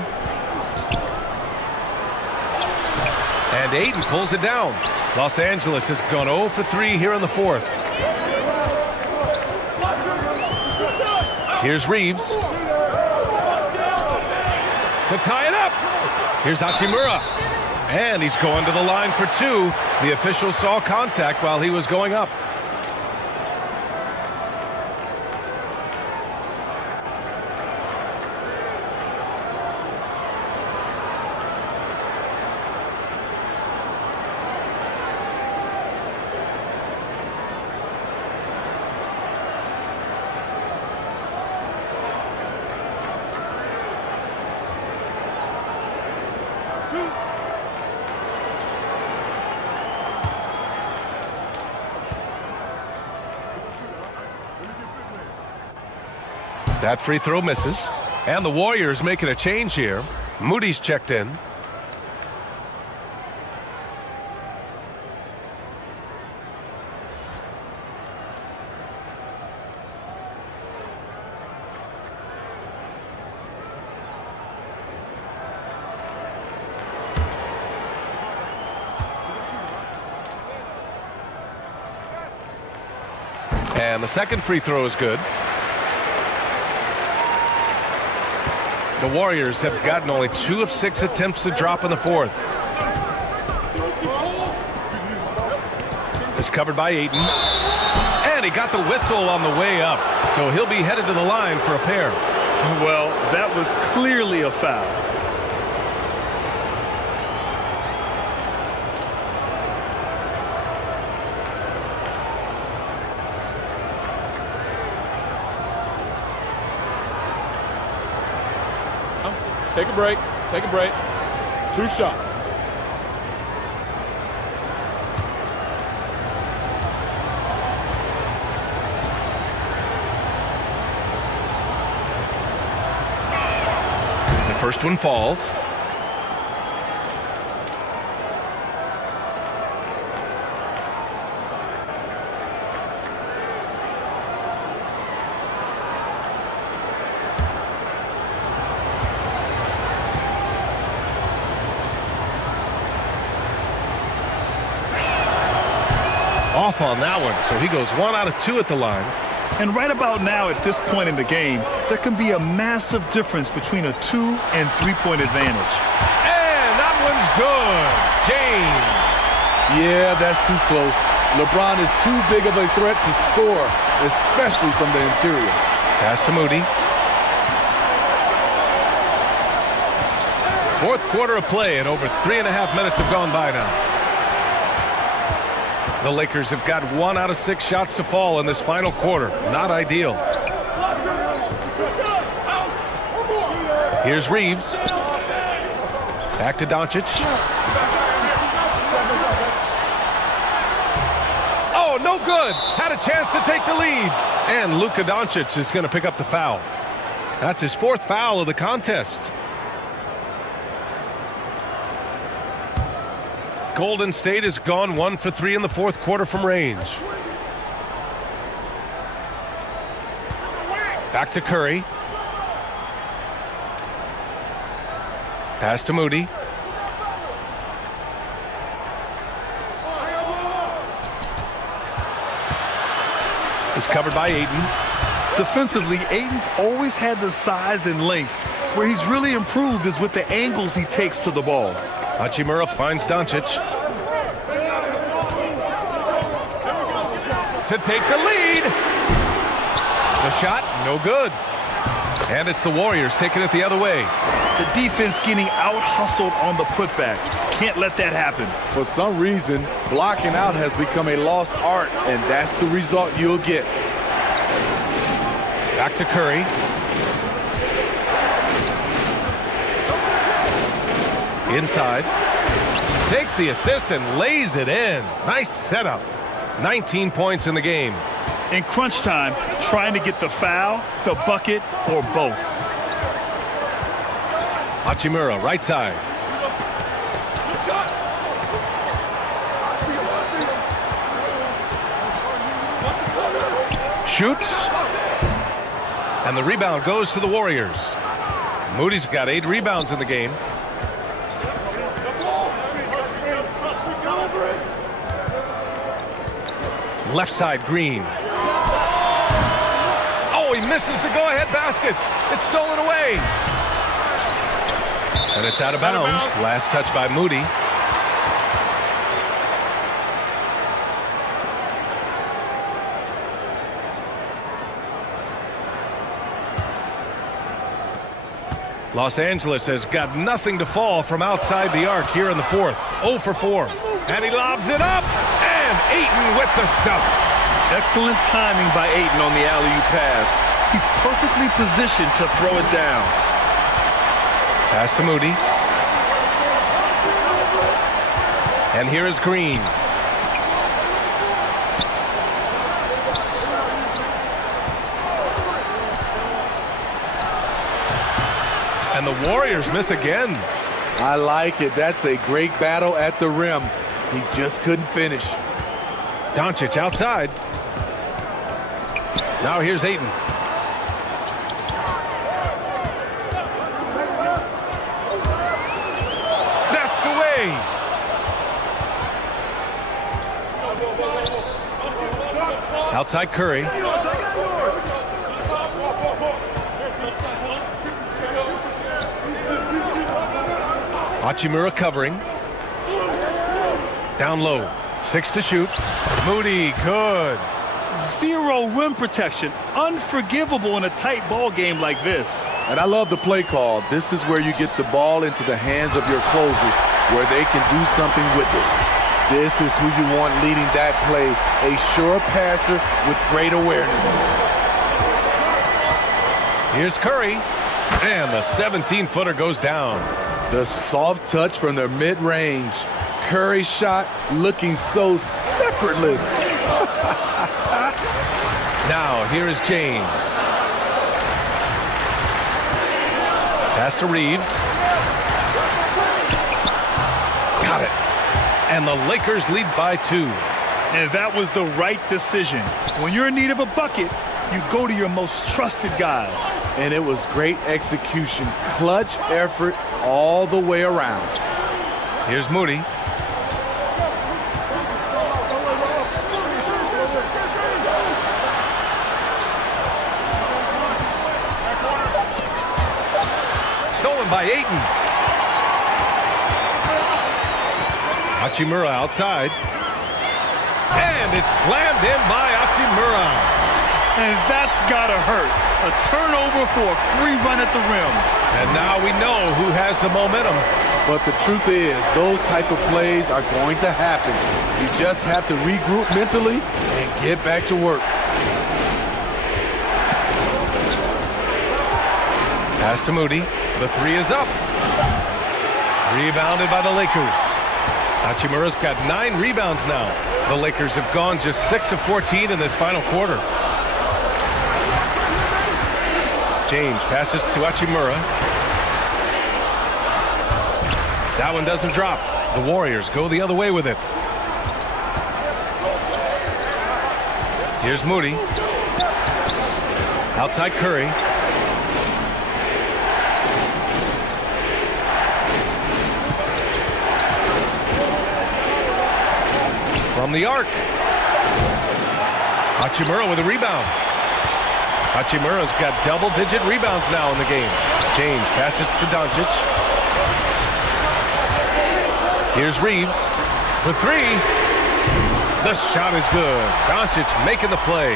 And Ayton pulls it down. Los Angeles has gone 0 for 3 here in the fourth. Here's Reeves. To tie it up. Here's Hachimura. And he's going to the line for 2. The official saw contact while he was going up. That free throw misses. And the Warriors making a change here. Moody's checked in. And the second free throw is good. The Warriors have gotten only 2 of 6 attempts to drop in the fourth. It's covered by Ayton. And he got the whistle on the way up. So he'll be headed to the line for a pair. Well, that was clearly a foul. Take a break. Take a break. 2 shots. The first one falls. Off on that one, so he goes 1 out of 2 at the line. And right about now, at this point in the game, there can be a massive difference between a 2- and 3-point advantage. And that one's good. James. Yeah, that's too close. LeBron is too big of a threat to score, especially from the interior. Pass to Moody. Fourth quarter of play, and over 3.5 minutes have gone by now. The Lakers have got 1 out of 6 shots to fall in this final quarter. Not ideal. Here's Reeves. Back to Doncic. Oh, no good. Had a chance to take the lead. And Luka Doncic is going to pick up the foul. That's his 4th foul of the contest. Golden State has gone 1 for 3 in the fourth quarter from range. Back to Curry. Pass to Moody. It's covered by Ayton. Defensively, Ayton's always had the size and length. Where he's really improved is with the angles he takes to the ball. Hachimura finds Doncic. To take the lead. The shot, no good. And it's the Warriors taking it the other way. The defense getting out-hustled on the putback. Can't let that happen. For some reason, blocking out has become a lost art, and that's the result you'll get. Back to Curry. Inside. Takes the assist and lays it in. Nice setup. 19 points in the game. In crunch time, trying to get the foul, the bucket, or both. Hachimura, right side. Shoots. And the rebound goes to the Warriors. Moody's got 8 rebounds in the game. Left side, Green. Oh, he misses the go-ahead basket. It's stolen away. And it's out of bounds. Last touch by Moody. Los Angeles has got nothing to fall from outside the arc here in the fourth. 0 for 4. And he lobs it up. And Ayton with the stuff. Excellent timing by Ayton on the alley-oop pass. He's perfectly positioned to throw it down. Pass to Moody. And here is Green. the Warriors miss again. I like it. That's a great battle at the rim. He just couldn't finish. Doncic outside. Now here's Ayton. Snatched away. Outside Curry. Hachimura covering. Down low. 6 to shoot. Moody, good. Zero rim protection. Unforgivable in a tight ball game like this. And I love the play call. This is where you get the ball into the hands of your closers, where they can do something with it. This is who you want leading that play, a sure passer with great awareness. Here's Curry, and the 17-footer goes down. The soft touch from their mid-range. Curry shot looking so effortless. Now, here is James. Pass to Reeves. Got it. And the Lakers lead by 2. And that was the right decision. When you're in need of a bucket, you go to your most trusted guys. And it was great execution. Clutch effort all the way around. Here's Moody. Stolen by Ayton. Hachimura outside. And it's slammed in by Hachimura. And that's gotta hurt. A turnover for a free run at the rim. And now we know who has the momentum. But the truth is, those type of plays are going to happen. You just have to regroup mentally and get back to work. Pass to Moody. The 3 is up. Rebounded by the Lakers. Hachimura's got 9 rebounds now. The Lakers have gone just 6 of 14 in this final quarter. James passes to Hachimura. That one doesn't drop. The Warriors go the other way with it. Here's Moody. Outside Curry. From the arc. Hachimura with a rebound. Hachimura's got double-digit rebounds now in the game. James passes to Doncic. Here's Reeves for 3. The shot is good. Doncic making the play.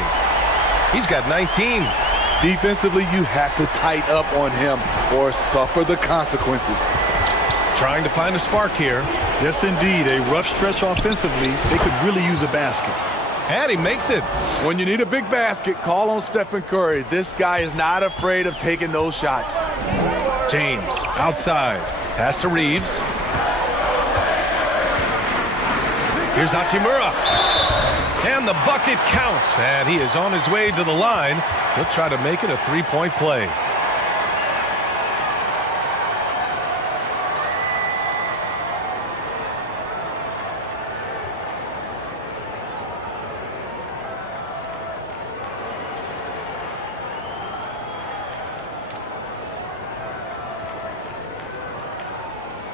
He's got 19. Defensively, you have to tighten up on him or suffer the consequences. Trying to find a spark here. Yes, indeed. A rough stretch offensively. They could really use a basket. And he makes it. When you need a big basket, call on Stephen Curry. This guy is not afraid of taking those shots. James outside. Pass to Reeves. Here's Hachimura. And the bucket counts. And he is on his way to the line. He'll try to make it a 3-point play.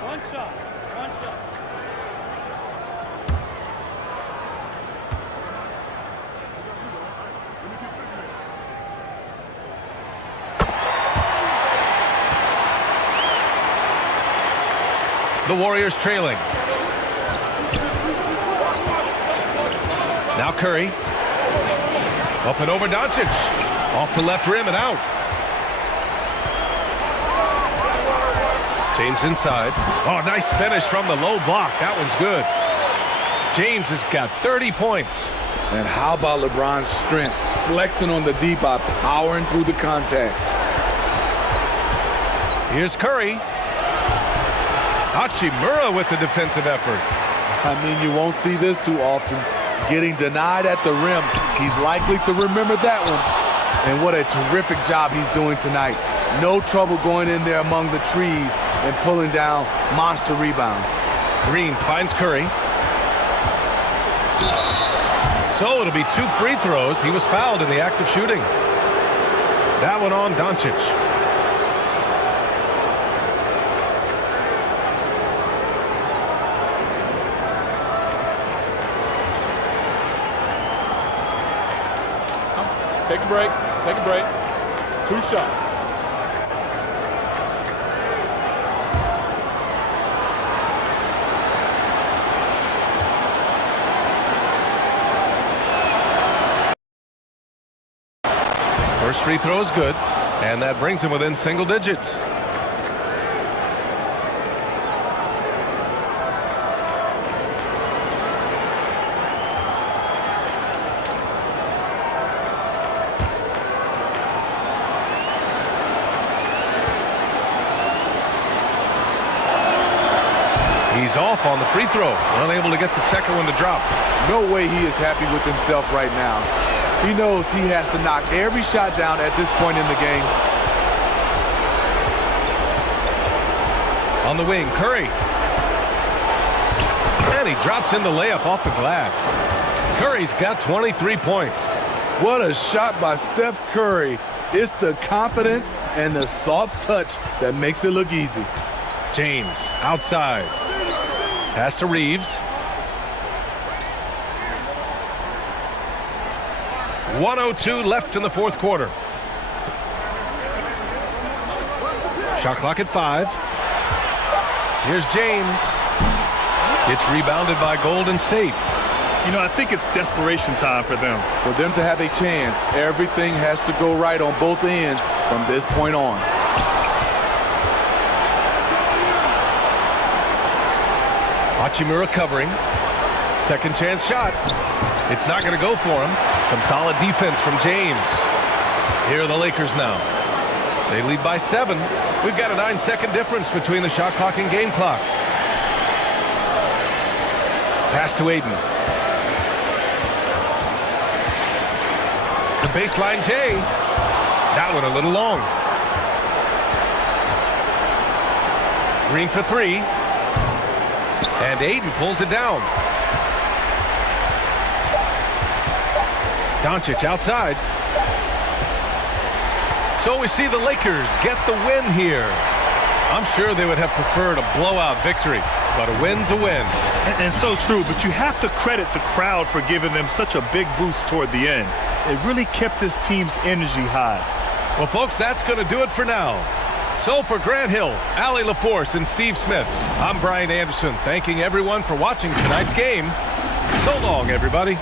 One shot. The Warriors trailing. Now Curry. Up and over Doncic. Off the left rim and out. James inside. Oh, nice finish from the low block. That one's good. James has got 30 points. And how about LeBron's strength? Flexing on the D by powering through the contact. Here's Curry. Hachimura with the defensive effort. I mean, you won't see this too often. Getting denied at the rim. He's likely to remember that one. And what a terrific job he's doing tonight. No trouble going in there among the trees and pulling down monster rebounds. Green finds Curry. So it'll be 2 free throws. He was fouled in the act of shooting. That one on Doncic. Take a break. Take a break. 2 shots. First free throw is good, and that brings him within single digits. He's off on the free throw, unable to get the second one to drop. No way he is happy with himself right now. He knows he has to knock every shot down at this point in the game. On the wing, Curry. And he drops in the layup off the glass. Curry's got 23 points. What a shot by Steph Curry. It's the confidence and the soft touch that makes it look easy. James outside. Pass to Reeves. 1:02 left in the fourth quarter. Shot clock at 5. Here's James. It's rebounded by Golden State. You know, I think it's desperation time for them. For them to have a chance, everything has to go right on both ends from this point on. Hachimura covering. Second chance shot. It's not going to go for him. Some solid defense from James. Here are the Lakers now. They lead by 7. We've got a 9-second difference between the shot clock and game clock. Pass to Aiden. The baseline J. That one a little long. Green for 3. And Aiden pulls it down. Doncic outside. So we see the Lakers get the win here. I'm sure they would have preferred a blowout victory, but a win's a win. And so true, but you have to credit the crowd for giving them such a big boost toward the end. It really kept this team's energy high. Well, folks, that's going to do it for now. So for Grant Hill, Allie LaForce, and Steve Smith, I'm Brian Anderson, thanking everyone for watching tonight's game. So long, everybody.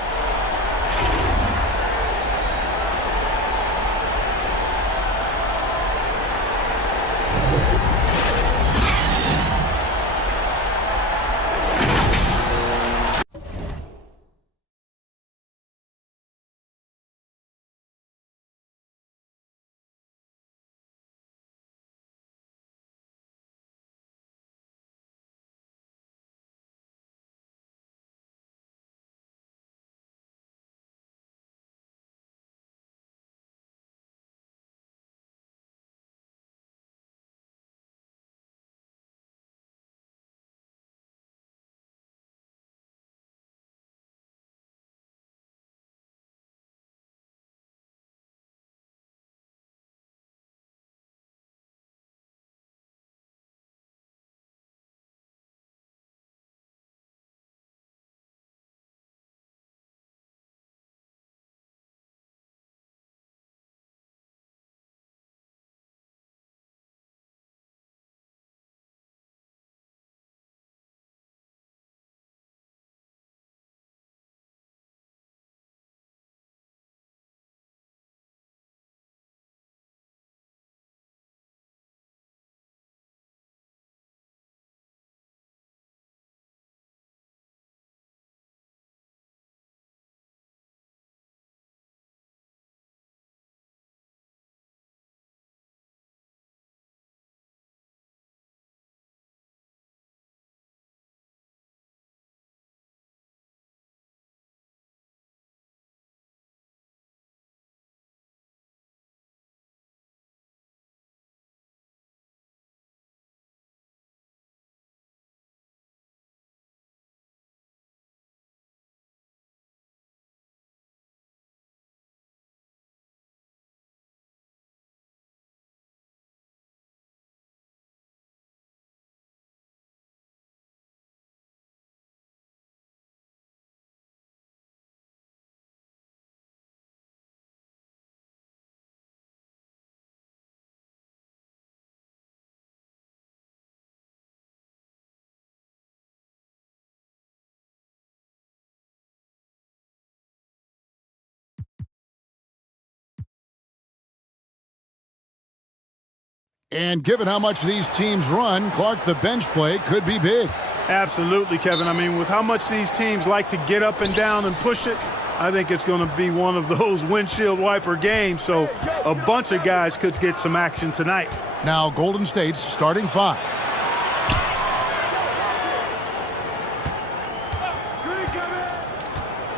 And given how much these teams run, Clark, the bench play could be big. Absolutely, Kevin. I mean, with how much these teams like to get up and down and push it, I think it's going to be one of those windshield wiper games. So a bunch of guys could get some action tonight. Now Golden State's starting 5.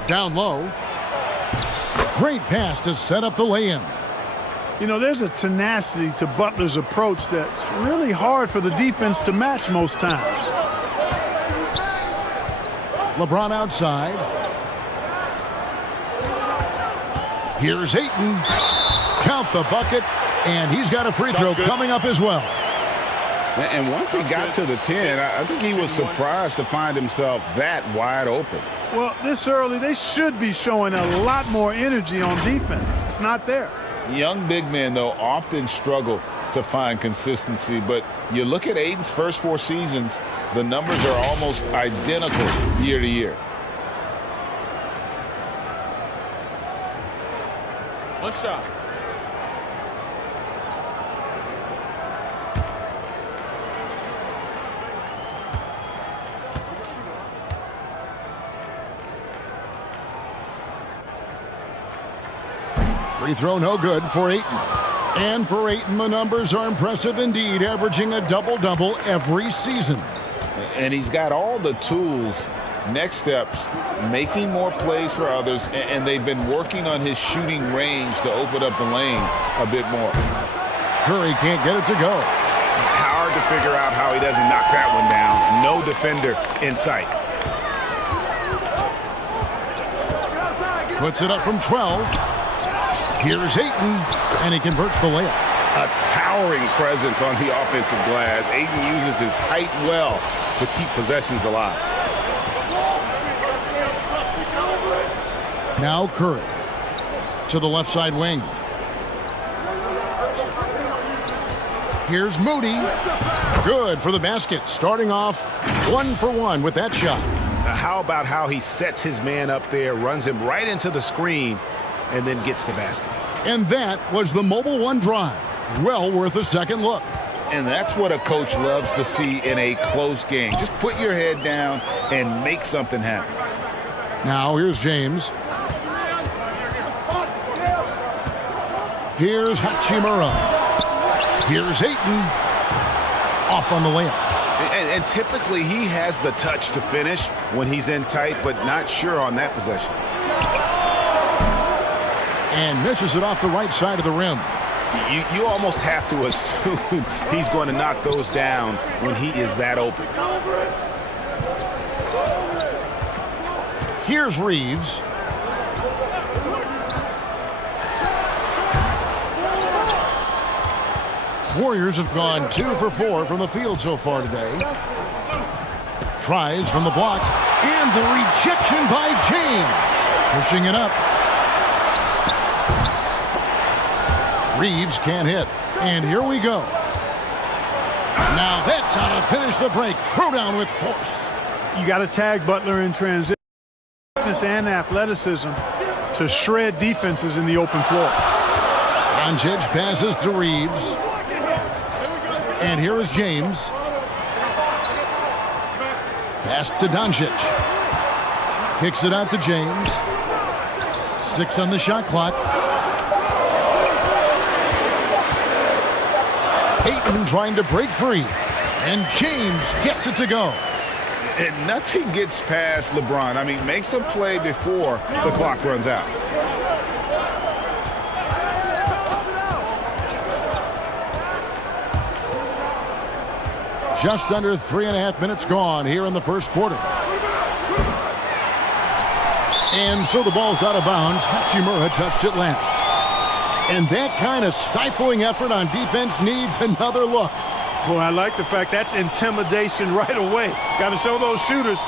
Down low. Great pass to set up the lay-in. You know, there's a tenacity to Butler's approach that's really hard for the defense to match most times. LeBron outside. Here's Ayton. Count the bucket, and he's got a free throw coming up as well. And once he got to the 10, I think he was surprised to find himself that wide open. Well, this early, they should be showing a lot more energy on defense. It's not there. Young big men, though, often struggle to find consistency. But you look at Ayton's first 4 seasons, the numbers are almost identical year to year. One shot. Free throw no good for Ayton. And for Ayton, the numbers are impressive indeed, averaging a double-double every season. And he's got all the tools. Next steps, making more plays for others, and they've been working on his shooting range to open up the lane a bit more. Curry can't get it to go. Hard to figure out how he doesn't knock that one down. No defender in sight. Puts it up from 12. Here's Ayton, and he converts the layup. A towering presence on the offensive glass. Ayton uses his height well to keep possessions alive. Now Curry to the left side wing. Here's Moody. Good for the basket. Starting off 1 for 1 with that shot. Now how about how he sets his man up there, runs him right into the screen, and then gets the basket. And that was the Mobile One drive. Well worth a second look. And that's what a coach loves to see in a close game. Just put your head down and make something happen. Now here's James. Here's Hachimura. Here's Ayton. Off on the layup. And typically he has the touch to finish when he's in tight, but not sure on that possession. And misses it off the right side of the rim. You almost have to assume he's going to knock those down when he is that open. Here's Reeves. Warriors have gone 2 for 4 from the field so far today. Tries from the block. And the rejection by James. Pushing it up. Reeves can't hit. And here we go. Now that's how to finish the break. Throw down with force. You got to tag Butler in transition. Fitness and athleticism to shred defenses in the open floor. Doncic passes to Reeves. And here is James. Pass to Doncic. Kicks it out to James. 6 on the shot clock. Ayton trying to break free. And James gets it to go. And nothing gets past LeBron. I mean, makes a play before the clock runs out. Just under 3.5 minutes gone here in the first quarter. And so the ball's out of bounds. Hachimura touched it last. And that kind of stifling effort on defense needs another look. Boy, I like the fact that's intimidation right away. Got to show those shooters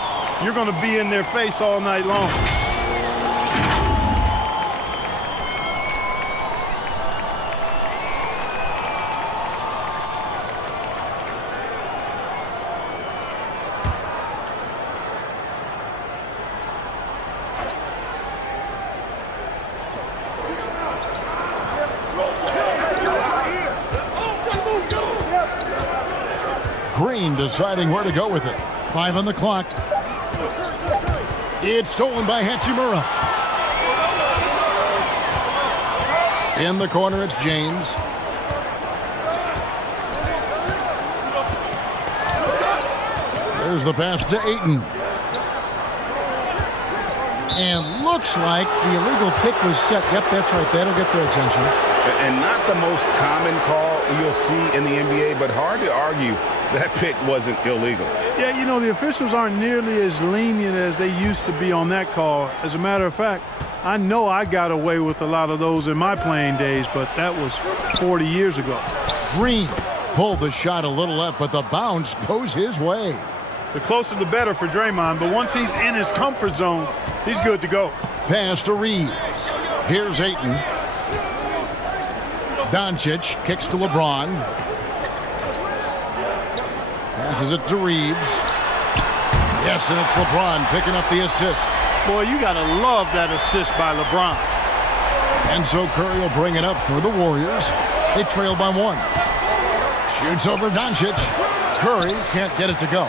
you're going to be in their face all night long. Green deciding where to go with it. 5 on the clock. It's stolen by Hachimura. In the corner, it's James. There's the pass to Ayton. And looks like the illegal pick was set. Yep, that's right. That'll get their attention. And not the most common call you'll see in the NBA, but hard to argue that pick wasn't illegal. Yeah, you know, the officials aren't nearly as lenient as they used to be on that call. As a matter of fact, I know I got away with a lot of those in my playing days, but that was 40 years ago. Green pulled the shot a little left, but the bounce goes his way. The closer the better for Draymond, but once he's in his comfort zone, he's good to go. Pass to Reeves. Here's Ayton. Doncic kicks to LeBron. Passes it to Reeves. Yes, and it's LeBron picking up the assist. Boy, you got to love that assist by LeBron. And so Curry will bring it up for the Warriors. They trail by 1. Shoots over Doncic. Curry can't get it to go.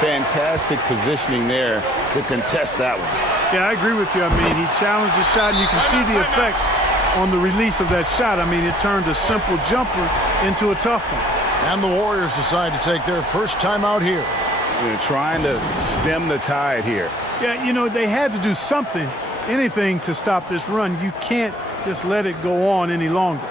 Fantastic positioning there to contest that one. Yeah, I agree with you. I mean, he challenged the shot, and you can see the effects on the release of that shot. I mean, it turned a simple jumper into a tough one. And the Warriors decide to take their first time out here. They're trying to stem the tide here. Yeah, you know, they had to do something, anything to stop this run. You can't just let it go on any longer.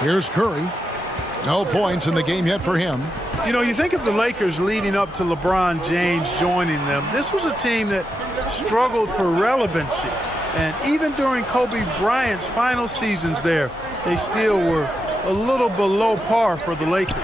Here's Curry. No points in the game yet for him. You know, you think of the Lakers leading up to LeBron James joining them. This was a team that struggled for relevancy. And even during Kobe Bryant's final seasons there, they still were a little below par for the Lakers.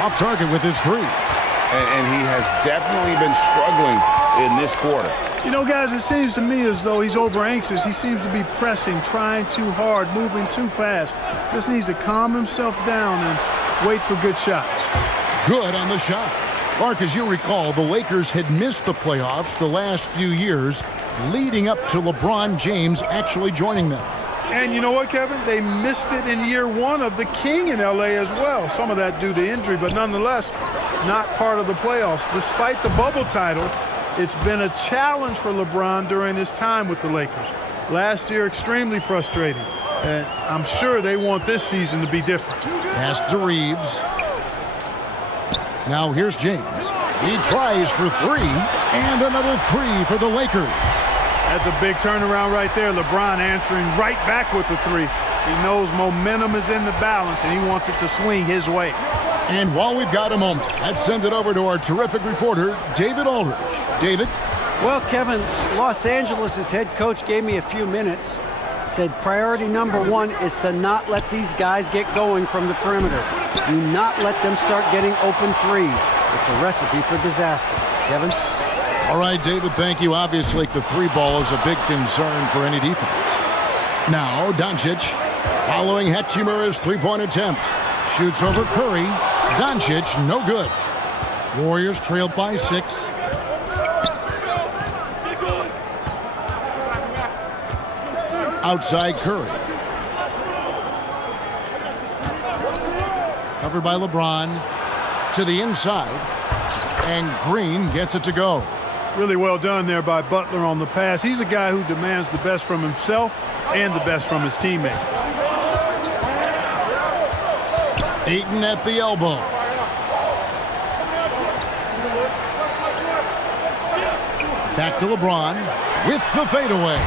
Off target with his 3. And he has definitely been struggling in this quarter. You know, guys, it seems to me as though he's over anxious. He seems to be pressing, trying too hard, moving too fast. Just needs to calm himself down and wait for good shots. Good on the shot. Mark, as you recall, the Lakers had missed the playoffs the last few years, leading up to LeBron James actually joining them. And you know what, Kevin? They missed it in year 1 of the King in L.A. as well. Some of that due to injury, but nonetheless, not part of the playoffs. Despite the bubble title, it's been a challenge for LeBron during his time with the Lakers. Last year, extremely frustrating. And I'm sure they want this season to be different. Pass to Reeves. Now here's James. He tries for 3, and another 3 for the Lakers. That's a big turnaround right there. LeBron answering right back with the 3. He knows momentum is in the balance, and he wants it to swing his way. And while we've got a moment, let's send it over to our terrific reporter, David Aldridge. David? Well, Kevin, Los Angeles' head coach gave me a few minutes. Said priority number 1 is to not let these guys get going from the perimeter. Do not let them start getting open threes. It's a recipe for disaster. Kevin? All right, David, thank you. Obviously, the 3 ball is a big concern for any defense. Now, Doncic, following Hachimura's 3-point attempt. Shoots over Curry. Doncic, no good. Warriors trailed by 6. Outside Curry. Covered by LeBron. To the inside. And Green gets it to go. Really well done there by Butler on the pass. He's a guy who demands the best from himself and the best from his teammates. Ayton at the elbow. Back to LeBron with the fadeaway.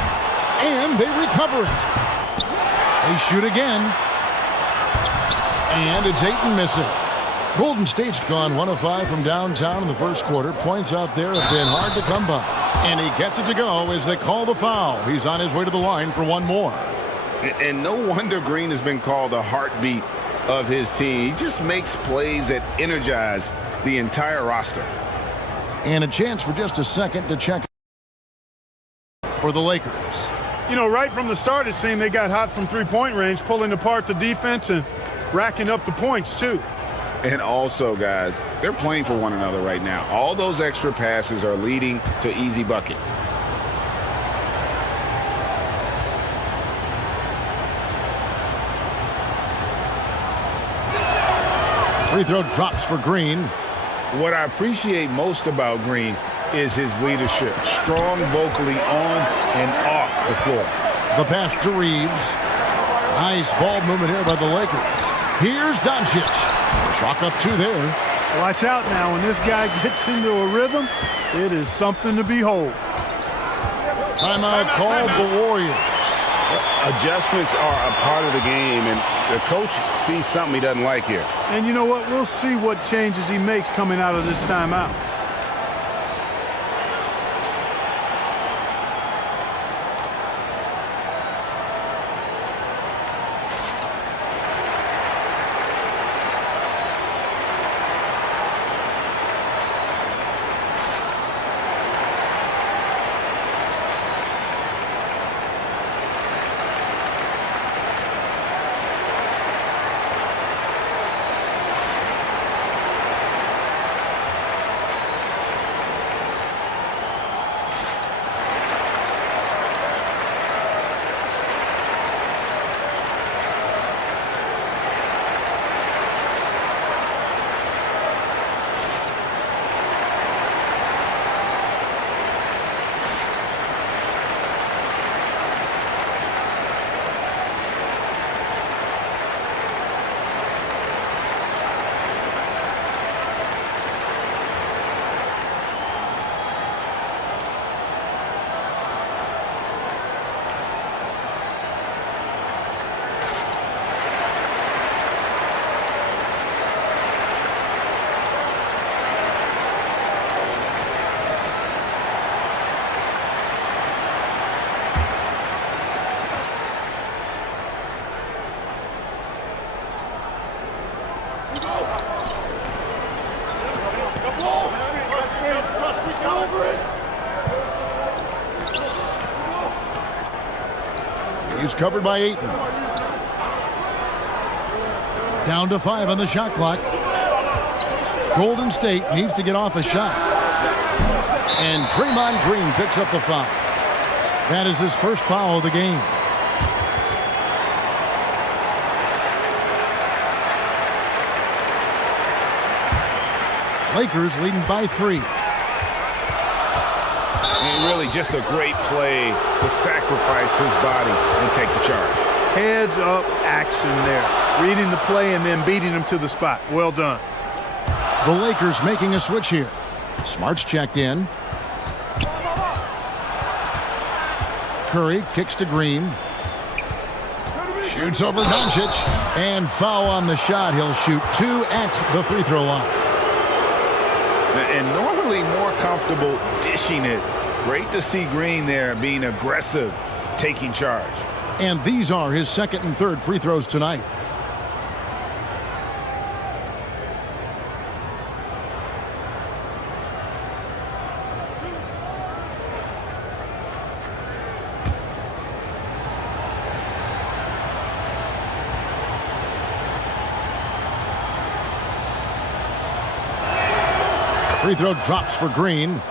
And they recover it. They shoot again. And it's Ayton missing. Golden State's gone 1 of 5 from downtown in the first quarter. Points out there have been hard to come by. And he gets it to go as they call the foul. He's on his way to the line for one more. And no wonder Green has been called the heartbeat of his team. He just makes plays that energize the entire roster. And a chance for just a second to check for the Lakers. You know, right from the start, it seemed they got hot from three-point range, pulling apart the defense and racking up the points, too. And also, guys, they're playing for one another right now. All those extra passes are leading to easy buckets. Free throw drops for Green. What I appreciate most about Green is his leadership. Strong vocally on and off the floor. The pass to Reeves. Nice ball movement here by the Lakers. Here's Doncic. Chalk up 2 there. Watch out now. When this guy gets into a rhythm, it is something to behold. Timeout called the Warriors. Adjustments are a part of the game, and the coach sees something he doesn't like here. And you know what? We'll see what changes he makes coming out of this timeout. He's covered by Ayton. Down to 5 on the shot clock. Golden State needs to get off a shot. And Draymond Green picks up the foul. That is his first foul of the game. Lakers leading by 3. And really just a great play to sacrifice his body and take the charge. Heads up action there. Reading the play and then beating him to the spot. Well done. The Lakers making a switch here. Smart's checked in. Curry kicks to Green. Shoots over Doncic. And foul on the shot. He'll shoot 2 at the free throw line. And normally more comfortable dishing it. Great to see Green there being aggressive, taking charge. And these are his second and third free throws tonight. Free throw drops for Green.